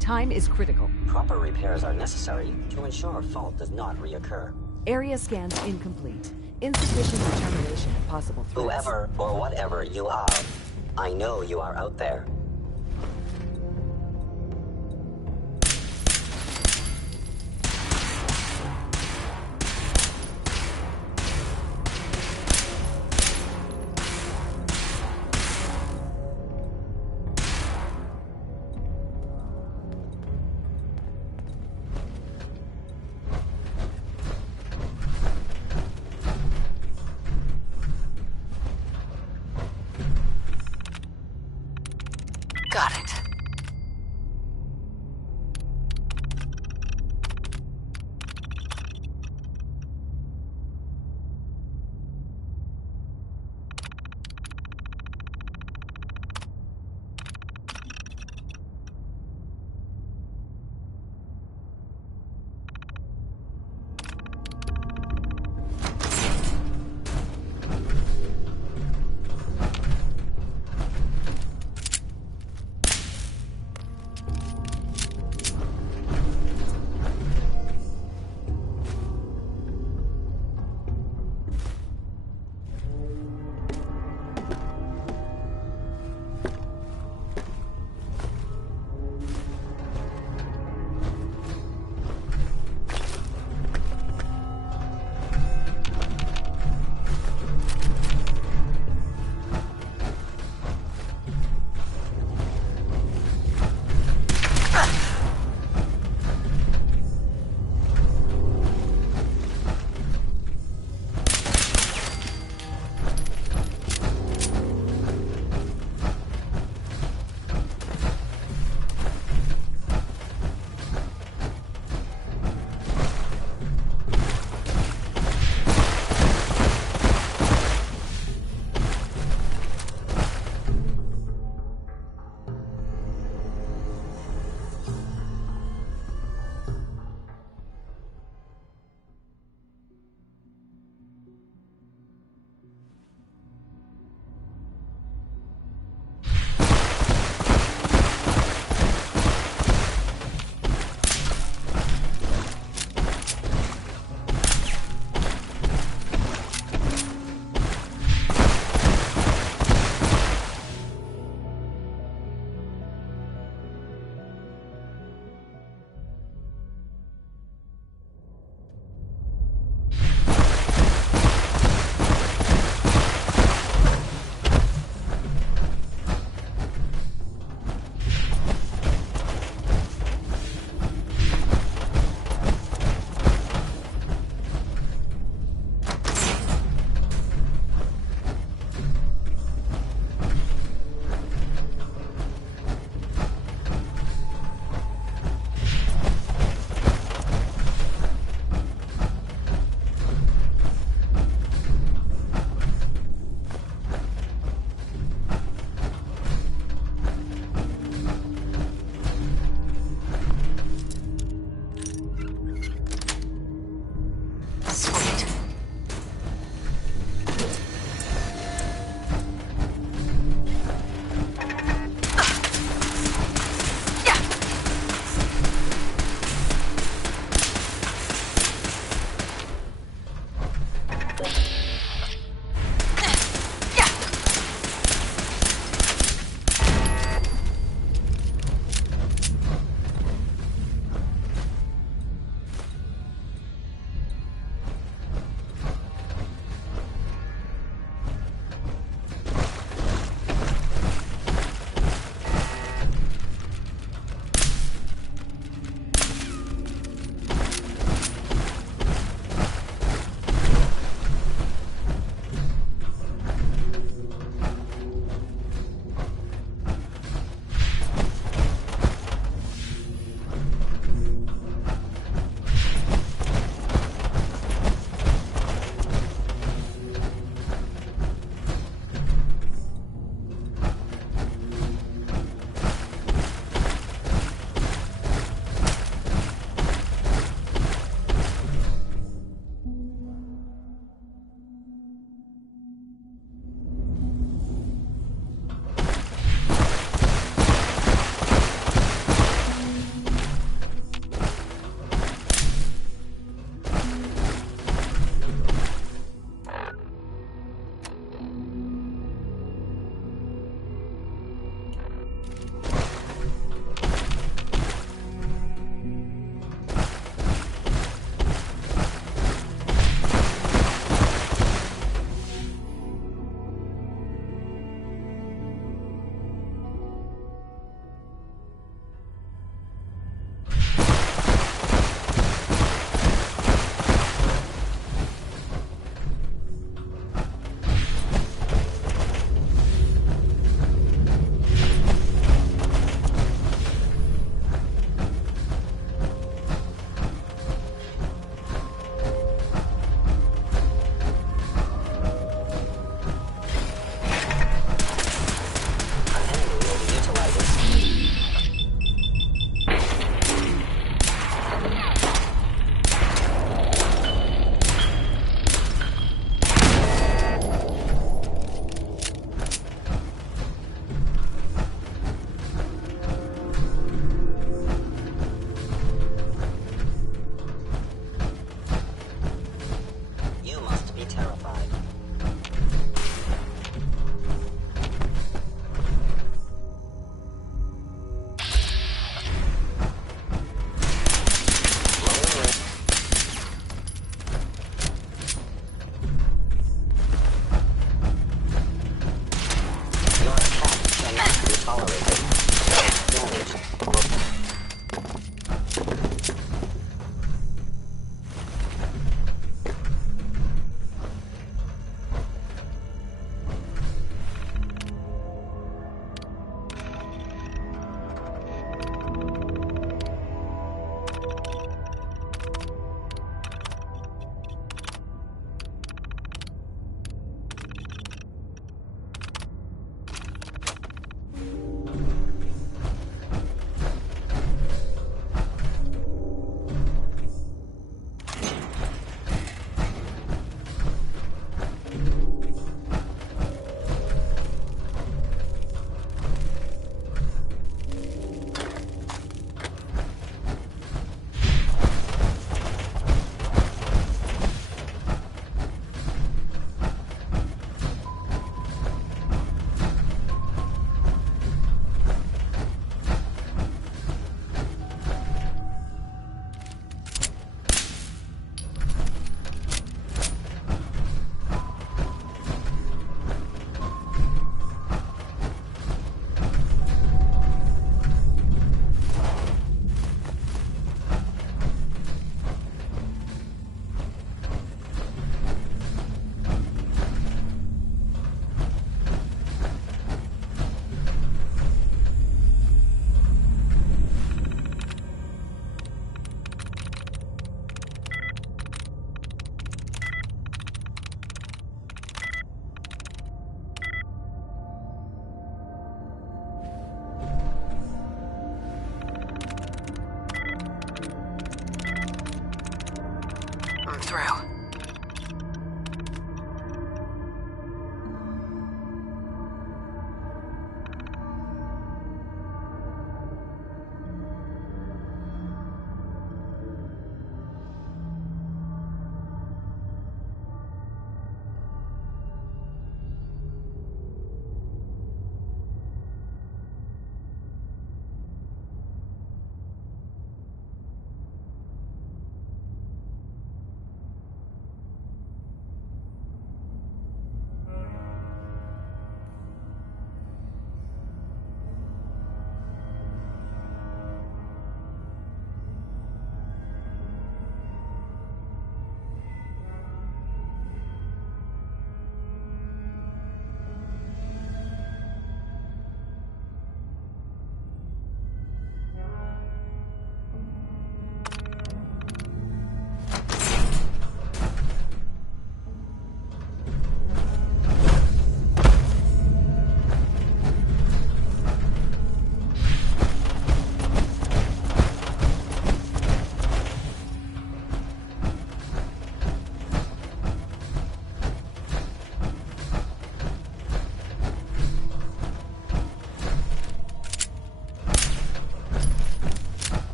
Time is critical. Proper repairs are necessary to ensure fault does not reoccur. Area scans incomplete. Insufficient determination of possible threats. Whoever or whatever you are, I know you are out there.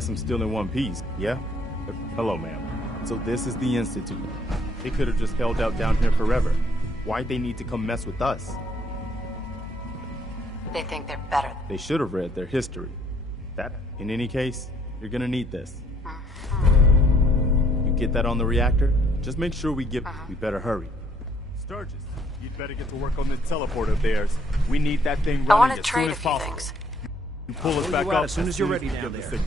Guess I'm still in one piece, yeah? Hello, ma'am. So this is the Institute. They could have just held out down here forever. Why'd they need to come mess with us? They think they're better. They should have read their history. In any case, you're gonna need this. You get that on the reactor? Just make sure we better hurry. Sturgis, you'd better get to work on this teleporter of theirs. We need that thing running as soon as possible. You pull us back up as soon as you're ready down there.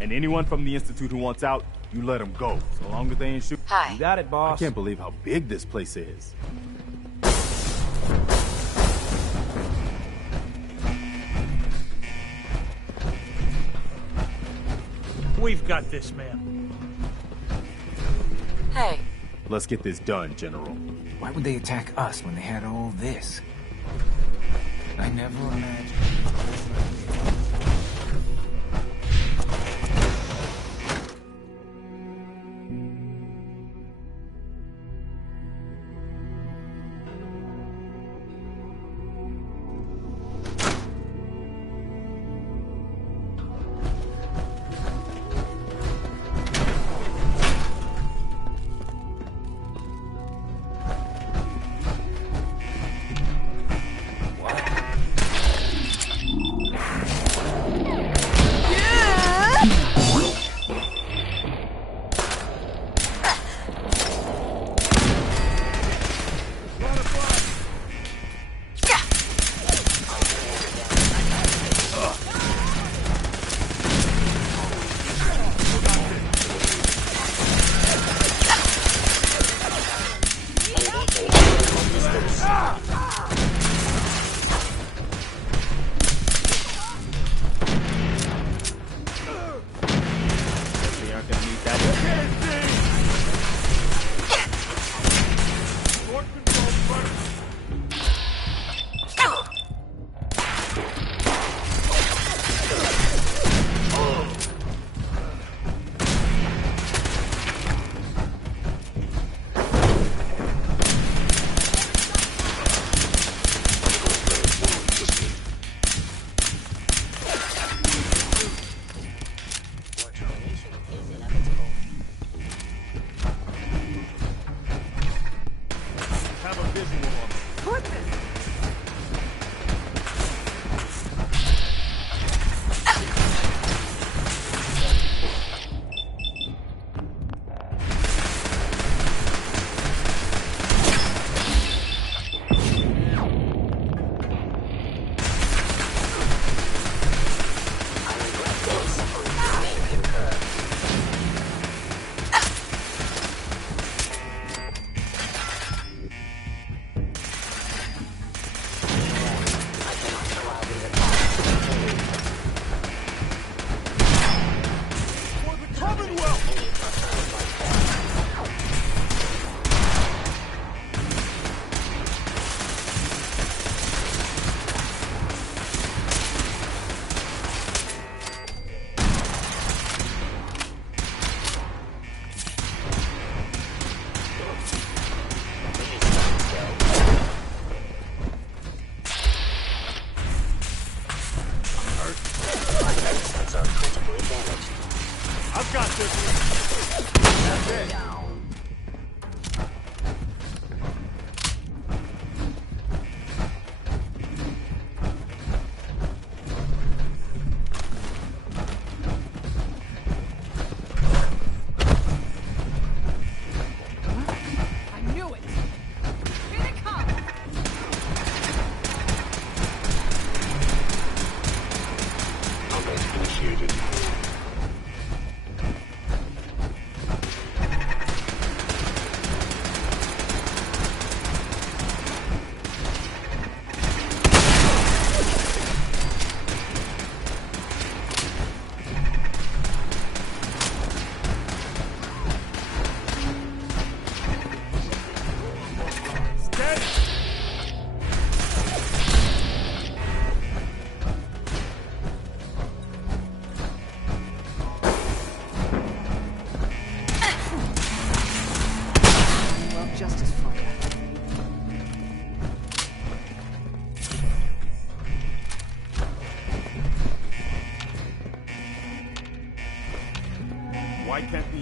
And anyone from the Institute who wants out, you let them go. So long as they ain't shoot. Hi. You got it, boss. I can't believe how big this place is. We've got this, man. Hey. Let's get this done, General. Why would they attack us when they had all this? I never imagined.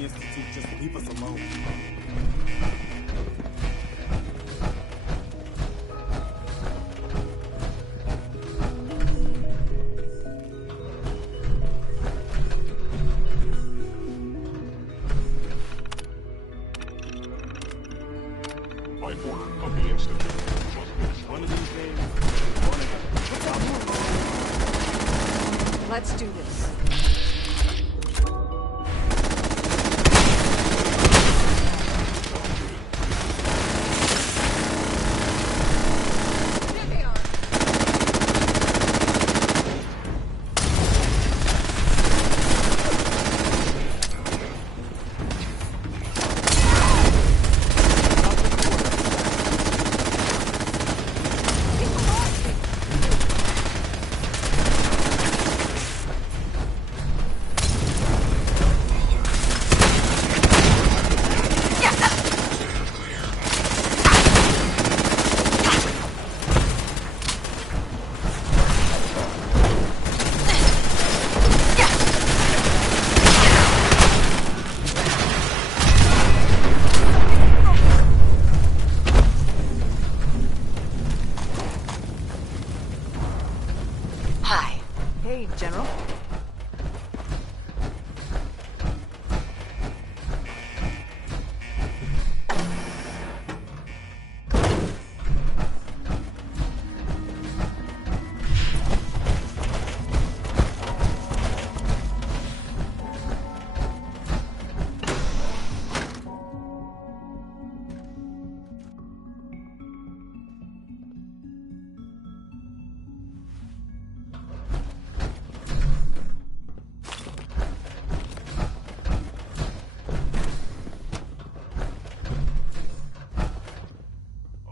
Institute just leave us alone. By order of the Institute. One of these days, Let's do this. Hey, General.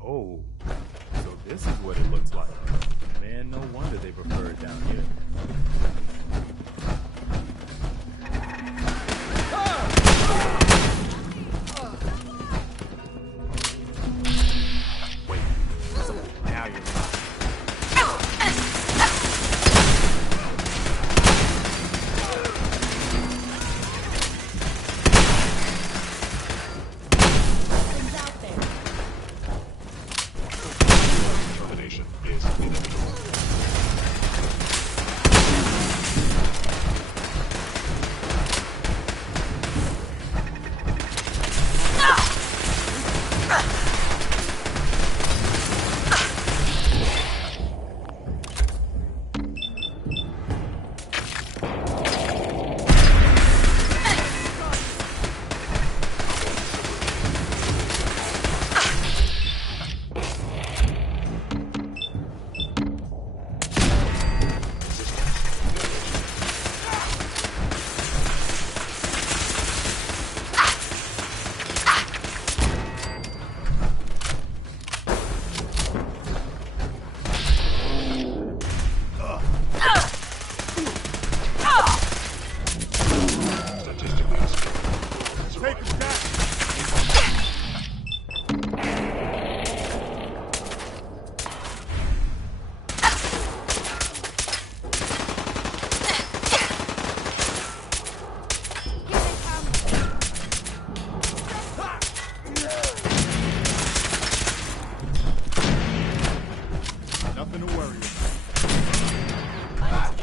Oh, so this is what it looks like. Man, no wonder they prefer it down here. Wait, so now you're Termination is inevitable. take him down. Nothing to worry about.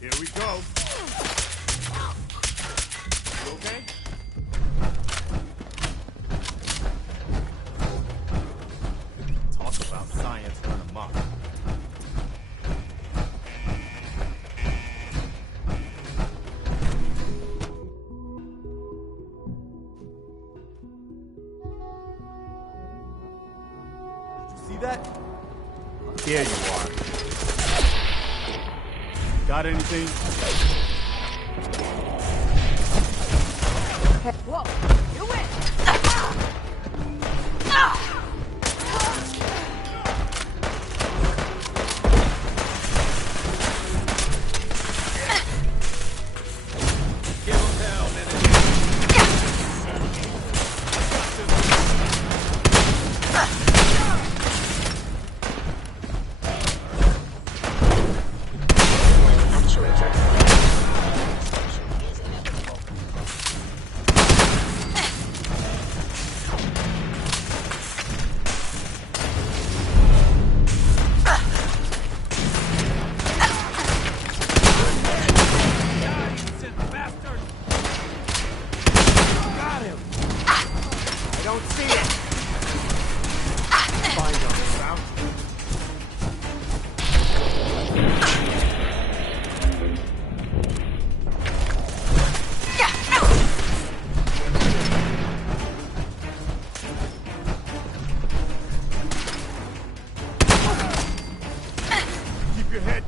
Here we go. You okay? Talk about science run amok. Did you see that? There you are. Got anything? Whoa, you win! Get him down,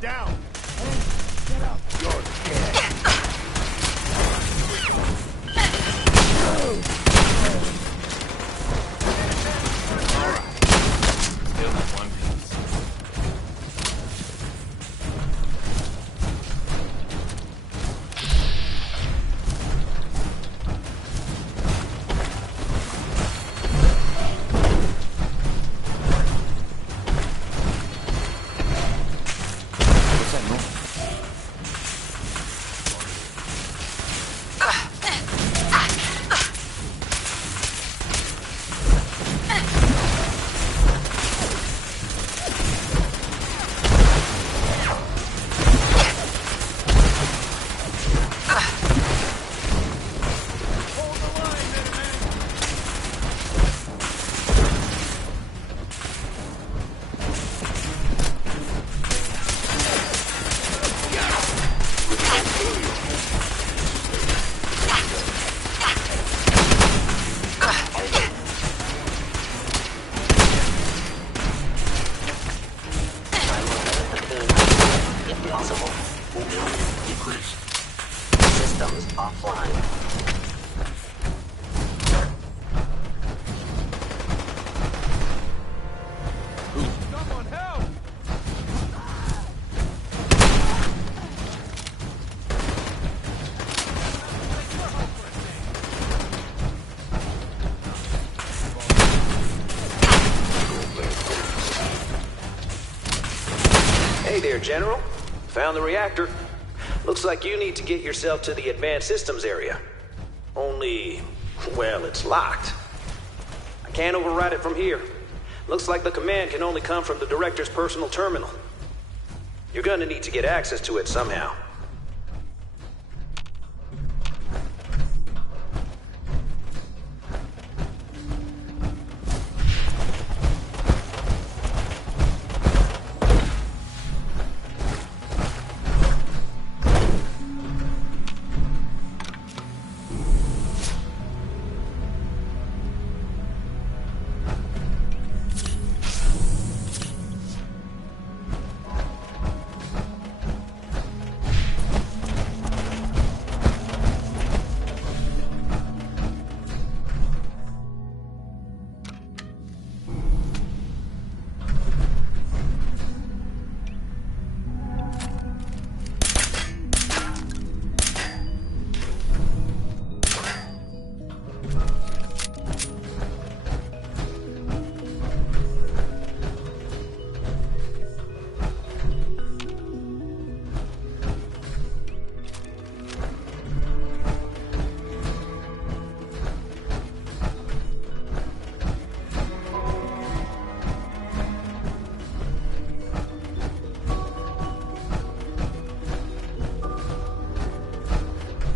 down! Get up! You're dead! Still in one piece. Hey there, General. Found the reactor. Looks like you need to get yourself to the advanced systems area. Only, well, it's locked. I can't override it from here. Looks like the command can only come from the director's personal terminal. You're gonna need to get access to it somehow.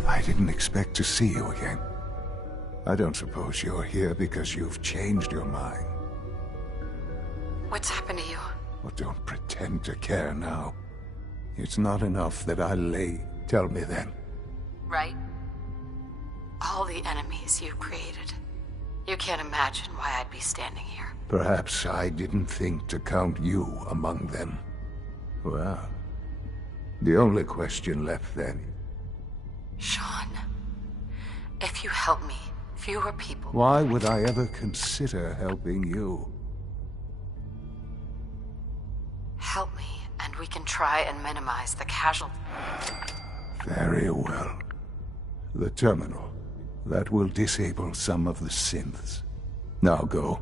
I didn't expect to see you again. I don't suppose you're here because you've changed your mind. What's happened to you? Well, don't pretend to care now. It's not enough that I lay. Tell me then. Right? All the enemies you've created. You can't imagine why I'd be standing here. Perhaps I didn't think to count you among them. Well, the only question left then. Sean, if you help me, fewer people... Why would I ever consider helping you? Help me, and we can try and minimize the casualties. Very well. The terminal. That will disable some of the synths. Now go.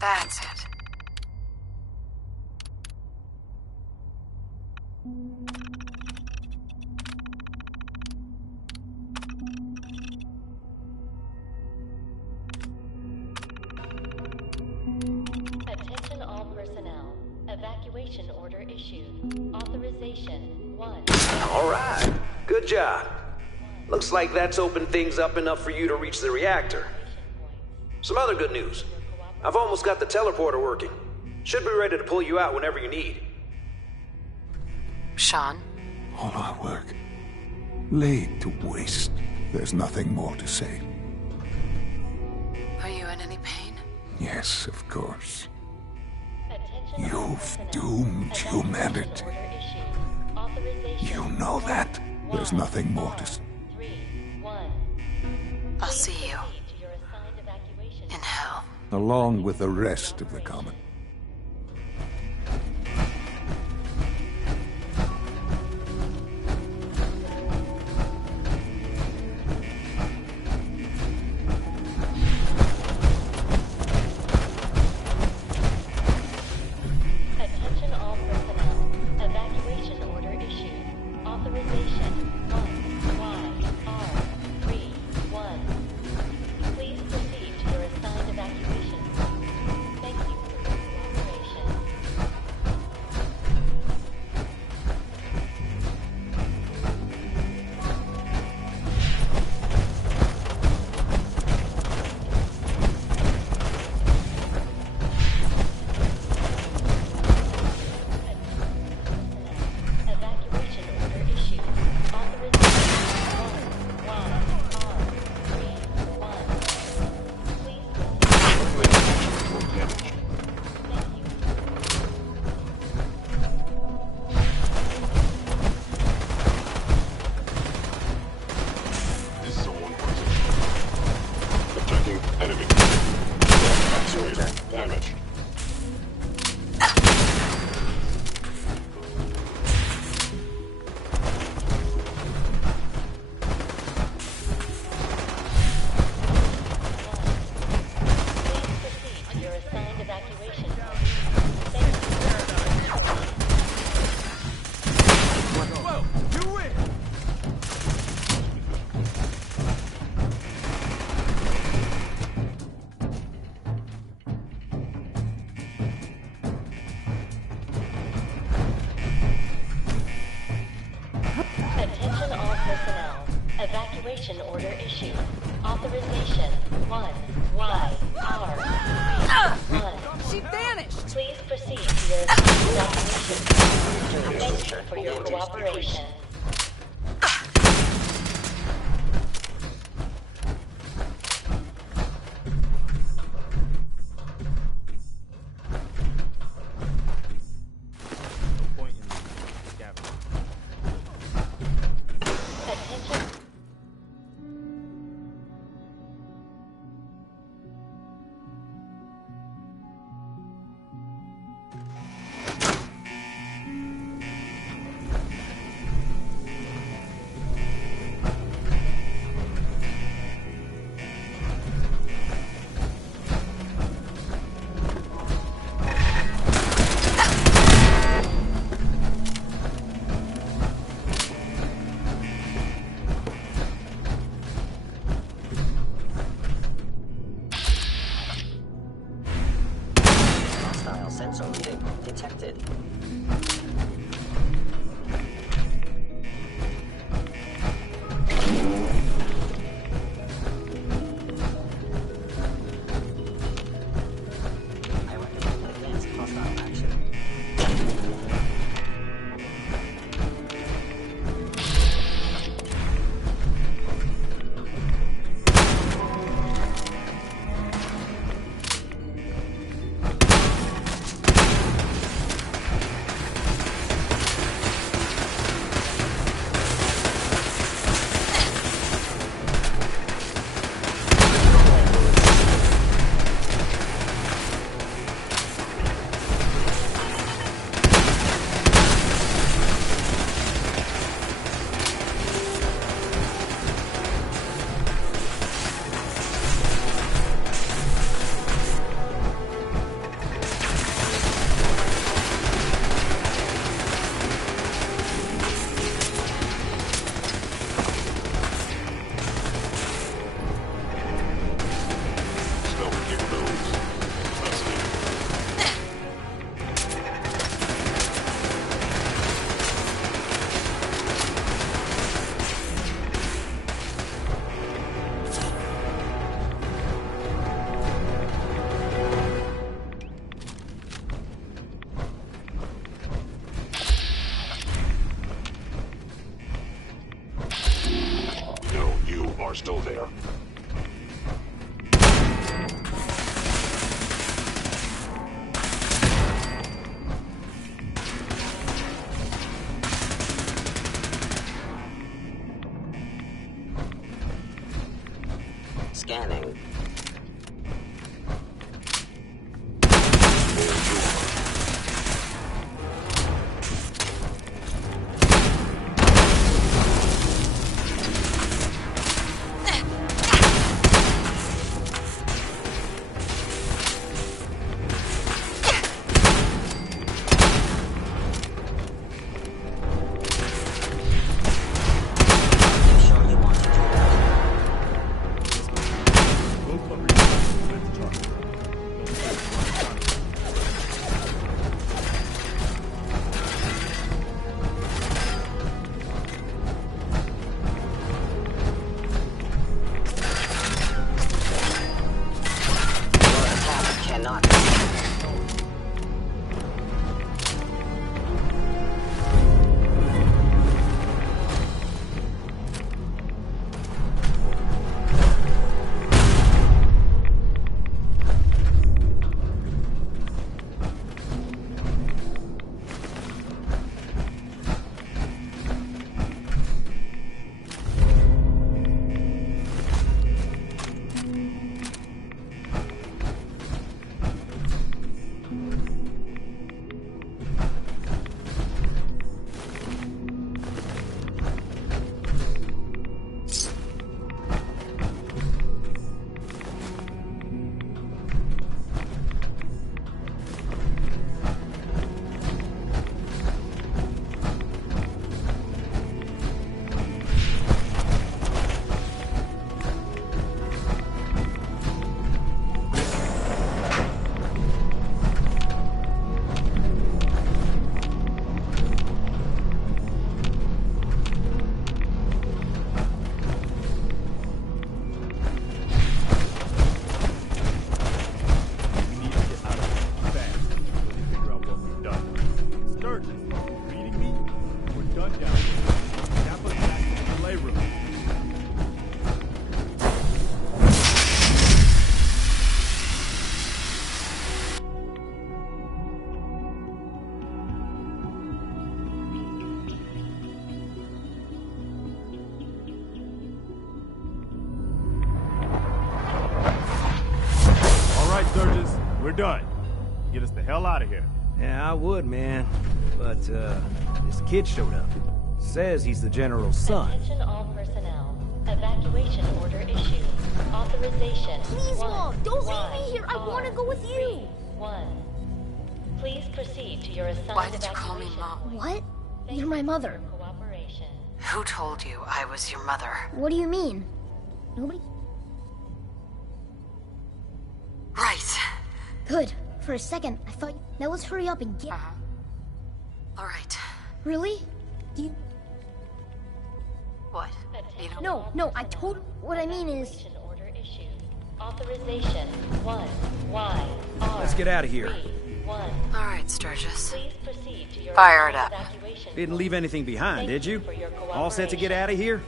That's it. All right. Good job. Looks like that's opened things up enough for you to reach the reactor. Some other good news. I've almost got the teleporter working. Should be ready to pull you out whenever you need. Sean? All our work laid to waste. There's nothing more to say. Are you in any pain? Yes, of course. You've doomed humanity. You know that. There's nothing more to say. I'll see you. In hell. Along with the rest of the Common. Evacuation order issued. Authorization 1YR1. She vanished! Please proceed to your assigned evacuation. Thank you for your cooperation. are still there. Scanning. We're done. Get us the hell out of here. Yeah, I would, man. But, this kid showed up. Says he's the general's son. Attention all personnel. Evacuation order issued. Authorization. Please, Mom, don't leave me here. I want to go with you. 1. Please proceed to your assigned Why did you call me Mom? What? You're my mother. Cooperation. Who told you I was your mother? What do you mean? Nobody? Right. Good. For a second, I thought... Now let's hurry up and get... All right. Really? Do you... What? No, I told... What I mean is... Order issued. Authorization 1 Y R. Let's get out of here. 1. All right, Sturgis. Please proceed to your Fire it up. evacuation. Didn't leave anything behind, did you? All set to get out of here?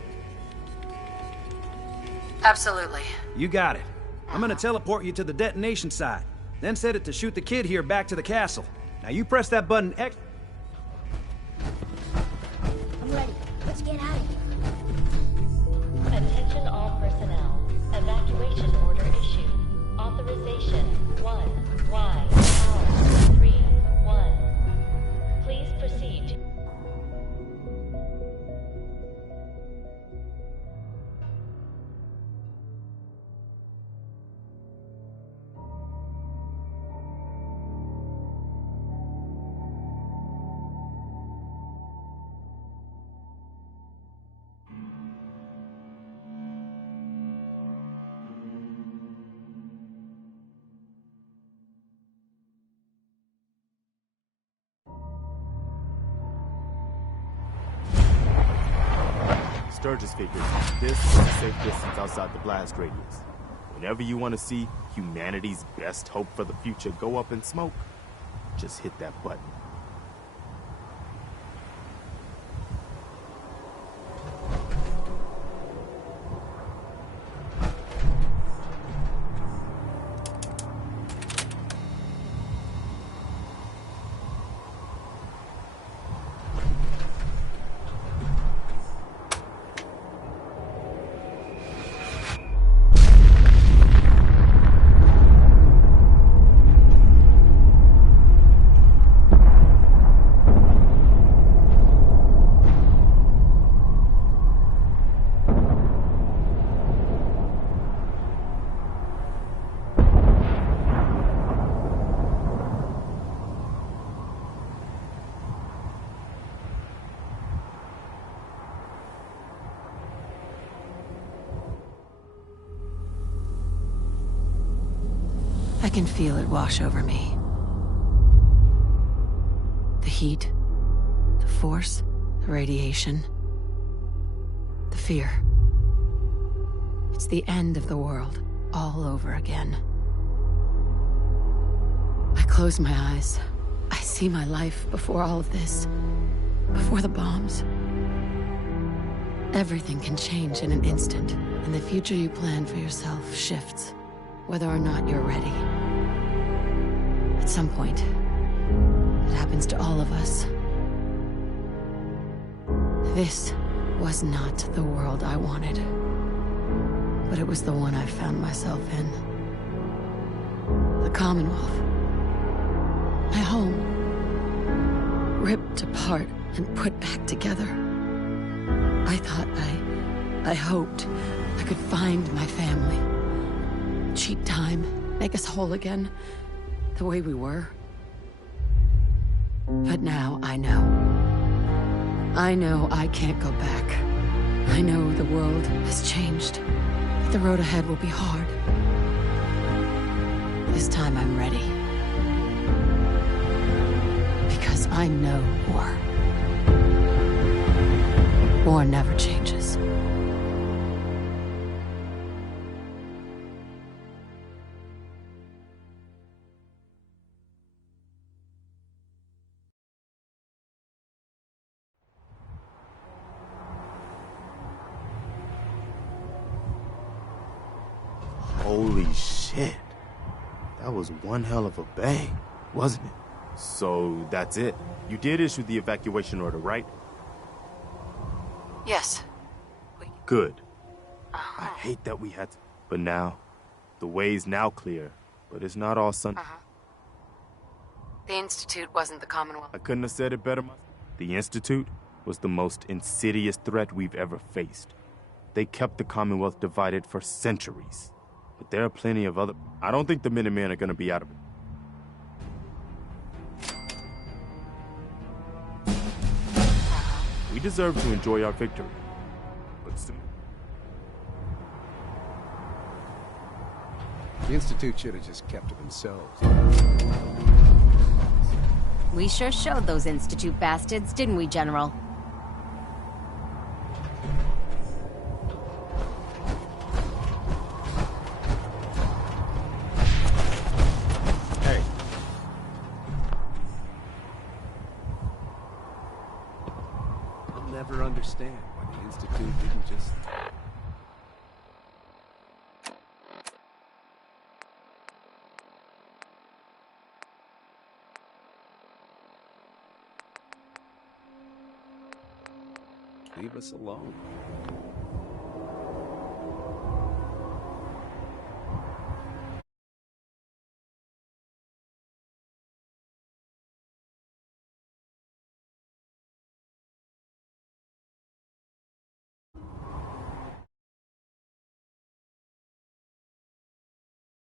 Absolutely. You got it. I'm gonna teleport you to the detonation site, then set it to shoot the kid here back to the castle. Now you press that button X. I'm ready. Let's get out of here. Attention all personnel. Evacuation order issued. Authorization 1 Y R 3 1. Please proceed to... Sturgis figures this is a safe distance outside the blast radius. Whenever you want to see humanity's best hope for the future go up in smoke, just hit that button. I can feel it wash over me. The heat, the force, the radiation, the fear. It's the end of the world, all over again. I close my eyes. I see my life before all of this. Before the bombs. Everything can change in an instant, and the future you plan for yourself shifts, whether or not you're ready. At some point, it happens to all of us. This was not the world I wanted, but it was the one I found myself in. The Commonwealth. My home. Ripped apart and put back together. I thought I hoped I could find my family. Cheat time, make us whole again, the way we were. But now I know. I know I can't go back. I know the world has changed, but the road ahead will be hard. This time I'm ready. Because I know war. War never changes. Holy shit. That was one hell of a bang, wasn't it? So that's it. You did issue the evacuation order, right? Yes. Good. I hate that we had to. But now, the way's now clear. But it's not all sun. The Institute wasn't the Commonwealth. I couldn't have said it better myself. The Institute was the most insidious threat we've ever faced. They kept the Commonwealth divided for centuries. But there are plenty of other... I don't think the Minutemen are gonna be out of it. We deserve to enjoy our victory. But soon... The Institute should have just kept to themselves. We sure showed those Institute bastards, didn't we, General? Hey. I'll never understand why the Institute didn't just... leave us alone.